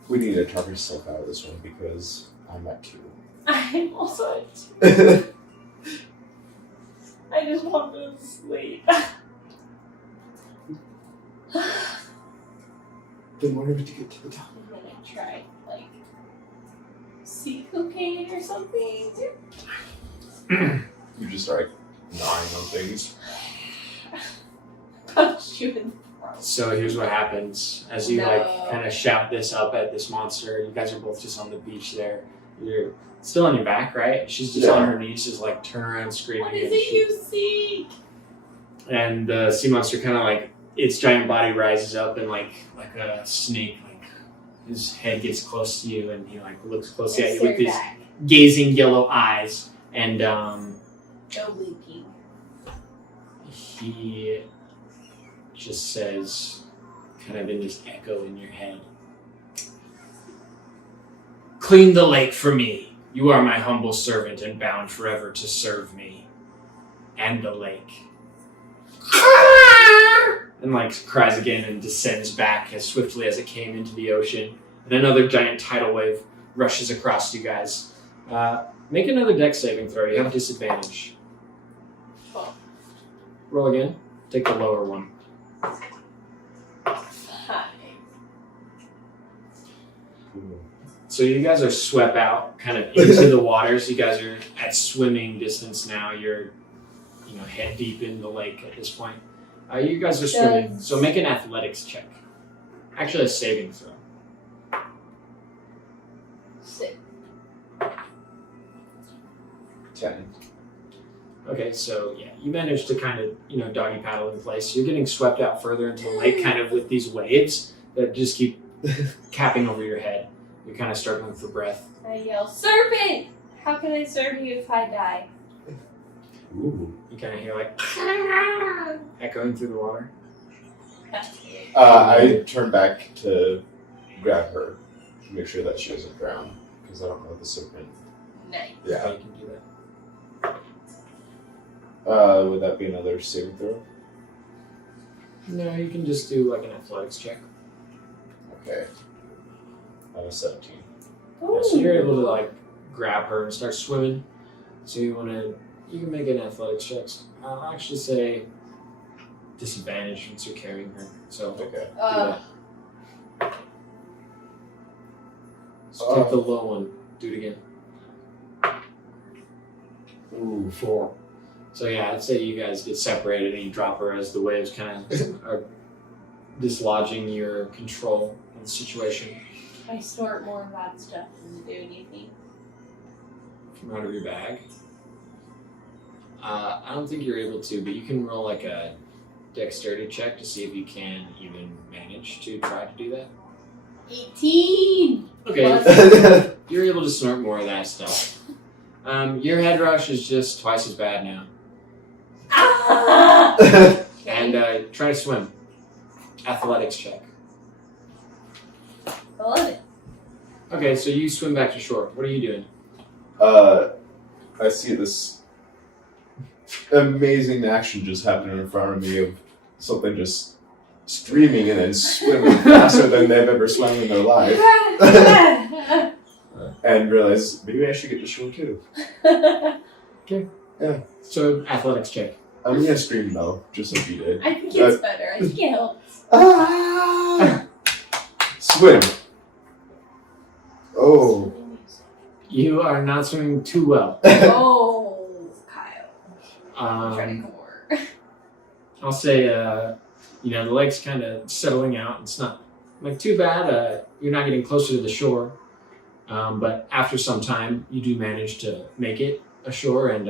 We need to talk yourself out of this one because I'm at 2. I'm also at 2. I just want to sleep. Then why did we get to the top? I'm gonna try, sea cocaine or something. You just start gnawing on things. Punch you in the throat. So here's what happens. As you No. kind of shout this up at this monster, you guys are both just on the beach there. You're still on your back, right? She's just on her knees, just like turn around screaming. What is it you seek? And the sea monster kind of its giant body rises up and like a snake, his head gets close to you and he looks closely at you with these gazing yellow eyes. And No leaking. he just says, kind of in this echo in your head, "Clean the lake for me. You are my humble servant and bound forever to serve me and the lake." And cries again and descends back as swiftly as it came into the ocean. And another giant tidal wave rushes across you guys. Make another dex saving throw. You have disadvantage. 12. Roll again. Take the lower one. Hi. So you guys are swept out kind of into the waters. You guys are at swimming distance now. You're head deep in the lake at this point. You guys are swimming. So make an athletics check. Actually a saving throw. 6. 10. Okay, so yeah, you managed to kind of, doggy paddle in place. You're getting swept out further into the lake kind of with these waves that just keep capping over your head. You're kind of struggling for breath. I yell, "Serpent! How can I serve you if I die?" Ooh. You kind of hear echoing through the water. I turn back to grab her to make sure that she doesn't drown because I don't know the serpent. Nice. Yeah. You can do that. Would that be another saving throw? No, you can just do an athletics check. Okay. 17. Yeah, so you're able to like grab her and start swimming. So you can make an athletics check. I'll actually say disadvantage since you're carrying her. So do Okay. that. So take the low one. Do it again. Ooh. 4. So yeah, I'd say you guys get separated and you drop her as the waves kind of are dislodging your control of the situation I snort more of that stuff than do anything. from out of your bag. I don't think you're able to, but you can roll like a dexterity check to see if you can even manage to try to do that. 18! Okay, you're able to snort more of that stuff. Your head rush is just twice as bad now. Ah! And try to swim. Athletics check. 11. Okay, so you swim back to shore. What are you doing? I see this amazing action just happening in front of me of something just streaming and then swimming faster than they've ever swum in their life. And realize maybe I should get to shore too. Yeah. So athletics check. I'm gonna scream though, just like you did. I think it's better. I think it helps. Ah! Swim. Oh. You are not swimming too well. Oh, Kyle. Try to Um, come over. I'll say, the lake's kind of settling out. It's not like too bad. You're not getting closer to the shore. But after some time, you do manage to make it ashore. And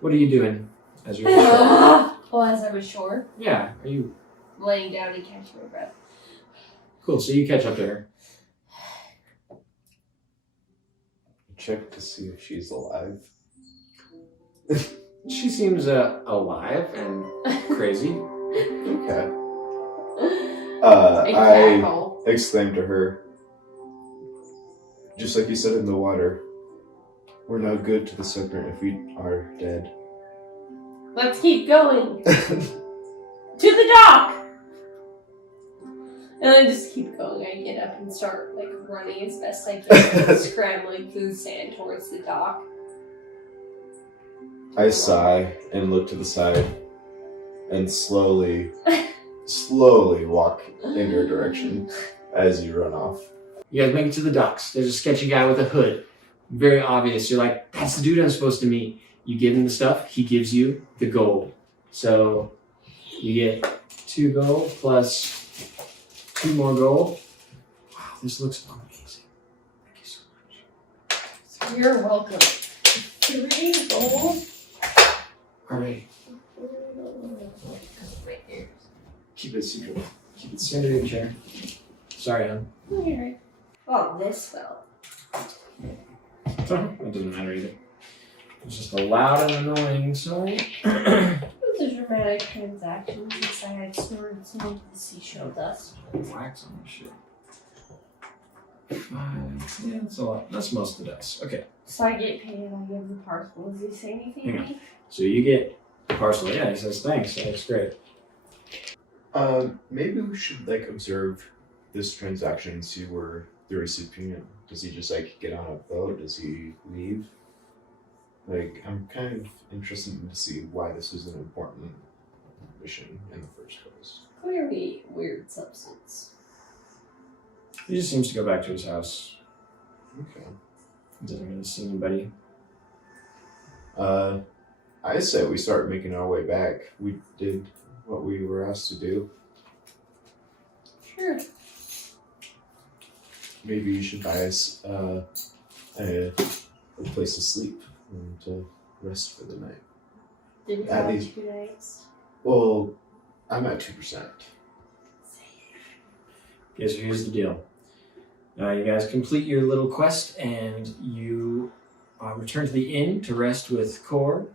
what are you doing as you're ashore? Well, as I was shore, Yeah, are you laying down and catching my breath. cool? So you catch up to her. Check to see if she's alive. She seems alive and crazy. Okay. I I cackle. exclaimed to her, just like you said in the water, we're no good to the serpent if we are dead. Let's keep going. To the dock! And I just keep going. I get up and start like running as best I can, scrambling through the sand towards the dock. I sigh and look to the side and slowly walk in your direction as you run off. You guys make it to the docks. There's a sketchy guy with a hood. Very obvious. You're like, that's the dude I'm supposed to meet. You give him the stuff, he gives you the gold. So you get 2 gold plus 2 more gold. Wow, this looks amazing. Thank you so much. You're welcome. 3 gold. All right. Keep it secret. Keep it under your chair. Sorry, hon. Alright. Oh, this fell. It doesn't matter either. It's just a loud and annoying song. It was a dramatic transaction since I had snorted some of the seashell dust. Wax on this shit. 5. Yeah, that's a lot. That's most of the dice. Okay. So I get paid and I give the parcel. Does he say anything to Hang me? So you get the parcel. Yeah, he says thanks. That's great. Maybe we should observe this transaction and see where the recipient. Does he just get on a boat? Does he leave? I'm kind of interested to see why this is an important mission in the first place. Clearly weird substance. He just seems to go back to his house. Okay. He doesn't really see anybody. I say we start making our way back. We did what we were asked to do. Sure. Maybe you should buy us a place to sleep and to rest for the night. Did we At have least- 2 nights? Well, I'm at 2%. Okay, so here's the deal. You guys complete your little quest and you return to the inn to rest with Kor.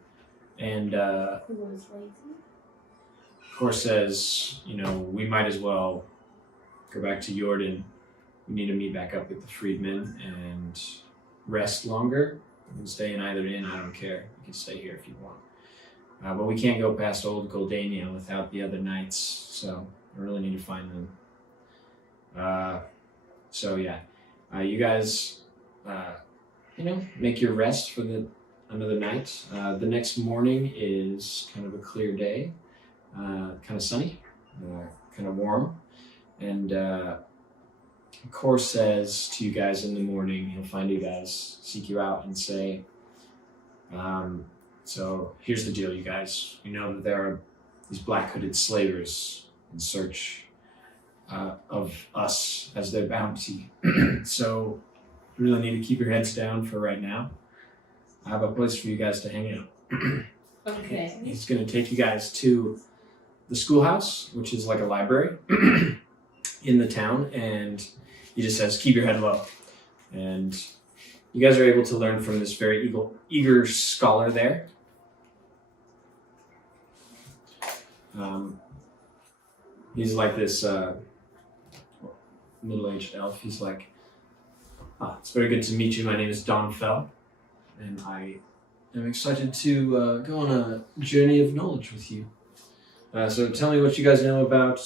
And Who was lazy? Kor says, we might as well go back to Yordin. We need to meet back up with the freedmen and rest longer. You can stay in either inn, I don't care. You can stay here if you want. But we can't go past Old Goldania without the other knights, so I really need to find them. So yeah, you guys, make your rest for another night. The next morning is kind of a clear day, kind of sunny, kind of warm, and Kor says to you guys in the morning, he'll find you guys, seek you out, and say, so here's the deal, you guys. We know that there are these black-hooded slavers in search of us as their bounty. So you really need to keep your heads down for right now. I have a place for you guys to hang out. Okay. He's going to take you guys to the schoolhouse, which is like a library in the town, and he just says, keep your head low. And you guys are able to learn from this very eager scholar there. He's like this middle-aged elf. He's like, it's very good to meet you. My name is Don Fell, and I am excited to go on a journey of knowledge with you. So tell me what you guys know about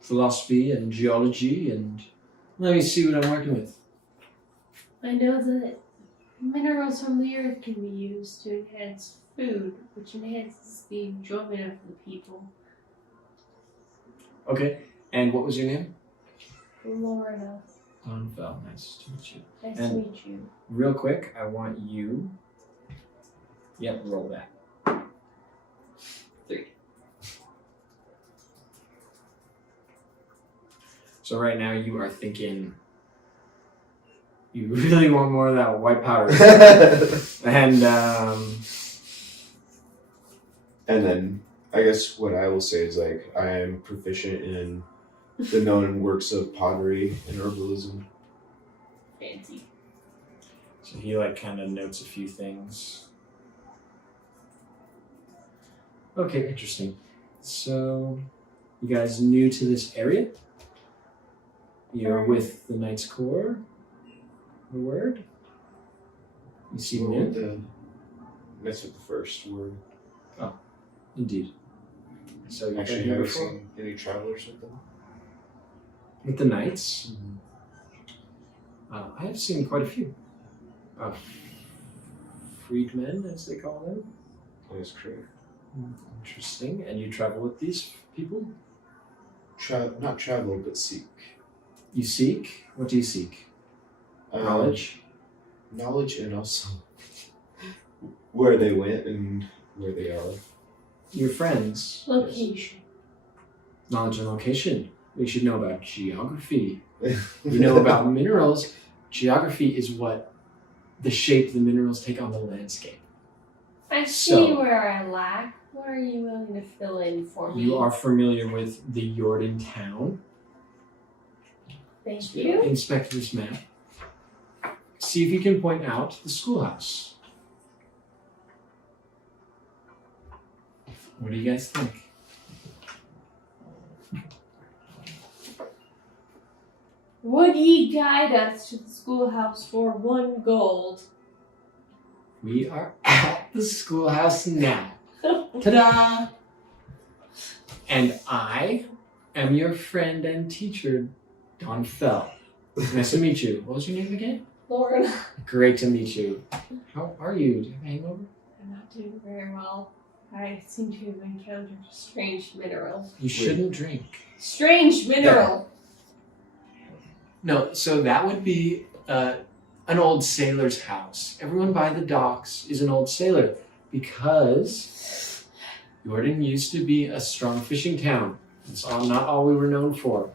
philosophy and geology, and let me see what I'm working with. I know that minerals from the earth can be used to enhance food, which enhances the enjoyment of the people. Okay, and what was your name? Lorna, Don Fell. Nice to meet you. nice And- to meet you. Real quick, I want you. Yep, roll that. 3. So right now you are thinking you really want more of that white powder. And And then I guess what I will say is like I am proficient in the known works of pottery and herbalism. Fancy. so he like kind of notes a few things. Okay, interesting. So you guys new to this area? You're with the Knights Corps. The word? You seem new? That's with the first word. Indeed. So you've Actually, been here have you before? seen any travelers with them? With the Knights? I have seen quite a few. Freedmen, as they call them. That is correct. Interesting. And you travel with these people? Not travel, but seek. You seek? What do you seek? Knowledge? Knowledge, and also where they went and where they are. Your friends? Location. Knowledge and location. We should know about geography. You know about minerals. Geography is what the shape the minerals take on the landscape. I see So- where I lack. What are you willing to fill in for me? You are familiar with the Yordin town. Thank you. Inspect this map. See if you can point out the schoolhouse. What do you guys think? Would ye guide us to the schoolhouse for 1 gold? We are at the schoolhouse now. Ta-da! And I am your friend and teacher, Don Fell. Nice to meet you. What was your name again? Lord, Great to meet you. How are you? Do you have a hangover? I'm not doing very well. I seem to have encountered a strange mineral. You shouldn't drink. Strange mineral! No, so that would be an old sailor's house. Everyone by the docks is an old sailor because Yordin used to be a strong fishing town. That's not all we were known for.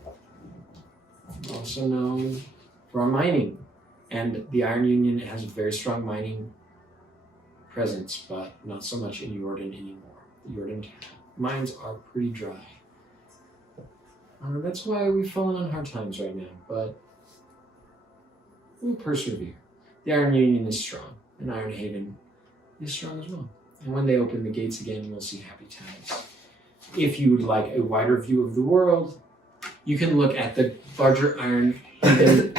We're also known for our mining. And the Iron Union has a very strong mining presence, but not so much in Yordin anymore. The Yordin mines are pretty dry. That's why we've fallen on hard times right now, but we'll persevere. The Iron Union is strong, and Iron Haven is strong as well. And when they open the gates again, we'll see happy times. If you would like a wider view of the world, you can look at the larger Iron Haven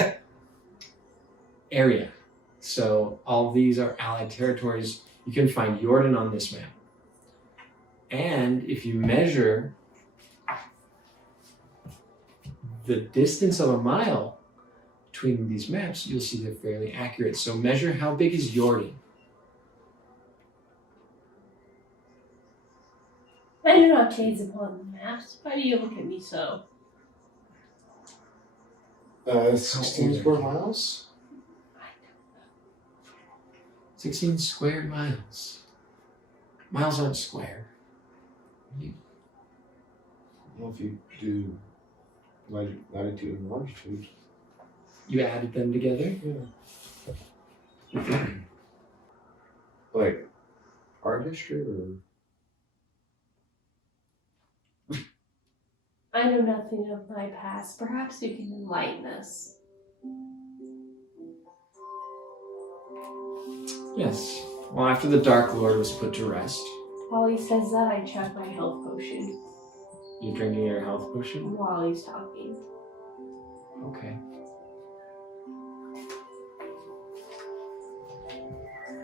area. So all these are allied territories. You can find Yordin on this map. And if you measure the distance of a mile between these maps, you'll see they're fairly accurate. So measure how big is Yordin. I do not gaze upon the maps. Why do you look at me so? 16 square miles? 16 square miles. Miles aren't square. Well, if you do latitude and longitude. You added them together? Yeah. Like, art history or? I know nothing of my past. Perhaps you can enlighten us. Yes. Well, after the Dark Lord was put to rest, While he says that, I check my health potion you're drinking your health potion? while he's talking. Okay.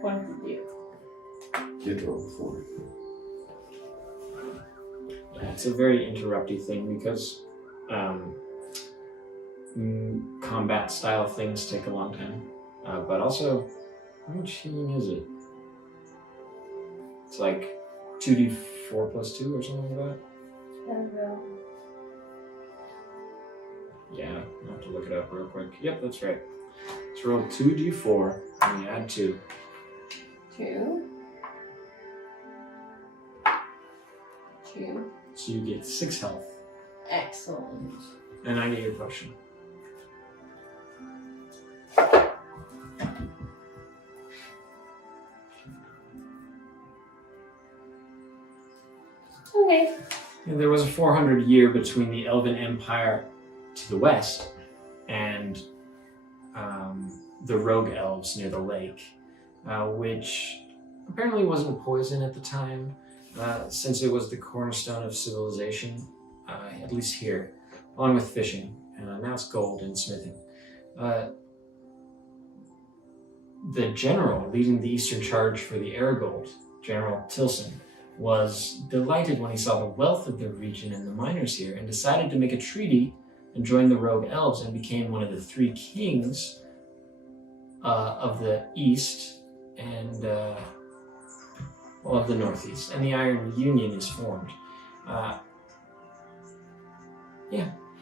What did you do? Get roll for it. Yeah, it's a very interrupty thing because combat style things take a long time. But also, how much healing is it? It's like 2d4 plus 2 or something like that? I don't know. Yeah, I'll have to look it up real quick. Yep, that's right. Let's roll 2d4 and we add 2. 2. 2. So you get 6 health. Excellent. And I get your potion. Okay. And there was a 400 year between the Elven Empire to the west and the Rogue Elves near the lake, which apparently wasn't poison at the time, since it was the cornerstone of civilization, at least here, along with fishing. Now it's gold and smithing. The general leading the eastern charge for the Errigold, General Tilson, was delighted when he saw the wealth of the region and the miners here and decided to make a treaty and join the Rogue Elves and became one of the 3 kings of the east and of the northeast. And the Iron Union is formed.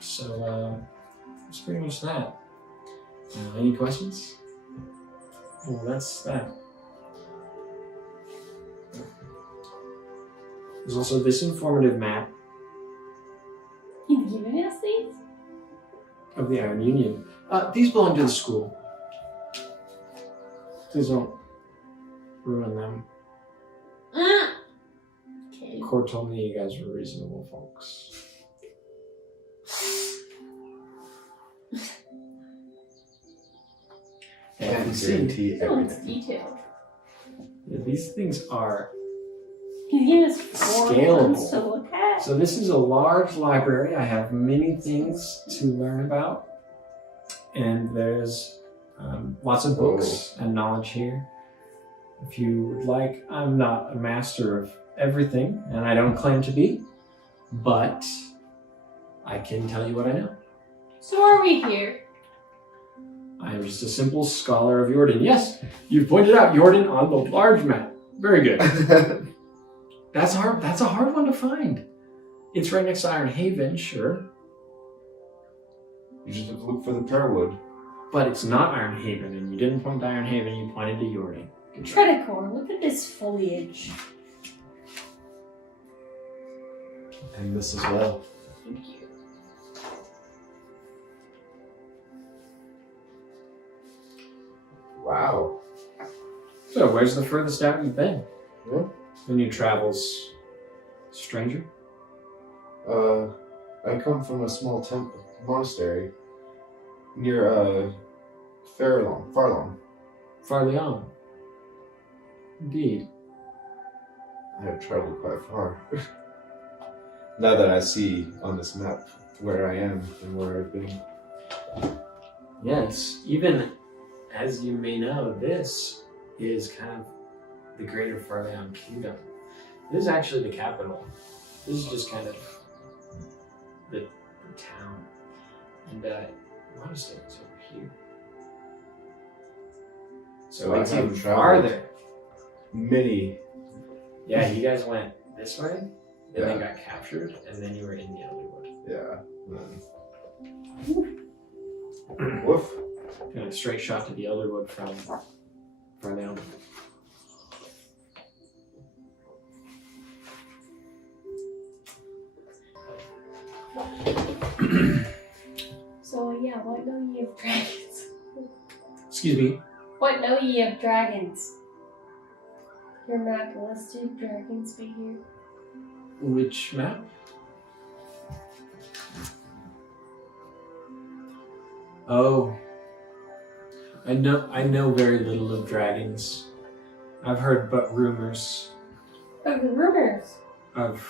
So that's pretty much that. Any questions? Well, that's that. There's also this informative map He's giving us these? of the Iron Union. These belong to the school. Please don't ruin them. Okay. Court told me you guys were reasonable folks. And you And can see, guarantee Oh, it's everything. detailed. these things are He's giving us 4 Scalable. ones to look at. So this is a large library. I have many things to learn about. And there's lots of books and knowledge here. If you would like, I'm not a master of everything, and I don't claim to be, but I can tell you what I know. So are we here? I am just a simple scholar of Yordin. Yes, you've pointed out Yordin on the large map. Very good. That's a hard one to find. It's right next to Iron Haven, sure. You just have to look for the pearlwood. But it's not Iron Haven, and you didn't point to Iron Haven, you pointed to Yordin. Good job. Predacor, look at this foliage. And this as well. Thank you. Wow. So, where's the furthest out you've been? Yeah. In your travels, stranger? I come from a small monastery near Farlong. Farleon. Indeed. I have traveled quite far. Now that I see on this map where I am and where I've been. Yes, even as you may know, this is kind of the greater Farleon kingdom. This is actually the capital. This is just kind of the town. And monastery's over here. So So I it's haven't even traveled. farther. Many. Yeah, you guys went this way, and Yeah. then got captured, and then you were in the Underwood. Yeah. Woof. Kind of straight shot to the Elderwood from Farleon. So yeah, what know ye of dragons? Excuse me. What know ye of dragons? Your map listed dragons be here. Which map? Oh, I know very little of dragons. I've heard but rumors. Oh, the rumors. I've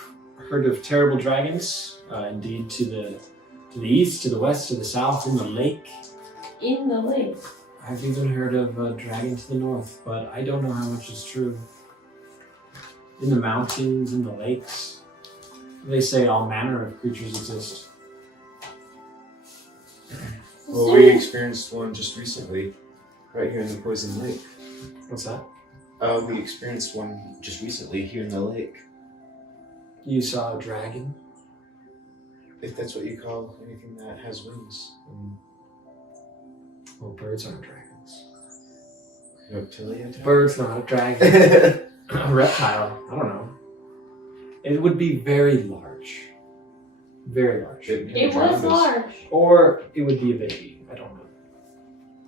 heard of terrible dragons, indeed to the east, to the west, to the south, in the lake. In the lake. I've even heard of a dragon to the north, but I don't know how much is true. In the mountains, in the lakes, they say all manner of creatures exist. Well, we experienced one just recently, right here in the Poison Lake. What's that? We experienced one just recently here in the lake. You saw a dragon? If that's what you call anything that has wings. Well, birds aren't dragons. Reptilian? Bird's not a dragon. A reptile. I don't know. It would be very large. Very large. It was large. Or it would be a baby. I don't know.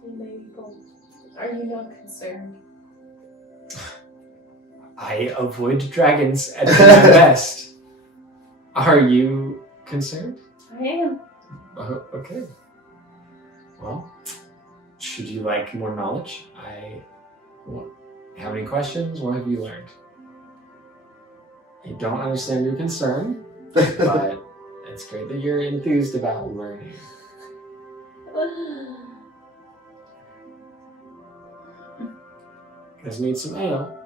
Maybe both. Are you not concerned? I avoid dragons at my best. Are you concerned? I am. Okay. Well, should you like more knowledge? How many questions? What have you learned? I don't understand your concern, but it's great that you're enthused about learning. Guys need some ale.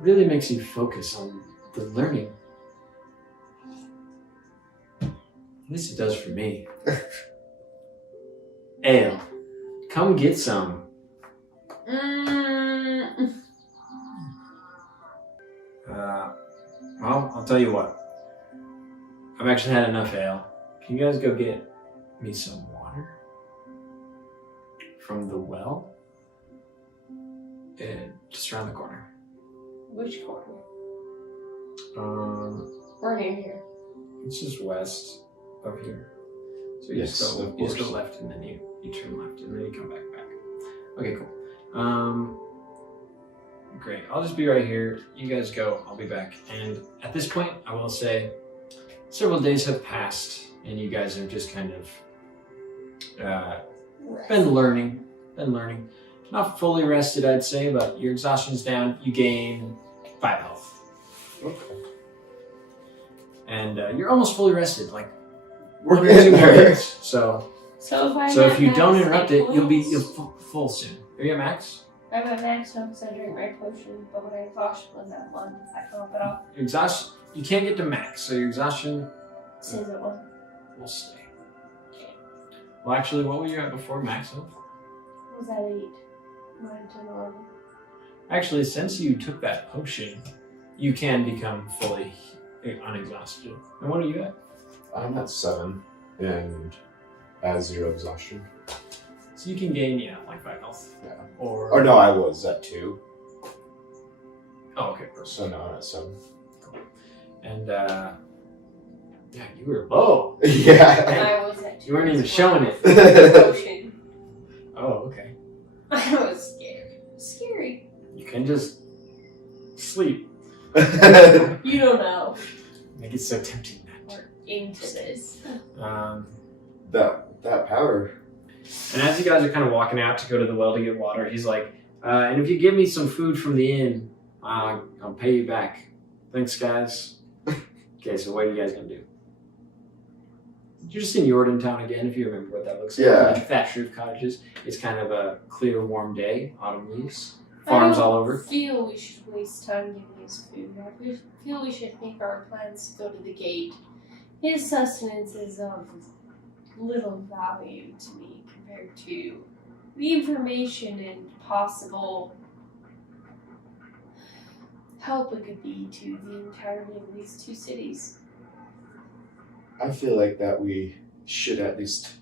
Really makes you focus on the learning. At least it does for me. Ale. Come get some. Well, I'll tell you what. I've actually had enough ale. Can you guys go get me some water? From the well? Just around the corner. Which corner? We're near here. It's just west of here. So you Yes, just of go course. left and then you turn left and then you come back. Okay, cool. Great. I'll just be right here. You guys go. I'll be back. And at this point, I will say several days have passed and you guys have just kind of been learning. Not fully rested, I'd say, but your exhaustion's down. You gain 5 health. Okay. And you're almost fully rested, like We're 1 or 2 getting more there. days. So if you don't interrupt it, you'll full soon. Are you at max? I'm at max now because I drink my potion, but my exhaustion was at 1. I can up it off. Your exhaustion, you can't get to max, so your exhaustion Stays at 1. will stay. Well, actually, what were you at before max health? Was that 8? 9, 10, 11. Actually, since you took that potion, you can become fully unexhausted. And what are you at? I'm at 7 and at 0 exhaustion. So you can gain, like 5 health. Yeah. Or no, I was at 2. Oh, okay, perfect. So now I'm at 7. And you were low. Yeah. I was at 2. You weren't even showing it. Potion. Oh, okay. I was scared. Scary. You can just sleep. You don't know. Make it so tempting. We're into this. that power. And as you guys are kind of walking out to go to the well to get water, he's like, and if you give me some food from the inn, I'll pay you back. Thanks, guys. Okay, so what are you guys going to do? You're just in Yordin town again, if you remember what that looks like. Yeah. Like thatched roof cottages. It's kind of a clear, warm day, autumn leaves. Farms all over. I feel we should waste time giving his food. I feel we should make our plans to go to the gate. His sustenance is little value to me compared to the information and possible help it could be to the entirety of these two cities. I feel like that we should at least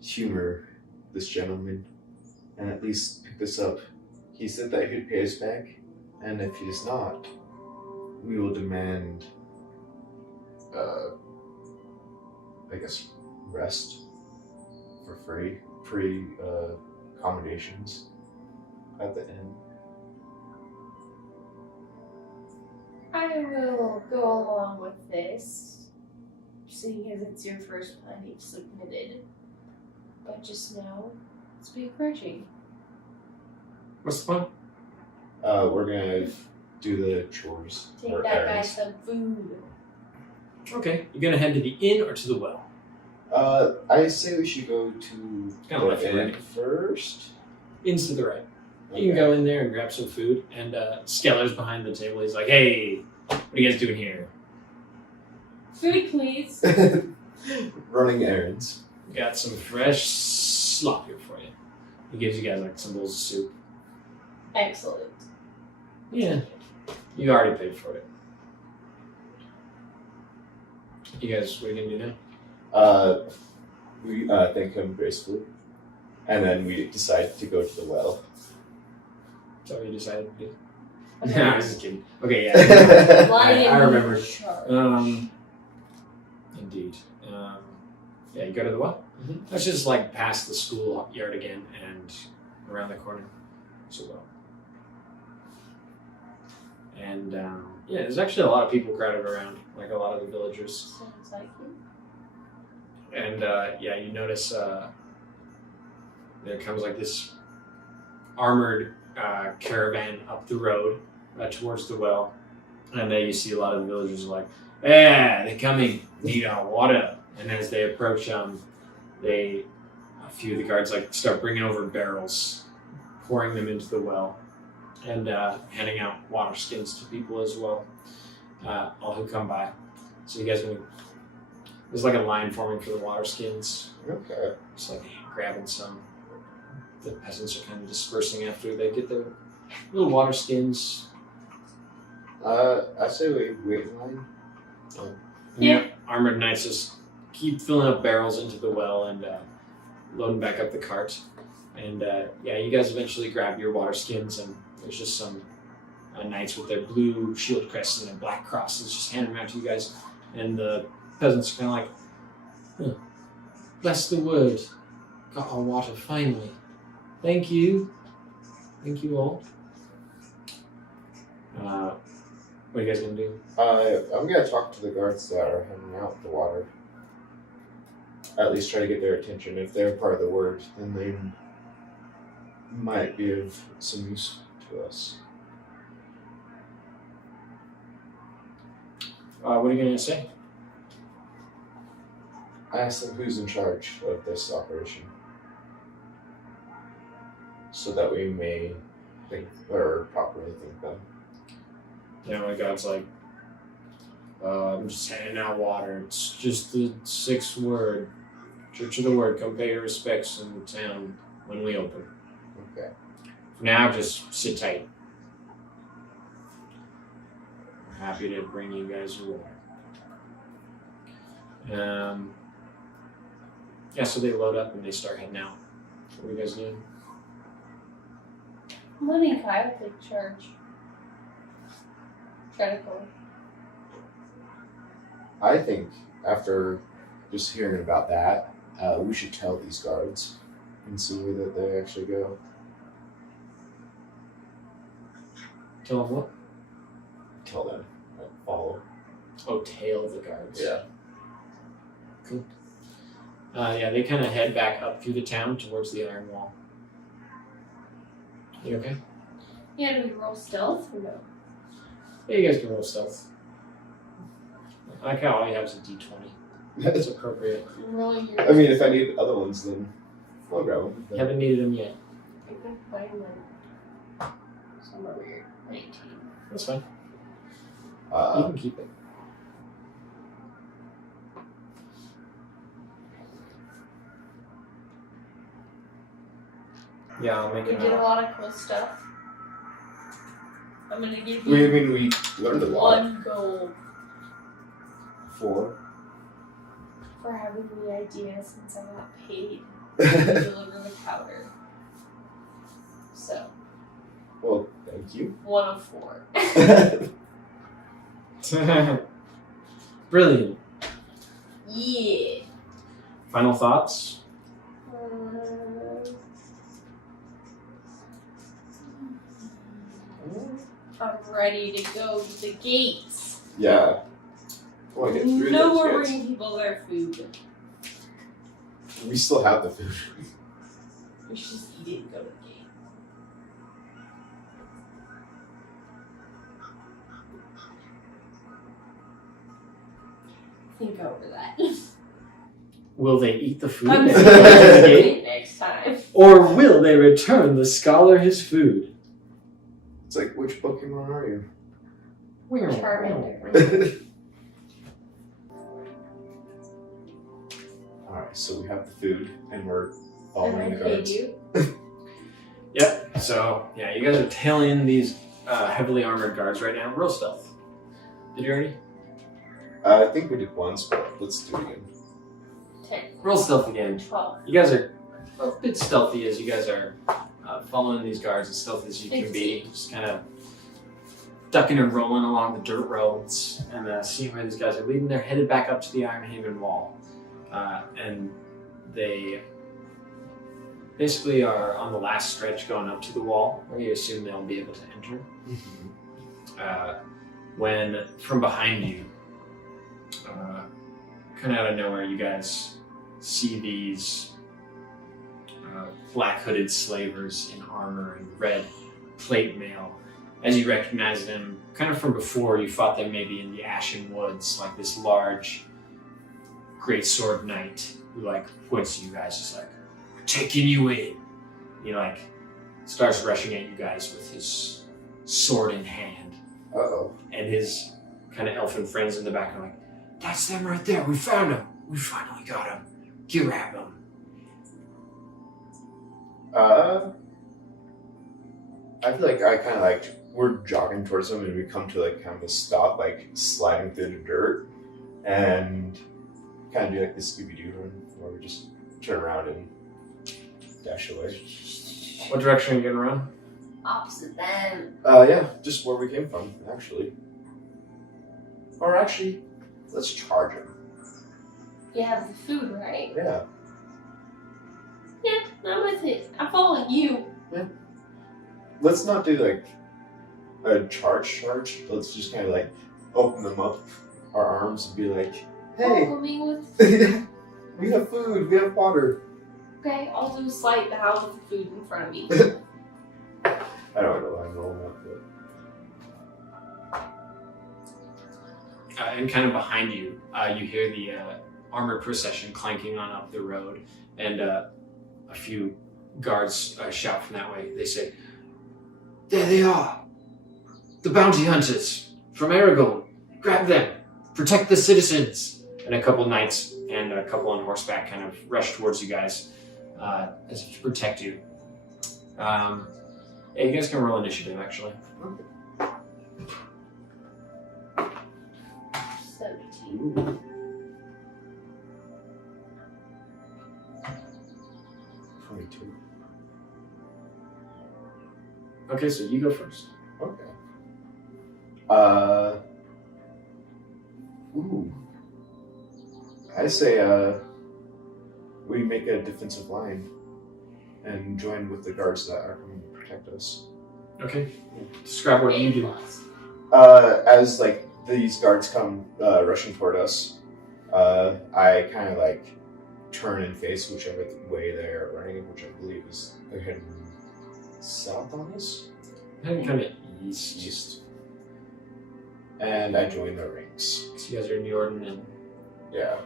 humor this gentleman and at least pick this up. He said that he'd pay us back, and if he does not, we will demand, I guess, rest for free accommodations at the inn. I will go along with this, seeing as it's your first plan you've submitted. But just know, it's begrudging. What's the plan? We're gonna do the chores. Take or that guy errands. some food. Okay, you're gonna head to the inn or to the well? I say we should go to Kinda left the and inn right. first. Inn's to the right. You can go in there and grab some food, and Skeller's behind the table. He's like, "Hey, what are you guys doing here?" Food, please. Running errands. Got some fresh slop here for you. He gives you guys like some bowls of soup. Excellent. Yeah, you already paid for it. You guys, what are you gonna do now? We thank him gracefully, and then we decide to go to the well. Is that what you decided to do? Okay. No, I was just kidding. Okay, yeah. Lion I remember. in charge. Indeed. Yeah, you go to the well. That's just like past the school yard again and around the corner. So well. And yeah, there's actually a lot of people crowded around, like a lot of the villagers. Sounds like it. And yeah, you notice there comes like this armored caravan up the road towards the well. And then you see a lot of the villagers are like, "Yeah, they're coming, need our water." And as they approach, a few of the guards like start bringing over barrels, pouring them into the well, and handing out water skins to people as well, all who come by. So you guys, there's like a line forming for the water skins. Okay. Just like grabbing some. The peasants are kind of dispersing after they get their little water skins. I say we wait in line. Yeah. Armored knights just keep filling up barrels into the well and loading back up the cart. And yeah, you guys eventually grab your water skins, and there's just some knights with their blue shield crests and their black crosses just handing them out to you guys. And the peasants are kind of like, "Huh, bless the word. Got our water finally. Thank you. Thank you all." What are you guys gonna do? I'm gonna talk to the guards that are handing out the water. At least try to get their attention. If they're part of the word, then they might be of some use to us. What are you gonna say? I asked them who's in charge of this operation, so that we may think or properly think them. You know, my god's like, I'm just handing out water. It's just the 6th word. Church of the Word. Come pay your respects in the town when we open. Okay. For now, just sit tight. We're happy to bring you guys your water. Yeah, so they load up and they start heading out. What are you guys doing? I'm letting Kyle take charge. Try to go. I think after just hearing about that, we should tell these guards and see where that they actually go. Tell them what? Tell them. Like, follow. Oh, tail the guards. Yeah. Cool. Yeah, they kind of head back up through the town towards the Iron Wall. You okay? Yeah, do we roll stealth or no? Yeah, you guys can roll stealth. I like how all you have is a d20. It's appropriate. I'm rolling your. I mean, if I need other ones, then I'll grab them. You haven't needed them yet. I can find them. Somewhere weird. 19. That's fine. You can keep it. Yeah, I'll make We it did a out. lot of cool stuff. I'm gonna give We you we learned a lot. 1 gold For for having the idea since I got paid to deliver the powder. So, well, thank you. 1 of 4. Brilliant. Yeah. Final thoughts? I'm ready to go to the gates. Yeah. I want to get through No those more gates. bringing people their food. We still have the food. We should just eat it and go to the gate. Think over that. Will they eat the food? I'm and just go to the gonna gate? eat next time. Or will they return the scholar his food? It's like, which Pokemon are you? Charmander. Alright, so we have the food and we're And following I the paid guards. you. Yep. So yeah, you guys are tailing these heavily armored guards right now. Real stealth. Did you already? I think we did once, but let's do it again. 10, Real stealth again. 12. You guys are a bit stealthy as you guys are following these guards as stealthy as you can be. Just kind of ducking and rolling along the dirt roads and seeing where these guys are leading. They're headed back up to the Ironhaven wall. And they basically are on the last stretch going up to the wall where you assume they'll be able to enter. When from behind you, kind of out of nowhere, you guys see these black hooded slavers in armor and red plate mail. As you recognize them, kind of from before, you fought them maybe in the Ashen Woods, like this large great sword knight who like points to you guys, just like, "We're taking you in." He like starts rushing at you guys with his sword in hand, Uh-oh. and his kind of elfin friends in the back are like, "That's them right there. We found them. We finally got them. Grab them." I feel like I kind of like, we're jogging towards them and we come to like kind of a stop, like sliding through the dirt and kind of do like the Scooby-Doo run where we just turn around and dash away. What direction are you gonna run? Opposite them. Yeah, just where we came from, actually. Or actually, let's charge them. You have the food, right? Yeah. Yeah, I'm with it. I'm following you. Let's not do like a charge. Let's just kind of like open them up, our arms, and be like, hey, Follow me with. we have food, we have water. Okay, I'll do a slight bow with the food in front of me. I don't know why I'm rolling up, but. And kind of behind you, you hear the armored procession clanking on up the road, and a few guards shout from that way. They say, "There they are! The bounty hunters from Errigoldian! Grab them! Protect the citizens!" And a couple knights and a couple on horseback kind of rush towards you guys as if to protect you. Yeah, you guys can roll initiative, actually. 17. 22. Okay, so you go first. Okay. Ooh. I say, we make a defensive line and join with the guards that are coming to protect us. Okay. Describe what you do. As like these guards come rushing toward us, I kind of like turn and face whichever way they are running, which I believe is they're heading south on us. Heading kind of east. East. And I join the ranks. So you guys are in Yordin and Yeah.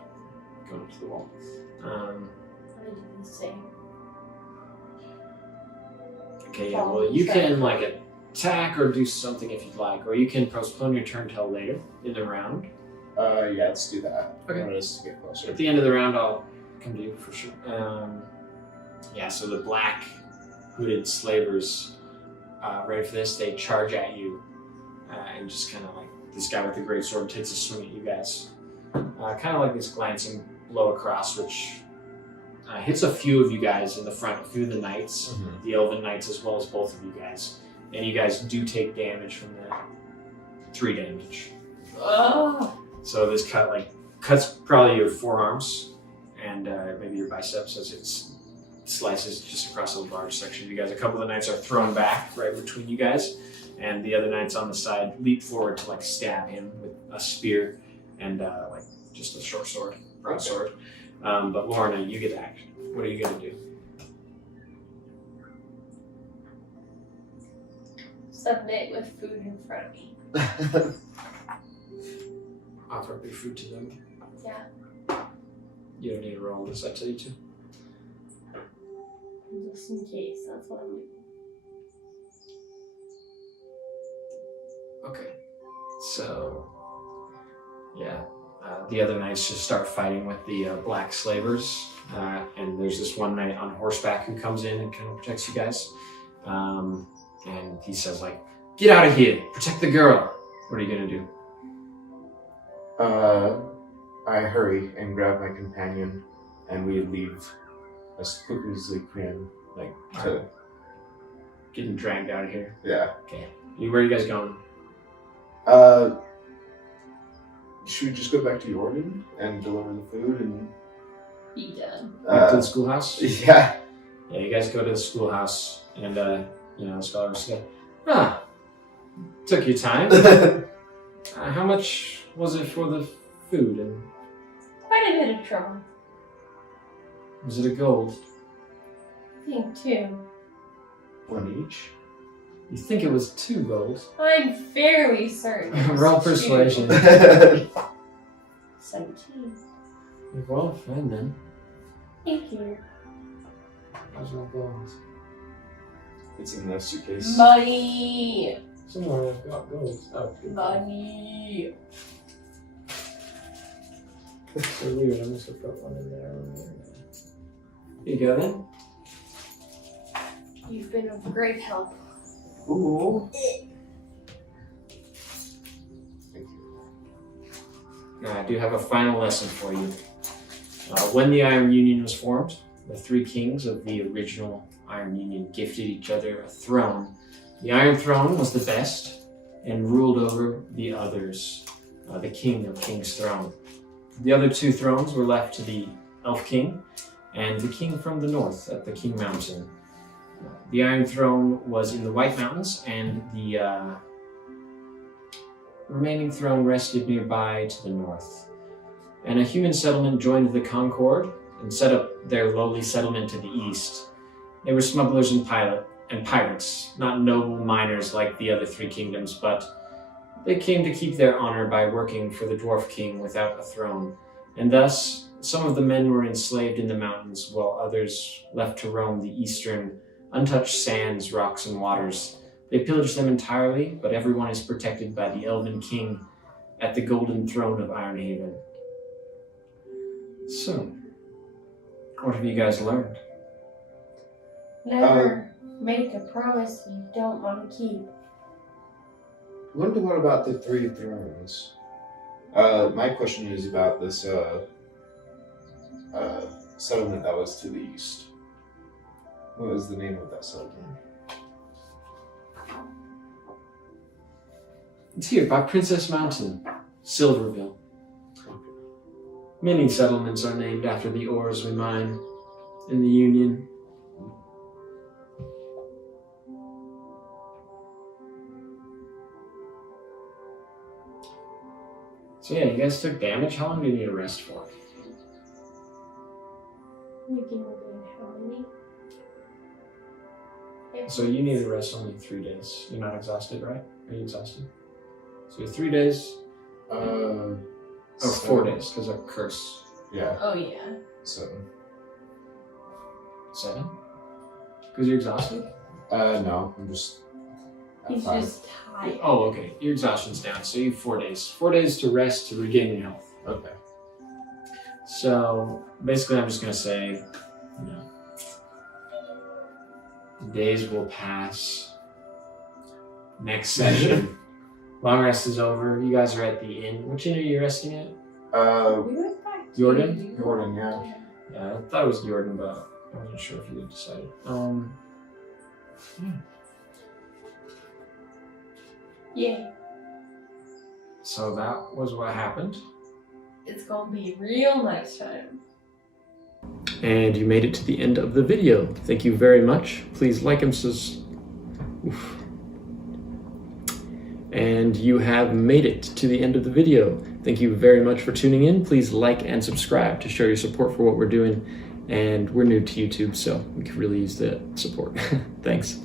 going up to the wall. I do the same. Okay, yeah, well, you can like attack or do something if you'd like, or you can postpone your turn till later in the round. Yeah, let's do that. Okay. I want us to get closer. At the end of the round, I'll come to you for sure. Yeah, so the black hooded slavers ready for this. They charge at you and just kind of like this guy with the great sword takes a swing at you guys. Kind of like this glancing blow across, which hits a few of you guys in the front, a few of the knights, the elven knights, as well as both of you guys. And you guys do take damage from the 3 damage. Oh. So this cuts probably your forearms and maybe your biceps as it slices just across a large section of you guys. A couple of the knights are thrown back right between you guys, and the other knights on the side leap forward to like stab him with a spear and like just a short sword, broadsword. But Lorna, you get action. What are you gonna do? Submit with food in front of me. Offer up your food to them. Yeah. You don't need to roll this, I tell you to. Just in case, that's what I'm doing. Okay. So, yeah. The other knights just start fighting with the black slavers. And there's this one knight on horseback who comes in and kind of protects you guys. And he says, like, get out of here! Protect the girl! What are you gonna do? I hurry and grab my companion, and we leave as quickly as we can. Like, to, Getting dragged out of here. yeah. Okay. Where are you guys going? Should we just go back to Yordin and deliver the food and... Be done. Back to the schoolhouse? Yeah. Yeah, you guys go to the schoolhouse, and, the scholars say, took your time. How much was it for the food, and Quite a bit of trouble. was it a gold? I think too. One each? You think it was 2 gold? I'm fairly certain. it was Roll 2. persuasion. 17. Well, fine then. Thank you. How's my gold? It's in the suitcase. Money! Somewhere I've got gold. Oh, good. Money! So weird, I must have put one in there. Here you go then. You've been of great help. Ooh. Thank you. Now, I do have a final lesson for you. When the Iron Union was formed, the 3 kings of the original Iron Union gifted each other a throne. The Iron Throne was the best and ruled over the others, the King of King's Throne. The other 2 thrones were left to the Elf King and the King from the north at the King Mountain. The Iron Throne was in the White Mountains, and the remaining throne rested nearby to the north. And a human settlement joined the Concord and set up their lowly settlement to the east. They were smugglers and pirates, not noble miners like the other 3 kingdoms, but they came to keep their honor by working for the Dwarf King without a throne. And thus, some of the men were enslaved in the mountains, while others left to roam the eastern, untouched sands, rocks, and waters. They pillaged them entirely, but everyone is protected by the Elven King at the Golden Throne of Ironhaven. So, what have you guys learned? Never make a promise you don't want to keep. Wonder what about the 3 thrones? My question is about this settlement that was to the east. What was the name of that settlement? It's here by Princess Mountain, Silverville. Many settlements are named after the ores we mine in the Union. So yeah, you guys took damage. How long do you need a rest for? You can move in how many? So you need to rest only 3 days. You're not exhausted, right? Are you exhausted? So you have 3 days. Or 4 days, because of curse. Yeah, Oh yeah. 7. 7? Because you're exhausted? No, I'm just... at He's 5. just tired. Oh, okay. Your exhaustion's down, so you have 4 days. 4 days to rest to regain your health. Okay. So basically, I'm just gonna say, Days will pass. Next session. Long rest is over. You guys are at the inn. Which inn are you resting at? We went back to Yordin? Yordin, yeah. Yeah, I thought it was Yordin, but I wasn't sure if you had decided. Yeah, So that was what happened. it's gonna be real nice time. And you made it to the end of the video. Thank you very much. Please like and And you have made it to the end of the video. Thank you very much for tuning in. Please like and subscribe to show your support for what we're doing. And we're new to YouTube, so we could really use the support. Thanks.